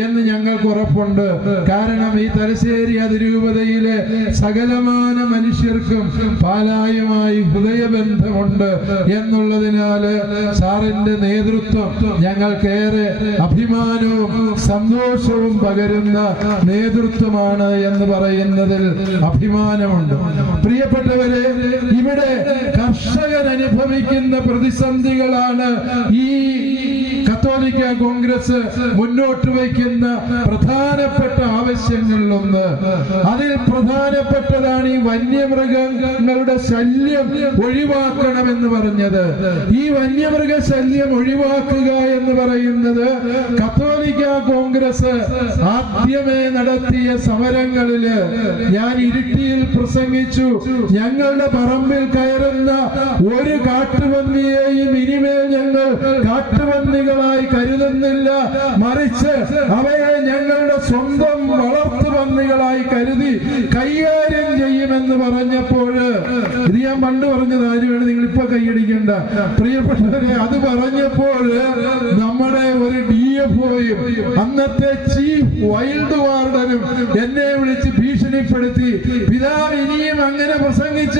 എന്ന് ഞങ്ങൾക്ക് ഉറപ്പുണ്ട്. കാരണം ഈ തലശ്ശേരി അതിരൂപതയിലെ സകലമാന മനുഷ്യർക്കും പാലായുമായി ഹൃദയബന്ധമുണ്ട് എന്നുള്ളതിനാല് സാറിന്റെ നേതൃത്വം ഞങ്ങൾക്കേറെ അഭിമാനവും സന്തോഷവും പകരുന്ന നേതൃത്വമാണ് എന്ന് പറയുന്നതിൽ അഭിമാനമുണ്ട്. പ്രിയപ്പെട്ടവരെ, ഇവിടെ കർഷകർ അനുഭവിക്കുന്ന പ്രതിസന്ധികളാണ് ഈ കത്തോലിക്ക കോൺഗ്രസ് മുന്നോട്ട് വയ്ക്കുന്ന പ്രധാനപ്പെട്ട ആവശ്യങ്ങളിലൊന്ന്. അതിൽ പ്രധാനപ്പെട്ടതാണ് ഈ വന്യമൃഗങ്ങളുടെ ശല്യം ഒഴിവാക്കണമെന്ന് പറഞ്ഞത്. ഈ വന്യമൃഗ ശല്യം ഒഴിവാക്കുക എന്ന് പറയുന്നത് കത്തോലിക്ക കോൺഗ്രസ് ആദ്യമേ നടത്തിയ സമരങ്ങളില് ഞാൻ ഇരിട്ടിയിൽ പ്രസംഗിച്ചു. ഞങ്ങളുടെ പറമ്പിൽ കയറുന്ന ഒരു കാട്ടുപന്നിയെയും ഇനിമേൽ ഞങ്ങൾ കാട്ടുപന്നികളായി കരുതുന്നില്ല, മറിച്ച് അവയെ ഞങ്ങളുടെ സ്വന്തം വളർത്തുപന്നികളായി കരുതി കൈകാര്യം ചെയ്യുമെന്ന് പറഞ്ഞപ്പോൾ, ഇത് ഞാൻ പണ്ട് പറഞ്ഞത്, ആരുമാണ് നിങ്ങൾ ഇപ്പൊ കൈയടിക്കേണ്ട പ്രിയപ്പെട്ടവരെ. അത് പറഞ്ഞപ്പോൾ നമ്മുടെ ഒരു DFOയും അന്നത്തെ ചീഫ് വൈൽഡ് വാർഡനും എന്നെ വിളിച്ച് ഭീഷണിപ്പെടുത്തി, പിതാവ് ഇനിയും അങ്ങനെ പ്രസംഗിച്ച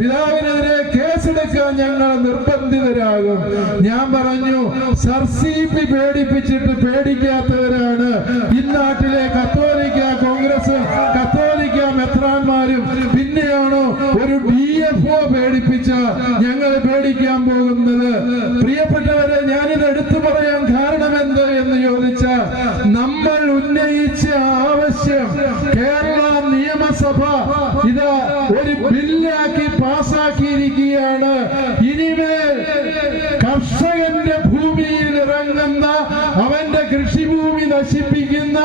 പിതാവിനെതിരെ കേസെടുക്കാൻ ഞങ്ങൾ നിർബന്ധിതരാകും. ഞാൻ പറഞ്ഞു, സർസിപി പേടിപ്പിച്ചിട്ട് പേടിക്കാത്തവരാണ് ഈ നാട്ടിലെ കത്തോലിക്ക കോൺഗ്രസും കത്തോലിക്ക മെത്രാന്മാരും. പിന്നെയാണോ ഒരു DFO പേടിപ്പിച്ച ഞങ്ങൾ പേടിക്കാൻ പോകുന്നത്? പ്രിയപ്പെട്ടവരെ, ഞാനിത് എടുത്തു പറയാൻ കാരണം എന്ത് എന്ന് ചോദിച്ചാൽ, നമ്മൾ ഉന്നയിച്ച ആവശ്യം കേരള നിയമസഭ ഇത് ഒരു ബില്ലാക്കി പാസാക്കിയിരിക്കുകയാണ്. ഇനിമേൽ കർഷകന്റെ ഭൂമിയിൽ ഇറങ്ങുന്ന, അവന്റെ കൃഷിഭൂമി നശിപ്പിക്കുന്ന,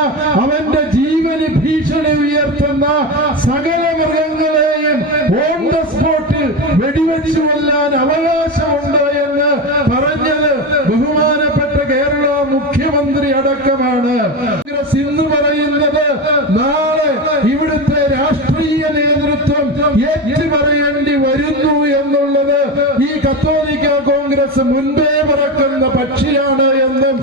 അവന്റെ ജീവന് ഭീഷണി ഉയർത്തുന്ന സകല മൃഗങ്ങളെയും ഓൺ ദ സ്പോട്ടിൽ വെടിവെച്ചു കൊല്ലാൻ അവകാശമുണ്ട് എന്ന് പറഞ്ഞത് ബഹുമാനപ്പെട്ട കേരള മുഖ്യമന്ത്രി അടക്കമാണ്. കോൺഗ്രസ് ഇന്ന് പറയുന്നത് നാളെ ഇവിടുത്തെ രാഷ്ട്രീയ നേതൃത്വം ഏറ്റുപറയേണ്ടി വരുന്നു എന്നുള്ളത് ഈ കത്തോലിക്ക കോൺഗ്രസ് മുൻപേ പറക്കുന്ന പക്ഷിയാണ് എന്നും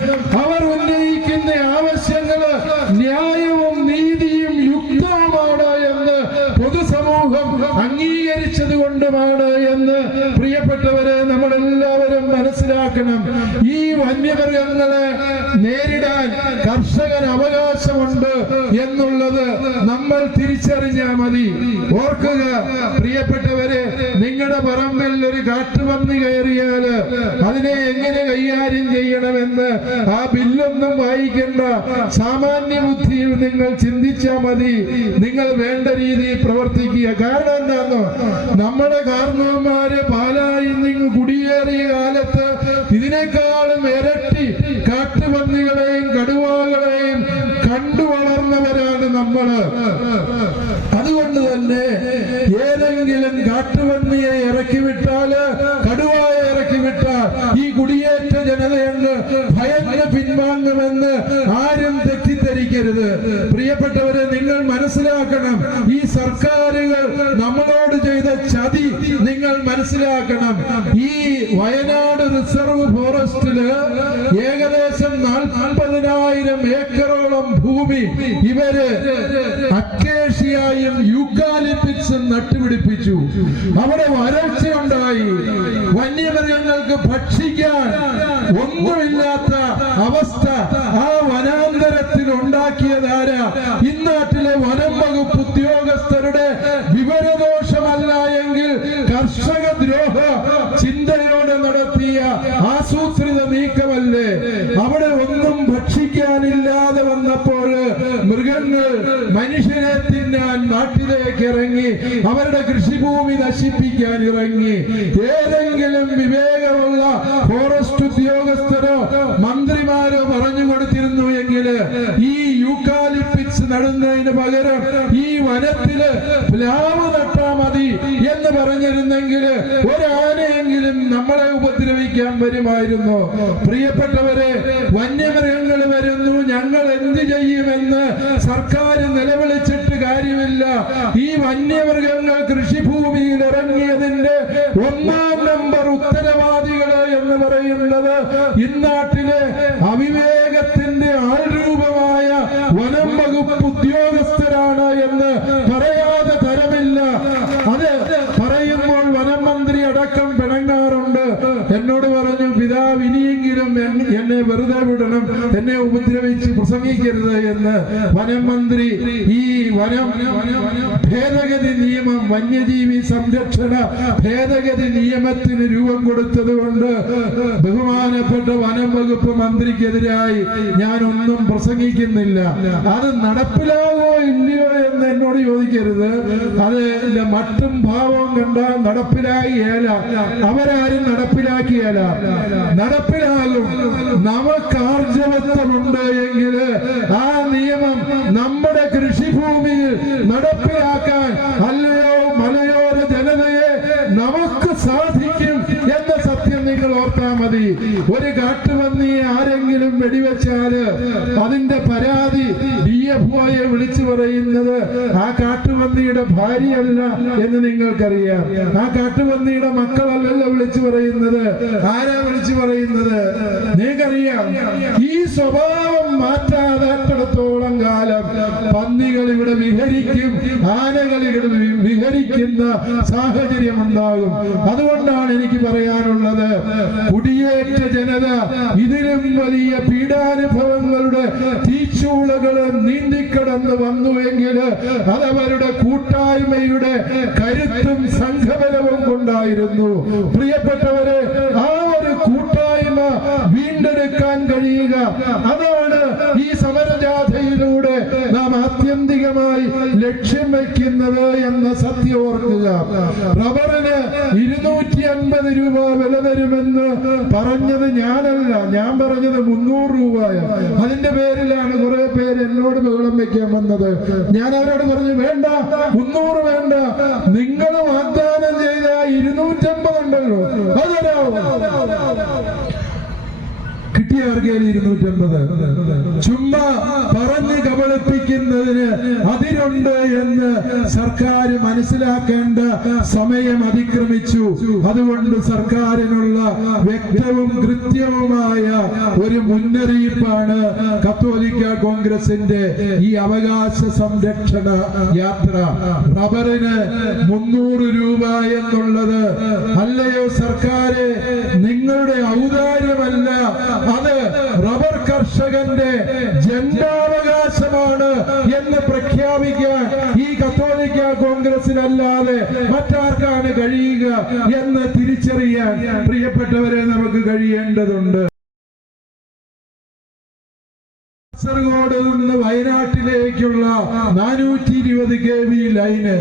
അവർ ഉന്നയിക്കുന്ന ആവശ്യങ്ങള് ന്യായവും നീതിയും യുക്തവുമാണ് എന്ന് പൊതുസമൂഹം അംഗീകരിച്ചത് കൊണ്ടുമാണ് എന്ന് പ്രിയപ്പെട്ടവരെ നമ്മളെല്ലാവരും മനസ്സിലാക്കണം. ഈ വന്യമൃഗങ്ങളെ നേരിടാൻ കർഷകന് അവകാശമുണ്ട് എന്നുള്ളത് നമ്മൾ തിരിച്ചറിഞ്ഞാൽ മതി. ഓർക്കുക പ്രിയപ്പെട്ടവരെ, നിങ്ങളുടെ പറമ്പിൽ ഒരു കാട്ടുപന്നി കയറിയാല് അതിനെ എങ്ങനെ കൈകാര്യം ചെയ്യണമെന്ന് ആ ബില്ലൊന്നും വായിക്കേണ്ട, സാമാന്യ ബുദ്ധിയിൽ നിങ്ങൾ ചിന്തിച്ചാൽ മതി. നിങ്ങൾ വേണ്ട രീതിയിൽ പ്രവർത്തിക്കുക. കാരണം എന്താണോ, നമ്മുടെ കാരണവന്മാര് പാലായിൽ നിന്ന് കുടിയേറിയ കാലത്ത് ഇതിനേക്കാളും ഇരട്ടി കാട്ടുപന്നികളെയും കടുവകളെയും കണ്ടു വളർന്നവരാണ് നമ്മള്. അതുകൊണ്ട് തന്നെ ഏതെങ്കിലും കാട്ടുപന്നിയെ ഇറക്കി വിട്ടാല്, കടുവയെ ഇറക്കി വിട്ടാൽ ഈ കുടിയേറ്റ ജനതയെന്ന് ഭയന്ന് പിൻവാങ്ങുമെന്ന് ആരും തെറ്റിദ്ധരിക്കരുത്. പ്രിയപ്പെട്ടവരെ, നിങ്ങൾ മനസ്സിലാക്കണം, ഈ സർക്കാരുകൾ നമ്മളോട് ചെയ്ത ചതി നിങ്ങൾ മനസ്സിലാക്കണം. ഈ വയനാട് റിസർവ് ഫോറസ്റ്റില് ഏകദേശം 40,000 ഏക്കറോളം ഭൂമി ഇവര് അക്കേഷ്യയും യൂക്കാലിപ്റ്റസും നട്ടുപിടിപ്പിച്ചു. അവിടെ വരൾച്ചയുണ്ടായി, വന്യമൃഗങ്ങൾക്ക് ഭക്ഷിക്കാൻ ഒന്നുമില്ലാത്ത അവസ്ഥ ആ വനാന്തരത്തിൽ ഉണ്ടാക്കിയതാരാ? ഇന്നാട്ടിലെ വനം വകുപ്പ് ഉദ്യോഗസ്ഥരുടെ വിവരദോഷമല്ല എങ്കിൽ കർഷക ദ്രോഹ ചിന്തയോടെ നടത്തിയ ആസൂത്രിത നീക്കമല്ലേ? അവിടെ ഒന്നും ഭക്ഷിക്കാനില്ലാതെ വന്നപ്പോൾ മൃഗങ്ങൾ മനുഷ്യനെ തിന്നാൻ നാട്ടിലേക്ക് ഇറങ്ങി, അവരുടെ കൃഷിഭൂമി നശിപ്പിക്കാൻ ഇറങ്ങി. ഏതെങ്കിലും വിവേകമുള്ള ഫോറസ്റ്റ് ഉദ്യോഗസ്ഥരോ മന്ത്രിമാരോ പറഞ്ഞു കൊടുത്തിരുന്നു എങ്കിൽ ഈ യൂക്കാലിപ്റ്റസ് നടുന്നതിന് പകരം ഈ വനത്തില് പ്ലാവ് നട്ടാ മതി എന്ന് പറഞ്ഞിരുന്നെങ്കിൽ ഒരാനെയെങ്കിലും നമ്മളെ ഉപദ്രവിക്കാൻ വരുമായിരുന്നു. പ്രിയപ്പെട്ടവരെ, വന്യമൃഗങ്ങൾ വരുന്നു, ഞങ്ങൾ എന്ത് ചെയ്യുമെന്ന് സർക്കാർ നിലവിളിച്ചിട്ട് കാര്യമില്ല. ഈ വന്യമൃഗങ്ങൾ കൃഷിഭൂമിയിൽ ഇറങ്ങിയതിന്റെ 1-ാം നമ്പർ ഉത്തരവാദികള് എന്ന് പറയുന്നത് ഇന്നാട്ടിലെ അവിവേകത്തിന്റെ ആൾരൂപമായ വനം വകുപ്പ് ഉദ്യോഗസ്ഥരാണ് എന്ന് പറയാതെ തരമില്ല. അത് പറയുമ്പോൾ വനം മന്ത്രി അടക്കം പിണങ്ങാറുണ്ട്. എന്നോട് പറഞ്ഞു, പിതാവ് ഇനിയെങ്കിലും എന്നെ വെറുതെ വിടണം, എന്നെ ഉപദ്രവിച്ച് പ്രസംഗിക്കരുത് എന്ന്. വനം മന്ത്രി ഈ വനം ഭേദഗതി നിയമം, വന്യജീവി സംരക്ഷണ ഭേദഗതി നിയമത്തിന് രൂപം കൊടുത്തത് കൊണ്ട് ബഹുമാനപ്പെട്ട വനം വകുപ്പ് മന്ത്രിക്കെതിരായി ഞാനൊന്നും പ്രസംഗിക്കുന്നില്ല. അത് നടപ്പിലാകോ ഇല്ലയോ എന്ന് എന്നോട് ചോദിക്കരുത്. അത് എന്റെ മട്ടും ഭാവവും കണ്ടാൽ നടപ്പിലാകിയേല. അവരാരും നടപ്പിലാക്കിയേല. നടപ്പിലാകും. നമുക്ക് ആർജവത്വമുണ്ട് എങ്കിൽ ആ നിയമം നമ്മുടെ കൃഷിഭൂമിയിൽ നടപ്പിലാക്കാൻ അല്ലയോ മലയോര ജനതയെ നമുക്ക് സാധിക്കും എന്ന സത്യം നിങ്ങൾ കാര്യങ്ങൾ ഓർത്താൽ മതി. ഒരു കാട്ടുപന്നിയെ ആരെങ്കിലും വെടിവെച്ചാല് അതിന്റെ പരാതി DFOയെ വിളിച്ചു പറയുന്നത് ആ കാട്ടുപന്നിയുടെ ഭാര്യയല്ല എന്ന് നിങ്ങൾക്കറിയാം. ആ കാട്ടുപന്നിയുടെ മക്കളല്ലല്ലോ വിളിച്ചു പറയുന്നത്. ആരാ വിളിച്ചു പറയുന്നത്? നിങ്ങൾക്കറിയാം. ഈ സ്വഭാവം മാറ്റാത്തിടത്തോളം കാലം പന്നികൾ ഇവിടെ വിഹരിക്കും, ആനകൾ ഇവിടെ വിഹരിക്കുന്ന സാഹചര്യം ഉണ്ടാകും. അതുകൊണ്ടാണ് എനിക്ക് പറയാനുള്ളത്, കുടിയേറ്റ ജനത ഇതിലും വലിയ പീഡാനുഭവങ്ങളുടെ തീച്ചൂളകൾ നീന്തിക്കടന്ന് വന്നുവെങ്കിൽ അതവരുടെ കൂട്ടായ്മയുടെ കരുത്തും സംഘബലവും കൊണ്ടായിരുന്നു. പ്രിയപ്പെട്ടവരെ, ആ ഒരു കൂട്ടായ്മ വീണ്ടെടുക്കാൻ കഴിയുക, അതാണ് ഈ സമരജാഥയിലൂടെ നാം ആത്യന്തികമായി ലക്ഷ്യം വയ്ക്കുന്നത് എന്ന സത്യം ഓർക്കുക. റബ്ബറിന് 250 രൂപ വില തരുമെന്ന് പറഞ്ഞത് ഞാനല്ല, ഞാൻ പറഞ്ഞത് 300 രൂപയാണ്. അതിന്റെ പേരിലാണ് കുറെ പേര് എന്നോട് ബഹളം വെക്കാൻ വന്നത്. ഞാൻ അവരോട് പറഞ്ഞു, വേണ്ട, 300 വേണ്ട, നിങ്ങൾ വാഗ്ദാനം ചെയ്ത 250 ഉണ്ടല്ലോ അത് തരാമോ? കിട്ടിയവർക്ക് 250. ചുമ്മാ പറഞ്ഞ് കബളിപ്പിക്കുന്നതിന് അതിരുണ്ട് എന്ന് സർക്കാർ മനസ്സിലാക്കേണ്ട സമയം അതിക്രമിച്ചു. അതുകൊണ്ട് സർക്കാരിനുള്ള വ്യക്തവും കൃത്യവുമായ ഒരു മുന്നറിയിപ്പാണ് കത്തോലിക്ക കോൺഗ്രസിന്റെ ഈ അവകാശ സംരക്ഷണ യാത്ര. റബ്ബറിന് 300 രൂപ എന്നുള്ളത് അല്ലയോ സർക്കാര്, നിങ്ങളുടെ ഔദാര്യമല്ല, അത് റബ്ബർ കർഷകന്റെ ജന്മാവകാശമാണ് എന്ന് പ്രഖ്യാപിക്കാൻ ഈ കത്തോലിക്ക കോൺഗ്രസിനല്ലാതെ മറ്റാർക്കാണ് കഴിയുക എന്ന് തിരിച്ചറിയാൻ പ്രിയപ്പെട്ടവരെ നമുക്ക് കഴിയേണ്ടതുണ്ട്. കാസർഗോഡ് നിന്ന് വയനാട്ടിലേക്കുള്ള 420 kV ലൈന്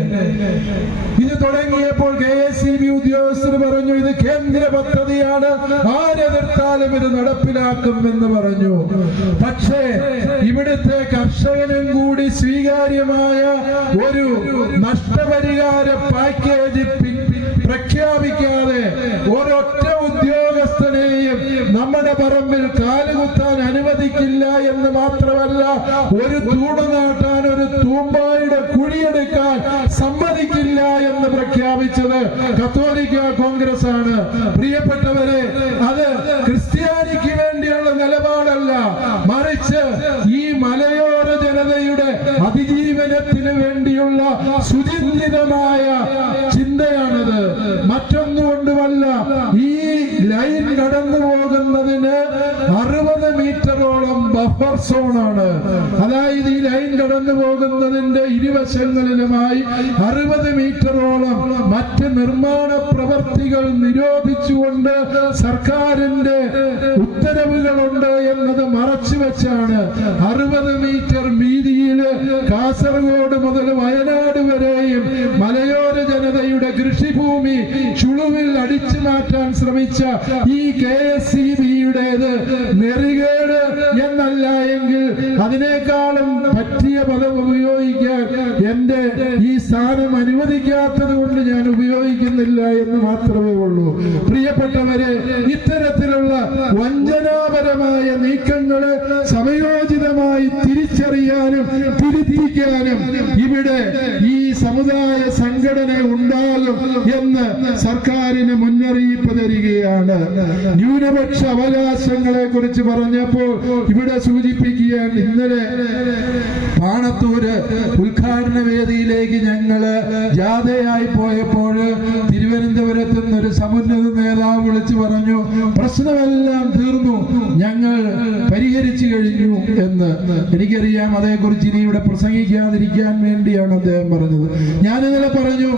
ഇത് തുടങ്ങിയപ്പോൾ KSEB ഉദ്യോഗസ്ഥർ പറഞ്ഞു, ഇത് കേന്ദ്ര പദ്ധതിയാണ്, ആരെതിർത്താലും ഇത് നടപ്പിലാക്കുമെന്ന് പറഞ്ഞു. പക്ഷേ ഇവിടുത്തെ കർഷകനും കൂടി സ്വീകാര്യമായ ഒരു നഷ്ടപരിഹാര പാക്കേജ് പ്രഖ്യാപിക്കാതെ ഒരൊറ്റ ഉദ്യോഗസ്ഥനെയും നമ്മുടെ പറമ്പിൽ കാലുകുത്താൻ അനുവദിക്കില്ല എന്ന് മാത്രമല്ല, ഒരു തൂണ് നാട്ടാൻ, ഒരു തൂമ്പായുടെ കുഴിയെടുക്കാൻ സമ്മതിക്കില്ല എന്ന് പ്രഖ്യാപിച്ചത് കത്തോലിക്ക കോൺഗ്രസ് ആണ്. പ്രിയപ്പെട്ടവരെ, അത് ക്രിസ്ത്യാനിക്ക് വേണ്ടിയുള്ള നിലപാടല്ല, മറിച്ച് ഈ മലയോര ജനതയുടെ അതിജീവനത്തിന് വേണ്ടിയുള്ള സുചിന്തിതമായ ചിന്തയാണത്. മറ്റൊന്നുകൊണ്ടുമല്ല, ഈ ലൈൻ കടന്നു പോകുന്നതിന് 60 മീറ്ററോളം ബഫർ സോണാണ്. അതായത് ഈ ലൈൻ കടന്നു പോകുന്നതിന്റെ ഇരുവശങ്ങളിലുമായി 60 മീറ്ററോളം മറ്റ് നിർമ്മാണ പ്രവർത്തികൾ നിരോധിച്ചുകൊണ്ട് സർക്കാരിന്റെ ഉത്തരവുകളുണ്ട് എന്നത് മറച്ചുവെച്ചാണ് 60 മീറ്റർ വീതിയിൽ കാസർഗോഡ് മുതൽ വയനാട് വരെയും മലയോര ജനതയുടെ കൃഷിഭൂമി ചുളുവിൽ അടിച്ചു മാറ്റാൻ ശ്രമിച്ച ഈ KSEB-യുടേത് നെറികേട് എന്നല്ല എങ്കിൽ അതിനേക്കാളും പറ്റിയ പദം ഉപയോഗിക്കാൻ എന്റെ ഈ സ്ഥാനം അനുവദിക്കാത്തത് കൊണ്ട് ഞാൻ ഉപയോഗിക്കുന്നില്ല എന്ന് മാത്രമേ ഉള്ളൂ. പ്രിയപ്പെട്ടവരെ, ഇത്തരത്തിലുള്ള വഞ്ചനാപരമായ നീക്കങ്ങളെ സമയോചിതമായി തിരിച്ചറിയാനും തിരുത്തിക്കാനും ഇവിടെ ഈ സമുദായ സംഘടന ഉണ്ടാകും എന്ന് സർക്കാരിന് മുന്നറിയിപ്പ് തരികയാണ്. ന്യൂനപക്ഷ അവകാശങ്ങളെ കുറിച്ച് പറഞ്ഞപ്പോൾ ഇവിടെ സൂചിപ്പിക്കുകയാണ്, ഇന്നലെ പാണത്തൂര് ഉദ്ഘാടന വേദിയിലേക്ക് ഞങ്ങള് ജാഥയായി പോയപ്പോൾ തിരുവനന്തപുരത്ത് നിന്നൊരു സമുന്നത നേതാവ് വിളിച്ചു പറഞ്ഞു, പ്രശ്നമെല്ലാം തീർന്നു, ഞങ്ങൾ പരിഹരിച്ചു കഴിഞ്ഞു എന്ന്. എനിക്കറിയാം, അതേക്കുറിച്ച് ഇനി ഇവിടെ പ്രസംഗിക്കാതിരിക്കാൻ വേണ്ടിയാണ് അദ്ദേഹം പറഞ്ഞത്. ഞാനിന്നലെ പറഞ്ഞു,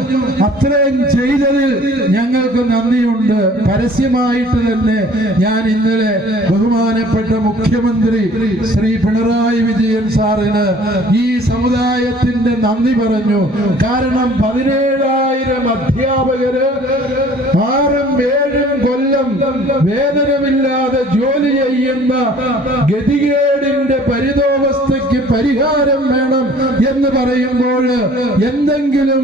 അത്രയും ചെയ്തതിൽ ഞങ്ങൾക്ക് നന്ദിയുണ്ട്. പരസ്യമായിട്ട് തന്നെ ഞാൻ ഇന്നലെ ബഹുമാനപ്പെട്ട മുഖ്യമന്ത്രി ശ്രീ പിണറായി വിജയൻ സാറിന് ഈ സമുദായത്തിന്റെ നന്ദി പറഞ്ഞു. കാരണം 17,000 അധ്യാപകര് 6-7 കൊല്ലം വേതനമില്ലാതെ ജോലി ചെയ്യുന്ന ഗതികേടിന്റെ പരിതോവസ്ഥയ്ക്ക് പരിഹാരം വേണം എന്ന് പറയുമ്പോൾ എന്തെങ്കിലും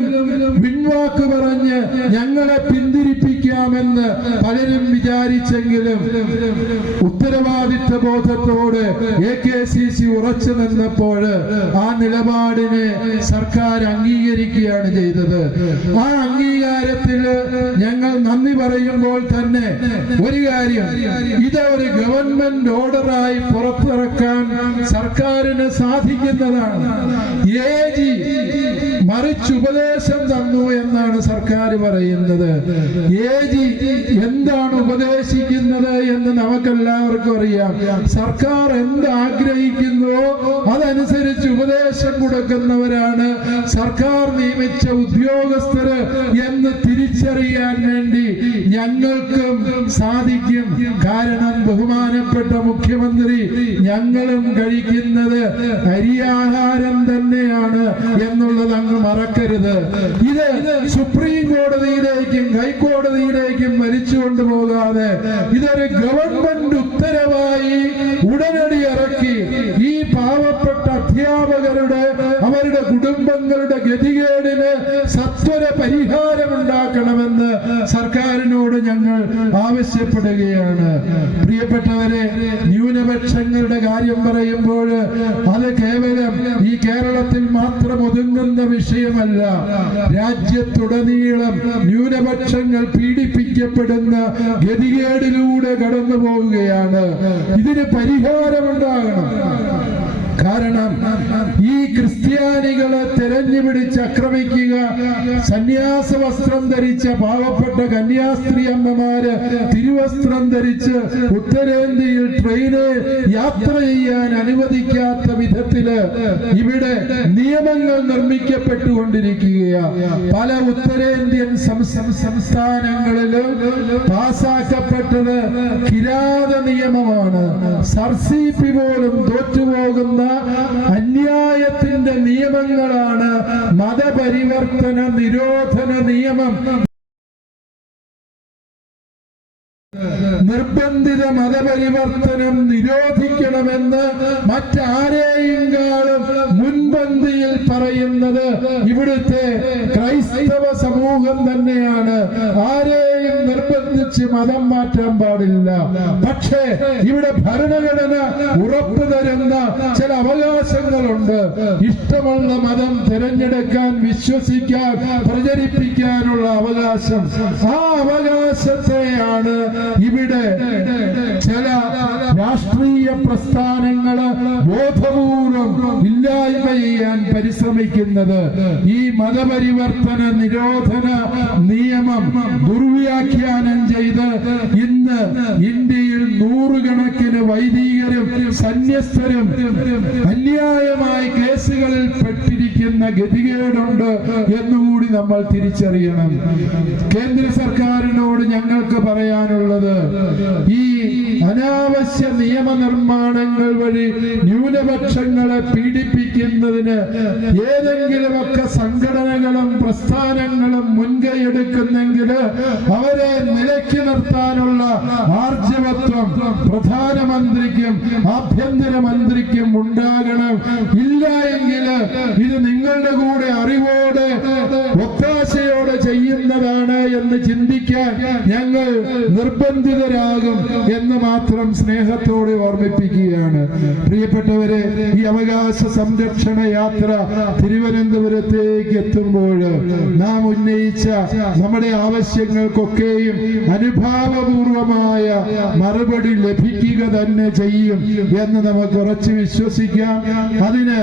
പിൻവാക്ക് പറഞ്ഞ് ഞങ്ങളെ പിന്തിരിപ്പിക്കാമെന്ന് പലരും വിചാരിച്ചെങ്കിലും ഉത്തരവാദിത്വ ബോധത്തോട് AKCC ഉറച്ചു നിന്നപ്പോൾ ആ നിലപാടിനെ സർക്കാർ അംഗീകരിക്കുകയാണ് ചെയ്തത്. ആ അംഗീകാരത്തിൽ ഞങ്ങൾ നന്ദി പറയുമ്പോൾ തന്നെ ഒരു കാര്യം, ഇത് ഒരു ഗവൺമെന്റ് ഓർഡറായി പുറത്തിറക്കാൻ സർക്കാരിന് സാധിക്കുന്നതാണ്. AG മറിച്ച് ഉപദേശം തന്നു എന്നാണ് സർക്കാർ പറയുന്നത്. AG എന്താണ് ഉപദേശിക്കുന്നത് എന്ന് നമുക്കെല്ലാവർക്കും അറിയാം. സർക്കാർ എന്ത് ആഗ്രഹിക്കുന്നുവോ അതനുസരിച്ച് ഉപദേശം കൊടുക്കുന്നവരാണ് സർക്കാർ നിയമിച്ച ഉദ്യോഗസ്ഥര് എന്ന് തിരിച്ചറിയാൻ വേണ്ടി ഞങ്ങൾക്കും സാധിക്കും. കാരണം ബഹുമാനപ്പെട്ട മുഖ്യമന്ത്രി ഞങ്ങളും കഴിക്കുന്നത് അരിയാഹാരം തന്നെയാണ് എന്നുള്ളത് അങ്ങ് മറക്കരുത്. ഇത് സുപ്രീം കോടതിയിലേക്കും ഹൈക്കോടതിയിലേക്കും വലിച്ചുകൊണ്ടു പോകാതെ ഇതൊരു ഗവൺമെന്റ് ഉത്തരവായി ഉടനടി ഇറക്കി ഈ പാവപ്പെട്ട അധ്യാപകരുടെ അവരുടെ കുടുംബങ്ങളുടെ ഗതികേടിന് സത്വര പരിഹാരമുണ്ടാക്കണമെന്ന് സർക്കാരിനോട് ഞങ്ങൾ ആവശ്യപ്പെടുകയാണ്. പ്രിയപ്പെട്ടവരെ, ന്യൂനപക്ഷങ്ങളുടെ കാര്യം പറയുമ്പോൾ അത് കേവലം ഈ കേരളത്തിൽ മാത്രം ഒതുങ്ങുന്ന വിഷയമല്ല. രാജ്യത്തുടനീളം ന്യൂനപക്ഷങ്ങൾ പീഡിപ്പിക്കപ്പെടുന്ന ഗതികേടിലൂടെ കടന്നു പോവുകയാണ്. ഇതിന് പരിഹാരമുണ്ടാകണം. കാരണം ഈ ക്രിസ്ത്യാനികളെ തെരഞ്ഞുപിടിച്ച് ആക്രമിക്കുക, സന്യാസ വസ്ത്രം ധരിച്ച പാവപ്പെട്ട കന്യാസ്ത്രീ അമ്മമാര് തിരുവസ്ത്രം ധരിച്ച് ഉത്തരേന്ത്യയിൽ ട്രെയിന് യാത്ര ചെയ്യാൻ അനുവദിക്കാത്ത വിധത്തില് ഇവിടെ നിയമങ്ങൾ നിർമ്മിക്കപ്പെട്ടുകൊണ്ടിരിക്കുകയാണ്. പല ഉത്തരേന്ത്യൻ സംസ്ഥാനങ്ങളിലും പാസാക്കപ്പെട്ടത് കിരാത നിയമമാണ്. സർസിപി പോലും തോറ്റുപോകുന്ന അന്യായത്തിന്റെ നിയമങ്ങളാണ് മതപരിവർത്തന നിരോധന നിയമം. നിർബന്ധിത മതപരിവർത്തനം നിരോധിക്കണമെന്ന് മറ്റാരെയും മുൻപന്തിയിൽ പറയുന്നത് ഇവിടുത്തെ ക്രൈസ്തവ സമൂഹം തന്നെയാണ്. ആരെയും നിർബന്ധിച്ച് മതം മാറ്റാൻ പാടില്ല. പക്ഷേ ഇവിടെ ഭരണഘടന ഉറപ്പു തരുന്ന ചില അവകാശങ്ങളുണ്ട്. ഇഷ്ടമുള്ള മതം തിരഞ്ഞെടുക്കാൻ, വിശ്വസിക്കാൻ, പ്രചരിപ്പിക്കാനുള്ള അവകാശം. ആ അവകാശത്തെയാണ് ഇവിടെ ചില രാഷ്ട്രീയ പ്രസ്ഥാനങ്ങള് ബോധപൂർവം ഇല്ലായ്മ ചെയ്യാൻ പരിശ്രമിക്കുന്നത്. ഈ മതപരിവർത്തന നിരോധന നിയമം ദുർവ്യാഖ്യാനം ചെയ്ത് ഇന്ന് ഇന്ത്യയിൽ നൂറുകണക്കിന് വൈദികരും സന്യസ്തരും അന്യായമായി കേസുകളിൽ പെട്ടിരിക്കുന്ന ഗതികേടുണ്ട് എന്നുകൂടി നമ്മൾ തിരിച്ചറിയണം. കേന്ദ്ര സർക്കാരിനോട് ഞങ്ങൾക്ക് പറയാനുള്ളത്, ഈ അനാവശ്യ നിയമനിർമ്മാണങ്ങൾ വഴി ന്യൂനപക്ഷങ്ങളെ പീഡിപ്പിക്കുന്നതിന് ഏതെങ്കിലുമൊക്കെ സംഘടനകളും പ്രസ്ഥാനങ്ങളും മുൻകൈയെടുക്കുന്നെങ്കിൽ അവരെ നിലയ്ക്ക് നിർത്താനുള്ള ആർജവത്വം പ്രധാനമന്ത്രിക്കും ആഭ്യന്തരമന്ത്രിക്കും ഉണ്ടാകണം. ഇല്ല എങ്കിൽ ഇത് നിങ്ങളുടെ കൂടെ അറിവോടെ ഒത്താശയോടെ ചെയ്യുന്നതാണ് എന്ന് ചിന്തിക്കാൻ ഞങ്ങൾ നിർബന്ധിതരാകും എന്ന് മാത്രം സ്നേഹത്തോടെ ഓർമ്മിപ്പിക്കുകയാണ്. പ്രിയപ്പെട്ടവരെ, ഈ അവകാശ സംരക്ഷണ യാത്ര തിരുവനന്തപുരത്തേക്ക് എത്തുമ്പോൾ നാം ഉന്നയിച്ച നമ്മുടെ ആവശ്യങ്ങൾക്കൊക്കെയും അനുഭാവപൂർവമായ മറുപടി ലഭിക്കുക തന്നെ ചെയ്യും എന്ന് നമുക്ക് ഉറച്ചു വിശ്വസിക്കാം. അതിന്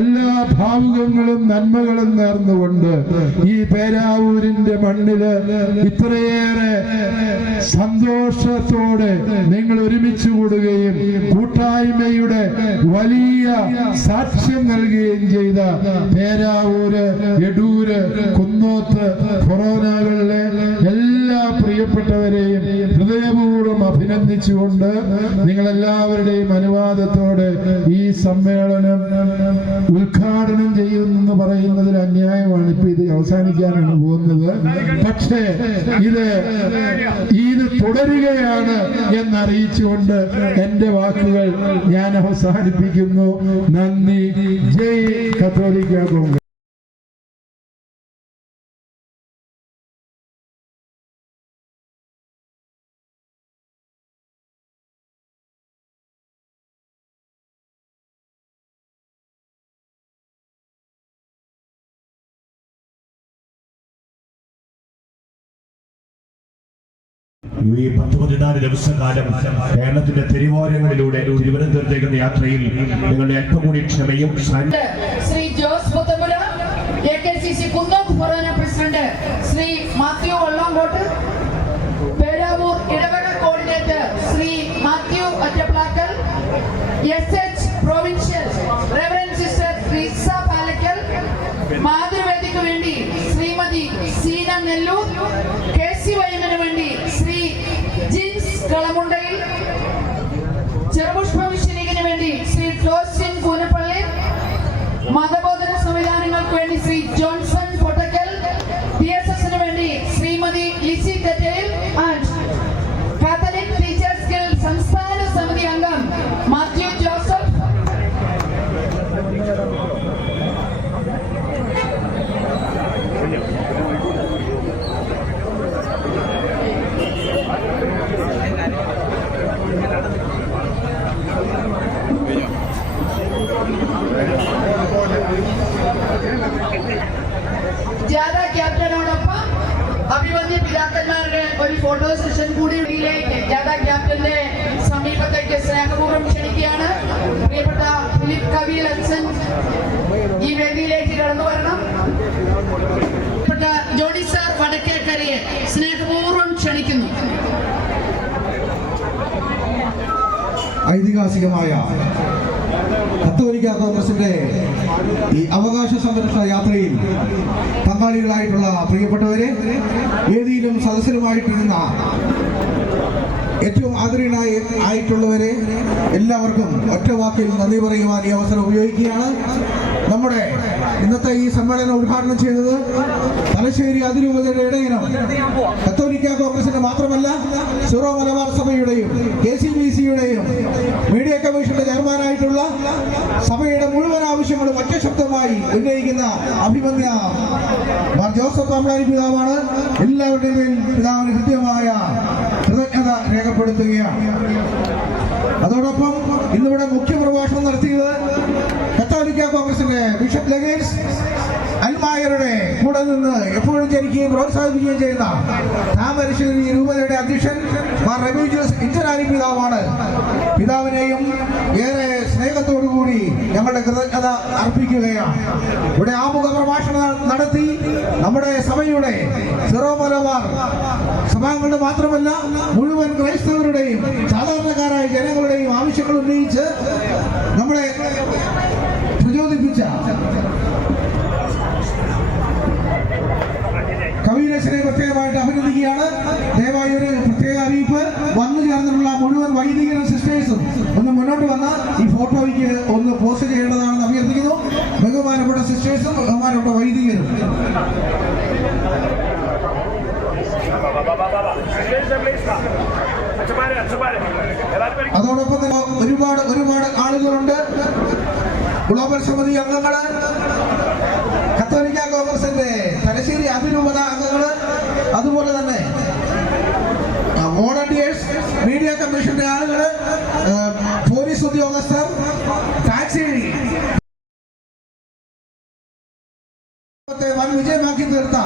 എല്ലാ ഭാവുകങ്ങളും നന്മകളും നേർന്നുകൊണ്ട് ഈ പേരാവൂരിന്റെ മണ്ണില് ഇത്രയേറെ സന്തോഷത്തോടെ നിങ്ങൾ ഒരുമിച്ച് കൂടുകയും കൂട്ടായ്മയുടെ വലിയ സാക്ഷ്യം നൽകുകയും ചെയ്ത പേരാവൂര്, എടൂര്, കുന്നോത്ത് ഫൊറോനകളിലെ എല്ലാ പ്രിയപ്പെട്ടവരെയും ഹൃദയപൂർവ്വം അഭിനന്ദിക്കുന്നു. വന്ദിച്ചുകൊണ്ട് നിങ്ങളെല്ലാവരുടെയും അനുവാദത്തോടെ ഈ സമ്മേളനം ഉദ്ഘാടനം ചെയ്യുമെന്ന് പറയുന്നതിൽ അന്യായമാണ്. ഇപ്പൊ ഇത് അവസാനിക്കാനാണ് പോകുന്നത്. പക്ഷേ ഇത് തുടരുകയാണ് എന്നറിയിച്ചുകൊണ്ട് എന്റെ വാക്കുകൾ ഞാൻ അവസാനിപ്പിക്കുന്നു. നന്ദി. ജയ് കത്തോലിക്ക കോൺഗ്രസ്. ഈ 10-14 ദിവസക്കാലം കേരളത്തിന്റെ തെരുവോരങ്ങളിലൂടെ തിരുവനന്തപുരത്തേക്കുന്ന യാത്രയിൽ നിങ്ങളുടെ അല്പം കൂടി ക്ഷമയും ശ്രീ ജോസ് പുത്തമ്പുര, AKCC കുന്നോത്ത് ഫൊറോന പ്രസിഡന്റ് ശ്രീ മാത്യു വള്ളാങ്കോട്ട്, പേരാവൂർ ഇടവക coordinator Shri Mathew Ottaplackal, SH provincial reverend sister Resa Palakkal, മാതൃവേദിക്ക് വേണ്ടി ശ്രീമതി സീന നെല്ലൂർ, KCYM-ന് വേണ്ടി ശ്രീ ജിൻസ് കളമുണ്ടയിൽ, ചെറുപുഷ്പ മിഷനീകിന് വേണ്ടി ശ്രീ ഫ്ലോസിൻ കൂനപ്പള്ളി, മതബോധന സംവിധാനങ്ങൾക്ക് വേണ്ടി ശ്രീ ജോൺസൺ പൊട്ടക്കൽ, PSS-ന് വേണ്ടി Shrimati Lissy Thettayil and Catholic teachers guild സംസ്ഥാന സമിതി അംഗം മാത്യു ജോസഫ്. ജാഥ ക്യാപ്റ്റനോടൊപ്പം അഭിമന്യ പിതാക്കന്മാരുടെ ഒരു ഫോട്ടോ സെഷൻ കൂടി ജാഥ ക്യാപ്റ്റന്റെ സമീപത്തേക്ക് സ്നേഹപൂർവ്വം ക്ഷണിക്കുകയാണ്. പ്രിയപ്പെട്ട ഫിലിപ്പ് കബീൽ അച്ഛൻ ഈ വേദിയിലേക്ക് കടന്നു വരണം. പ്രിയപ്പെട്ട ജോഡി സാർ വടക്കേക്കരയെ സ്നേഹപൂർവ്വം ക്ഷണിക്കുന്നു. ഐതിഹാസികമായ കത്തോലിക്ക കോൺഗ്രസിന്റെ ഈ അവകാശ സംരക്ഷണ യാത്രയിൽ പങ്കാളികളായിട്ടുള്ള പ്രിയപ്പെട്ടവരെ, വേദിയിലും സദസ്സിലുമായിട്ടിരുന്ന ഏറ്റവും ആദരണീയരായിട്ടുള്ളവരെ എല്ലാവർക്കും ഒറ്റ വാക്കിൽ നന്ദി പറയുവാൻ ഈ അവസരം ഉപയോഗിക്കുകയാണ്. നമ്മുടെ ഇന്നത്തെ ഈ സമ്മേളനം ഉദ്ഘാടനം ചെയ്തത് തലശ്ശേരി അതിരൂപതയുടെ ഇടയനം കത്തോലിക്ക കോൺഗ്രസിന്റെ മാത്രമല്ല സിറോ മലബാർ സഭയുടെയും KCBC-യുടെയും മീഡിയ കമ്മീഷന്റെ ചെയർമാനായിട്ടുള്ള സഭയുടെ മുഴുവൻ ആവശ്യങ്ങളും ഒറ്റ ശബ്ദമായി ഉന്നയിക്കുന്ന അഭിമന്യ മാർ ജോസഫ് പാമ്പ്ലാനി പിതാവാണ്. എല്ലാവരുടെയും പിതാവിന് കൃത്യമായ കൃതജ്ഞത രേഖപ്പെടുത്തുകയാണ്. അതോടൊപ്പം ഇന്നിവിടെ മുഖ്യ പ്രഭാഷണം നടത്തിയത് കത്തോലിക്ക കോൺഗ്രസിന്റെ ബിഷപ്പ് ലഗേഴ്സ് അൽമായരുടെ കൂടെ നിന്ന് എപ്പോഴും ജനിക്കുകയും പ്രോത്സാഹിപ്പിക്കുകയും ചെയ്യുന്ന താമരശ്ശേരി രൂപതയുടെ അധ്യക്ഷൻ മാർ റെമീജിയസ് ഇഞ്ചനാനി പിതാവാണ്. പിതാവിനെയും ഏറെ സ്നേഹത്തോടുകൂടി ഞങ്ങളുടെ കൃതജ്ഞത അർപ്പിക്കുകയാണ്. ഇവിടെ ആമുഖ പ്രഭാഷണം നടത്തി നമ്മുടെ സഭയുടെ സിറോ മലബാർ സഭാംഗങ്ങളുടെ മാത്രമല്ല മുഴുവൻ ക്രൈസ്തവരുടെയും സാധാരണക്കാരായ ജനങ്ങളുടെയും ആവശ്യങ്ങൾ ഉന്നയിച്ച് നമ്മളെ പ്രചോദിപ്പിച്ച കവിരച്ചനെ പ്രത്യേകമായിട്ട് അഭിനന്ദിക്കുകയാണ്. ദയവായി ഒരു പ്രത്യേക അറിയിപ്പ്, വന്നു ചേർന്നിട്ടുള്ള മുഴുവൻ വൈദികരും സിസ്റ്റേഴ്സും ഒന്ന് മുന്നോട്ട് വന്ന് ഈ ഫോട്ടോയ്ക്ക് ഒന്ന് പോസ്റ്റ് ചെയ്യേണ്ടതാണെന്ന് അഭ്യർത്ഥിക്കുന്നു. ബഹുമാനപ്പെട്ട സിസ്റ്റേഴ്സും ബഹുമാനപ്പെട്ട വൈദികരും. അതോടൊപ്പം തന്നെ ഒരുപാട് ആളുകളുണ്ട്. ഗ്ലോബൽ സമിതി അംഗങ്ങള്, കത്തോലിക്ക കോൺഗ്രസിന്റെ തലശ്ശേരി അതിരൂപത അംഗങ്ങള്, അതുപോലെ തന്നെ വോളണ്ടിയേഴ്സ്, മീഡിയ കമ്മീഷന്റെ ആളുകള്, പോലീസ് ഉദ്യോഗസ്ഥർ, ടാക്സി വൻ വിജയമാക്കി തീർത്ത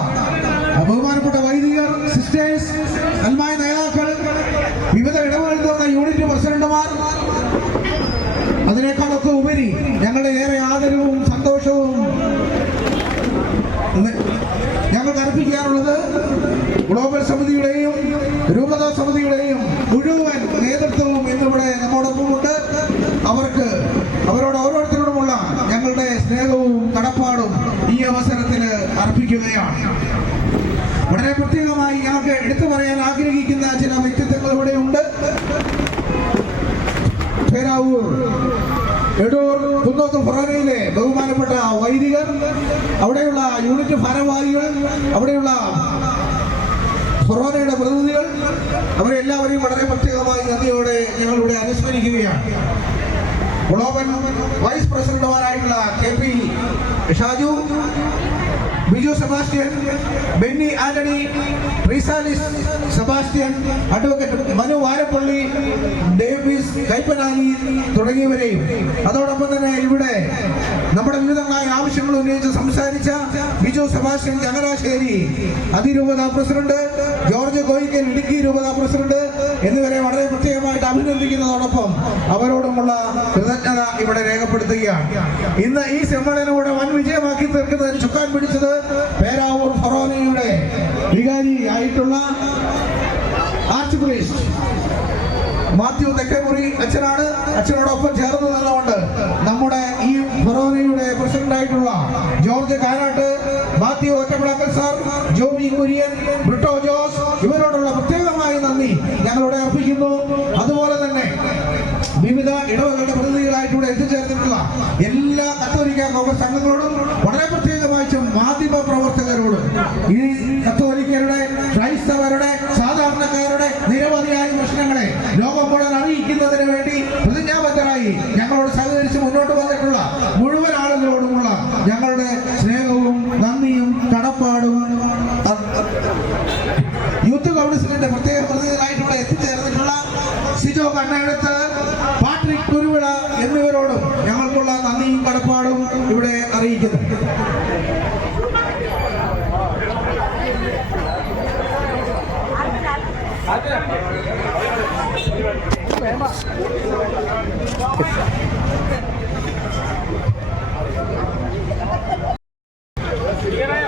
ബഹുമാനപ്പെട്ട വൈദികർ, സിസ്റ്റേഴ്സ്, അൽമായ നേതാക്കൾ, വിവിധ ഇടപെടൽ തന്ന യൂണിറ്റ് പ്രസിഡന്റുമാർ, അതിനേക്കാളൊക്കെ ഉപരി ഞങ്ങളുടെ ഏറെ ആദരവും സന്തോഷവും ഞങ്ങൾക്ക് അർപ്പിക്കാനുള്ളത് ഗ്ലോബൽ സമിതിയുടെയും രൂപതാ സമിതിയുടെയും മുഴുവൻ നേതൃത്വവും ഇന്നിവിടെ നമ്മോടൊപ്പമുണ്ട്. അവരോട് ഓരോരുത്തരോടുമുള്ള ഞങ്ങളുടെ സ്നേഹവും കടപ്പാടും ഈ അവസരത്തിൽ അർപ്പിക്കുകയാണ്. വളരെ പ്രത്യേകമായി ഞങ്ങൾക്ക് എടുത്തു പറയാൻ ആഗ്രഹിക്കുന്ന ചില വ്യക്തിത്വങ്ങൾ ഇവിടെയുണ്ട്. പേരാവൂർ എടൂർ കുന്നോത്ത് ഫൊറോനയിലെ ബഹുമാനപ്പെട്ട വൈദികർ, അവിടെയുള്ള യൂണിറ്റ് ഭാരവാഹികൾ, അവിടെയുള്ള ഫൊറോനയുടെ പ്രതിനിധികൾ, അവരെല്ലാവരെയും വളരെ പ്രത്യേകമായി നന്ദിയോടെ ഞങ്ങളിവിടെ അനുസ്മരിക്കുകയാണ്. ഗ്ലോബൽ വൈസ് പ്രസിഡന്റുമാരായിട്ടുള്ള KP Shaju, Biju Sebastian, Benny Antony, Reesalis Sebastian, advocate Manu Varappally, Davis Kaippanani തുടങ്ങിയവരെയും, അതോടൊപ്പം തന്നെ ഇവിടെ നമ്മുടെ വിവിധങ്ങളായ ആവശ്യങ്ങൾ ഉന്നയിച്ച് സംസാരിച്ച ബിജു സെബാസ്റ്റ്യൻ ചങ്ങനാശ്ശേരി അതിരൂപത പ്രസിഡന്റ്, ജോർജ് കോയിക്കൽ ഇടുക്കി രൂപത പ്രസിഡന്റ് എന്നിവരെ വളരെ പ്രത്യേകമായിട്ട് അഭിനന്ദിക്കുന്നതോടൊപ്പം അവരോടുമുള്ള കൃതജ്ഞത ഇവിടെ രേഖപ്പെടുത്തുകയാണ്. ഇന്ന് ഈ സമ്മേളനത്തോടെ വൻ വിജയമാക്കി തീർക്കുന്നതിന് ചുക്കാൻ പിടിച്ചത് പേരാവൂർ ഫൊറോനയുടെ വികാരി ആയിട്ടുള്ള ആർച്ച് പ്രീസ്റ്റ് മാത്യു തെക്കേമുറി അച്ഛനാണ്. അച്ഛനോടൊപ്പം ചേർന്ന് നിന്നുകൊണ്ട് നമ്മുടെ ഈ ഫൊറോനയുടെ പ്രസിഡന്റായിട്ടുള്ള ജോർജ് കാരാട്ട്, മാത്യു ഒറ്റപ്പിളക്കൽ സാർ, ജോമി കുര്യൻ, ബ്രിട്ടോ ജോസ് ഇവരോടുള്ള പ്രത്യേകമായ നന്ദി ഞങ്ങളിവിടെ അർപ്പിക്കുന്നു. അതുപോലെ തന്നെ വിവിധ ഇടവകളുടെ പ്രതിനിധികളായിട്ട് ഇവിടെ എത്തിച്ചേർന്നിട്ടുള്ള എല്ലാ കത്തോലിക്ക കോൺഗ്രസ് അംഗങ്ങളോടും വളരെ പ്രത്യേകമായിട്ടും മാധ്യമ പ്രവർത്തകരോടും ഈ കത്തോലിക്കരുടെ, ക്രൈസ്തവരുടെ, സാധാരണക്കാരുടെ നിരവധിയായ പ്രശ്നങ്ങളെ ലോകം മുഴുവൻ അറിയിക്കുന്നതിന് വേണ്ടി പ്രതിജ്ഞാബദ്ധരായി ഞങ്ങളോട് സഹകരിച്ച് മുന്നോട്ട് വന്നിട്ടുള്ള മുഴുവൻ ആളുകളോടുമുള്ള ഞങ്ങളുടെ സ്നേഹവും നന്ദിയും കടപ്പാടും യൂത്ത് കൗൺസിലിന്റെ പ്രത്യേക പ്രതിനിധികളായിട്ടിവിടെ എത്തിച്ചേർന്നിട്ടുള്ള സിജോ കണ്ണയെടുത്ത്, പാട്രിക് കുരുവിള എന്നിവരോടും ഞങ്ങൾക്കുള്ള നന്ദിയും കടപ്പാടും ഇവിടെ അറിയിക്കുന്നു. ഇങ്ങനെ